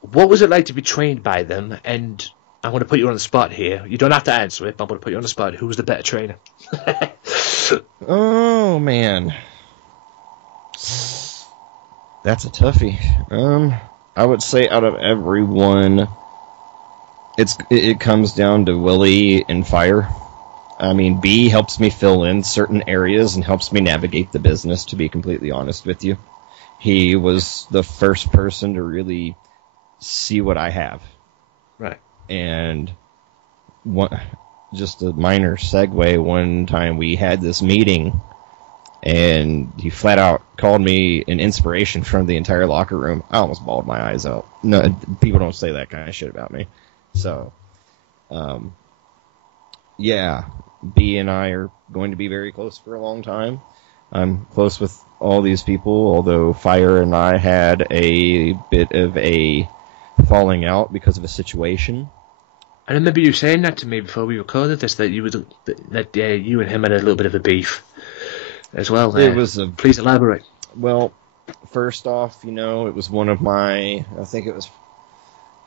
what was it like to be trained by them? And I'm going to put you on the spot here. You don't have to answer it, but I'm going to put you on the spot. Who was the better trainer? Oh, man. That's a toughie. I would say out of everyone, it comes down to Willie and Fire. I mean, B helps me fill in certain areas and helps me navigate the business, to be completely honest with you. He was the first person to really see what I have. Right. And just a minor segue, one time we had this meeting, and he flat out called me an inspiration from the entire locker room. I almost bawled my eyes out. No, people don't say that kind of shit about me. So, yeah, B and I are going to be very close for a long time. I'm close with all these people, although Fire and I had a bit of a falling out because of a situation. I remember you saying that to me before we recorded this, that you and him had a little bit of a beef as well. Please elaborate. Well, first off, it was one of my, I think it was,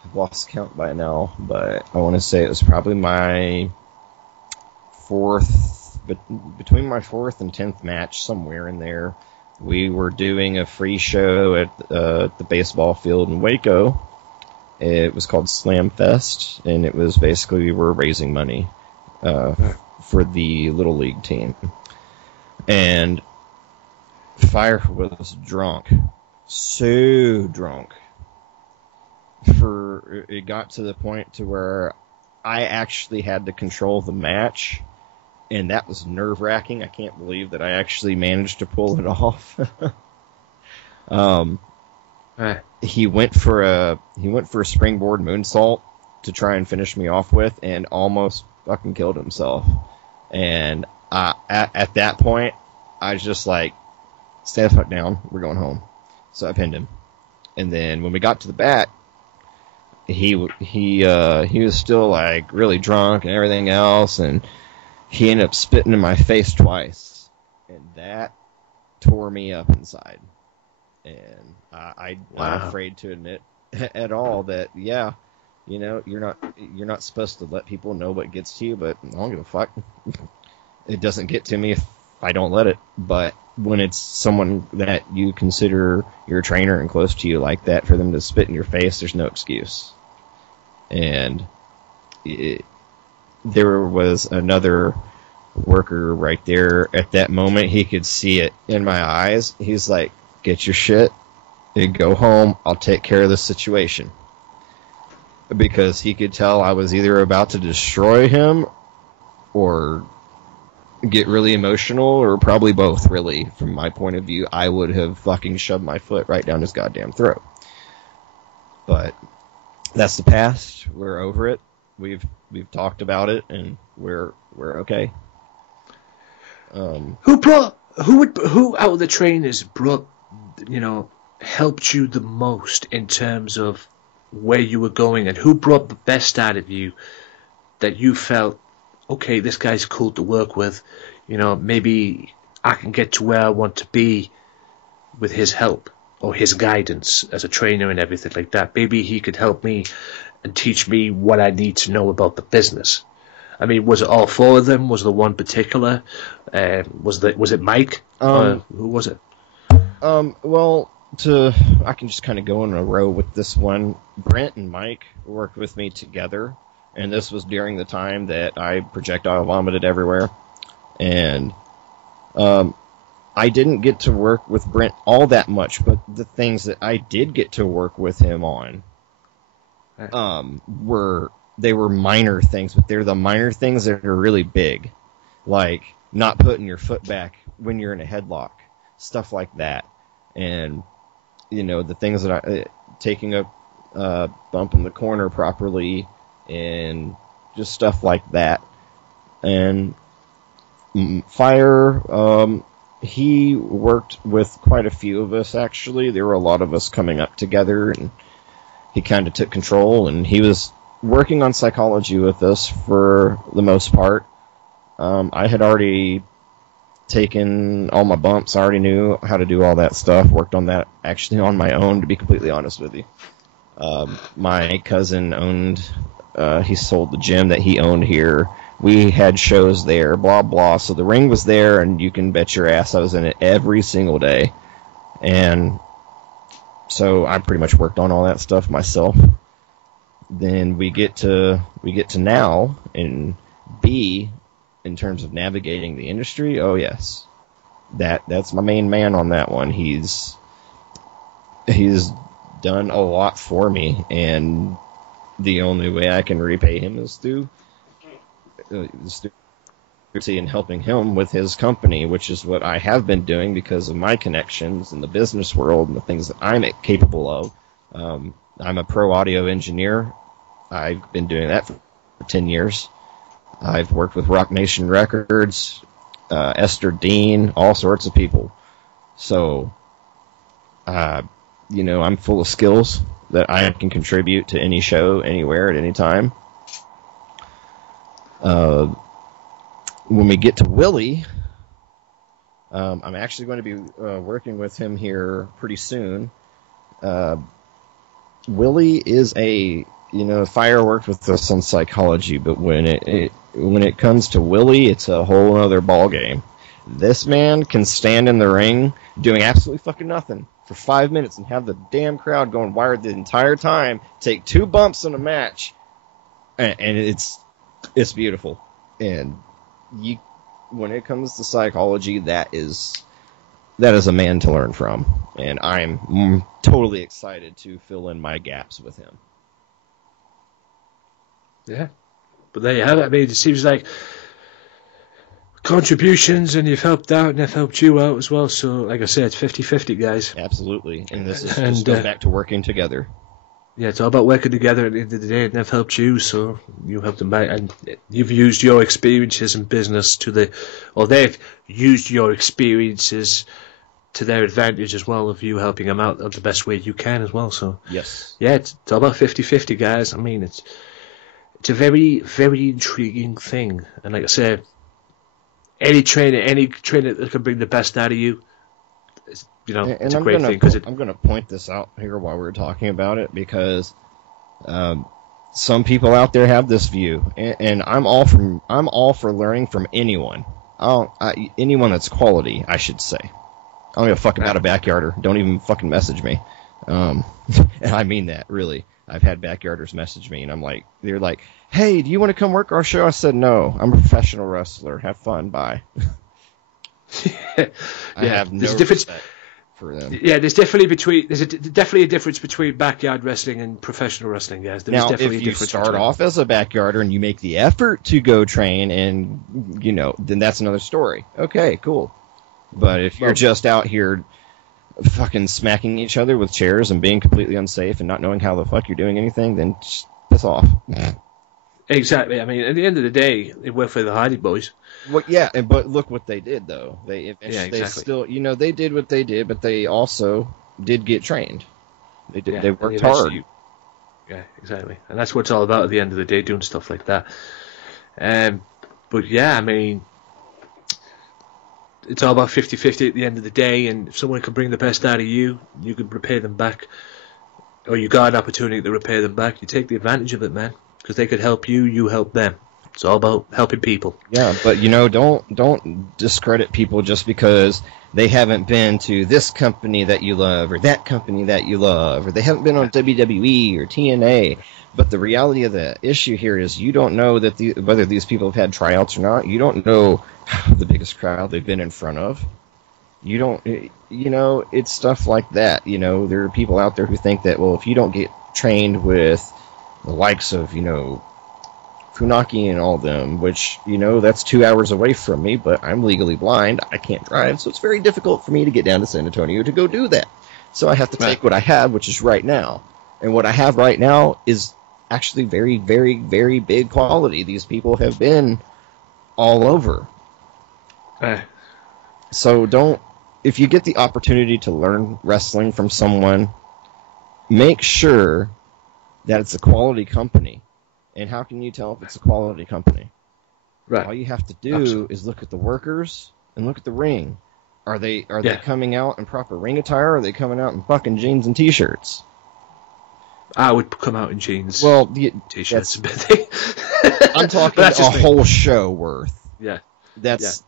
I've lost count by now, but I want to say it was probably my between my 4th and 10th match, somewhere in there. We were doing a free show at the baseball field in Waco. It was called Slam Fest, and it was basically we were raising money for the Little League team. And Fire was drunk. So drunk. It got to the point to where I actually had to control the match, and that was nerve-wracking. I can't believe that I actually managed to pull it off. He went for a springboard moonsault to try and finish me off with, and almost fucking killed himself. And at that point, I was just like, "Stay the fuck down. We're going home." So I pinned him. And then when we got to the back, he was still like really drunk and everything else, and he ended up spitting in my face twice, and that tore me up inside. And I'm afraid to admit at all that, yeah, you're not supposed to let people know what gets to you, but I don't give a fuck. It doesn't get to me if I don't let it. But when it's someone that you consider your trainer and close to you like that, for them to spit in your face, there's no excuse. And there was another worker right there at that moment. He could see it in my eyes. He's like, "Get your shit and go home. I'll take care of this situation." Because he could tell I was either about to destroy him or get really emotional, or probably both, really. From my point of view, I would have fucking shoved my foot right down his goddamn throat. But that's the past. We're over it. We've talked about it, and we're okay. Who out of the trainers helped you the most in terms of where you were going, and who brought the best out of you that you felt, okay, this guy's cool to work with, maybe I can get to where I want to be with his help or his guidance as a trainer and everything like that. Maybe he could help me and teach me what I need to know about the business. I mean, was it all 4 of them? Was there one particular? Was it Mike? Who was it? Well, I can just kind of go in a row with this one. Brent and Mike worked with me together, and this was during the time that I projectile vomited everywhere. And I didn't get to work with Brent all that much, but the things that I did get to work with him on were minor things, but they're the minor things that are really big, like not putting your foot back when you're in a headlock, stuff like that. And the things that taking a bump in the corner properly, and just stuff like that. And Fire, he worked with quite a few of us, actually. There were a lot of us coming up together, and he kind of took control, and he was working on psychology with us for the most part. I had already taken all my bumps. I already knew how to do all that stuff. Worked on that actually on my own, to be completely honest with you. My cousin he sold the gym that he owned here. We had shows there, blah, blah. So the ring was there, and you can bet your ass I was in it every single day. And so I pretty much worked on all that stuff myself. Then we get to now, and B, in terms of navigating the industry, oh yes. That's my main man on that one. He's done a lot for me, and the only way I can repay him is through and helping him with his company, which is what I have been doing because of my connections in the business world and the things that I'm capable of. I'm a pro audio engineer. I've been doing that for 10 years. I've worked with Rock Nation Records, Esther Dean, all sorts of people. So, I'm full of skills that I can contribute to any show, anywhere, at any time. When we get to Willie, I'm actually going to be working with him here pretty soon. Willie is fireworks with us on psychology, but when it comes to Willie, it's a whole other ball game. This man can stand in the ring doing absolutely fucking nothing for 5 minutes and have the damn crowd going wired the entire time, take 2 bumps in a match, and it's beautiful. And when it comes to psychology, that is a man to learn from, and I'm totally excited to fill in my gaps with him. Yeah, but there you have it. I mean, it seems like contributions, and you've helped out, and they've helped you out as well. So, like I said, it's 50-50, guys. Absolutely, and this is just going back to working together. Yeah, it's all about working together at the end of the day, and they've helped you, so you helped them back, and you've used your experiences in business they've used your experiences to their advantage as well, of you helping them out the best way you can as well. So, yes. Yeah, it's all about 50-50, guys. I mean, it's a very, very intriguing thing, and like I said, any trainer that can bring the best out of you, it's a great thing. I'm going to point this out here while we're talking about it, because some people out there have this view, and I'm all for learning from anyone. Anyone that's quality, I should say. I don't give a fuck about a backyarder. Don't even fucking message me. And I mean that, really. I've had backyarders message me, and they're like, hey, do you want to come work our show? I said, no, I'm a professional wrestler. Have fun. Bye. I have no respect for them. Yeah, there's definitely a difference between backyard wrestling and professional wrestling, guys. Now, if you start off as a backyarder and you make the effort to go train, and then that's another story. Okay, cool. But if you're just out here fucking smacking each other with chairs and being completely unsafe and not knowing how the fuck you're doing anything, then just piss off. Exactly. I mean, at the end of the day, it worked for the Hardy Boys. Well, yeah, but look what they did, though. They still, they did what they did, but they also did get trained. They did. Yeah, they worked hard. Yeah, exactly. And that's what it's all about at the end of the day, doing stuff like that. But yeah, I mean, it's all about 50-50 at the end of the day, and if someone can bring the best out of you, you can repay them back, or you got an opportunity to repay them back, you take the advantage of it, man, because they could help you, you help them. It's all about helping people. Yeah, but don't discredit people just because they haven't been to this company that you love, or that company that you love, or they haven't been on WWE or TNA. But the reality of the issue here is you don't know that whether these people have had tryouts or not. You don't know the biggest crowd they've been in front of. You don't, it's stuff like that. There are people out there who think that, well, if you don't get trained with the likes of, Funaki and all them, which, that's 2 hours away from me, but I'm legally blind. I can't drive, so it's very difficult for me to get down to San Antonio to go do that. So I have to take what I have, which is right now. And what I have right now is actually very, very, very big quality. These people have been all over. So if you get the opportunity to learn wrestling from someone, make sure that it's a quality company. And how can you tell if it's a quality company? Right. All you have to do is look at the workers and look at the ring. Are they coming out in proper ring attire, or are they coming out in fucking jeans and t-shirts? I would come out in jeans. Well, T-shirts. I'm talking a whole show worth. Yeah. That's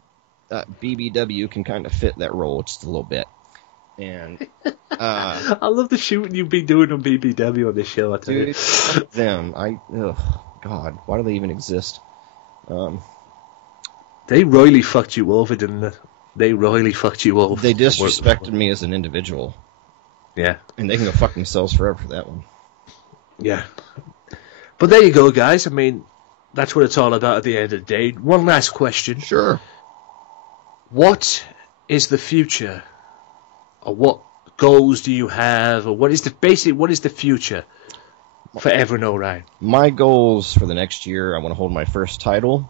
BBW can kind of fit that role just a little bit. And I love the shooting you've been doing on BBW on this show. I tell you. Them. God, why do they even exist? They royally fucked you over, didn't they? They royally fucked you over. They disrespected me as an individual. Yeah. And they can go fuck themselves forever for that one. Yeah. But there you go, guys. I mean, that's what it's all about at the end of the day. One last question. Sure. What is the future? Or what goals do you have? Or what is the future for Evren Orion? My goals for the next year, I want to hold my first title.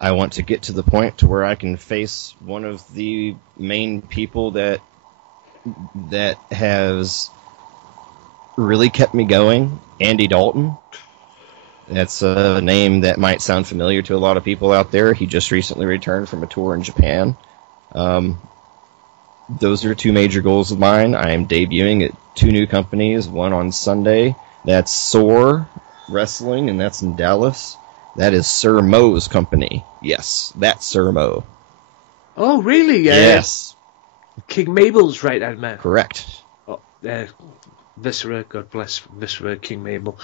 I want to get to the point to where I can face one of the main people that has really kept me going, Andy Dalton. That's a name that might sound familiar to a lot of people out there. He just recently returned from a tour in Japan. Those are two major goals of mine. I am debuting at two new companies, one on Sunday. That's Soar Wrestling, and that's in Dallas. That is Sir Mo's company. Yes, that's Sir Mo. Oh, really? Yes. King Mabel's right-hand man. Correct. Oh, Viscera, God bless Viscera, King Mabel.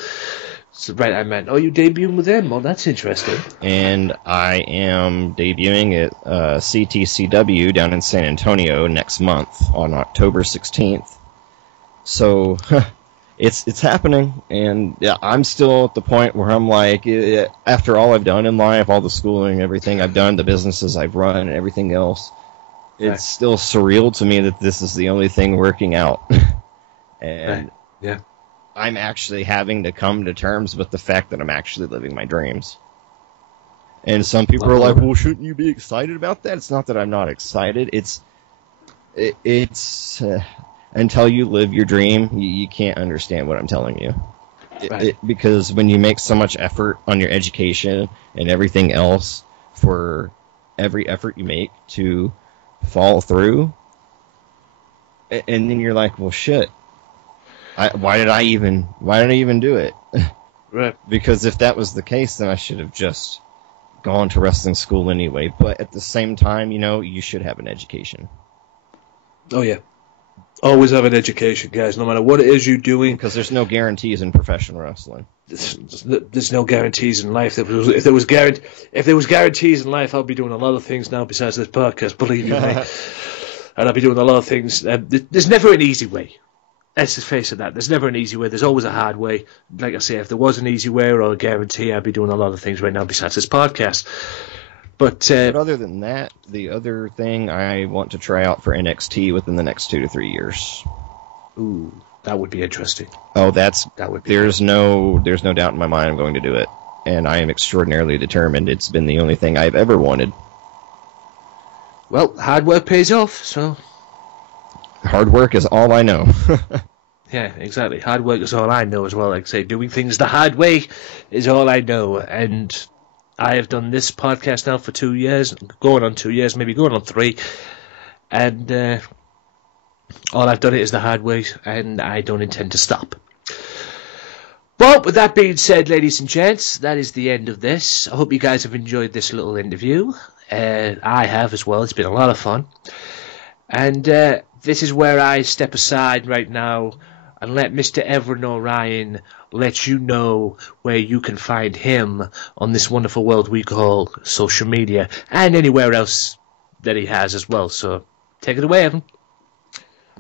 So, right-hand man. Oh, you debuting with them? Oh, that's interesting. And I am debuting at CTCW down in San Antonio next month on October 16th. So... It's happening, and yeah, I'm still at the point where I'm like, after all I've done in life, all the schooling, everything I've done, the businesses I've run, and everything else, it's still surreal to me that this is the only thing working out. And I'm actually having to come to terms with the fact that I'm actually living my dreams. And some people are like, well, shouldn't you be excited about that? It's not that I'm not excited. It's until you live your dream, you can't understand what I'm telling you. Because when you make so much effort on your education and everything else for every effort you make to follow through, and then you're like, well, shit. Why did I even do it? Right. Because if that was the case, then I should have just gone to wrestling school anyway. But at the same time, you should have an education. Oh, yeah. Always have an education, guys, no matter what it is you're doing. Because there's no guarantees in professional wrestling. There's no guarantees in life. If there was guarantees in life, I'd be doing a lot of things now besides this podcast, believe you me. And I'd be doing a lot of things. There's never an easy way. Let's just face it, there's never an easy way. There's always a hard way. Like I say, if there was an easy way or a guarantee, I'd be doing a lot of things right now besides this podcast. But other than that, the other thing, I want to try out for NXT within the next 2 to 3 years. Ooh, that would be interesting. Oh, that would be. There's no doubt in my mind I'm going to do it, and I am extraordinarily determined. It's been the only thing I've ever wanted. Well, hard work pays off, so. Hard work is all I know. Yeah, exactly. Hard work is all I know as well. Like I say, doing things the hard way is all I know, and I have done this podcast now for 2 years, going on 2 years, maybe going on 3, and all I've done it is the hard way, and I don't intend to stop. Well, with that being said, ladies and gents, that is the end of this. I hope you guys have enjoyed this little interview. I have as well. It's been a lot of fun. And this is where I step aside right now and let Mr. Evren Orion let you know where you can find him on this wonderful world we call social media, and anywhere else that he has as well. So take it away, Evan.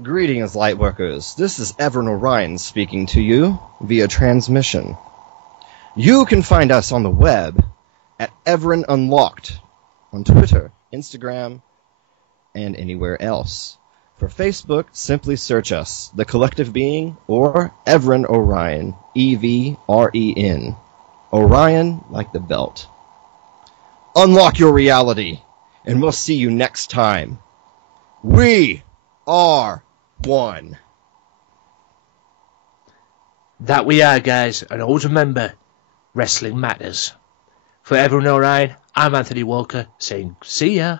Greetings, Lightworkers. This is Evren Orion speaking to you via transmission. You can find us on the web at Evren Unlocked on Twitter, Instagram, and anywhere else. For Facebook, simply search us, The Collective Being, or Evren Orion, Evren. Orion like the belt. Unlock your reality, and we'll see you next time. We are one. That we are, guys, and always remember, wrestling matters. For Evren Orion, I'm Anthony Walker, saying see ya.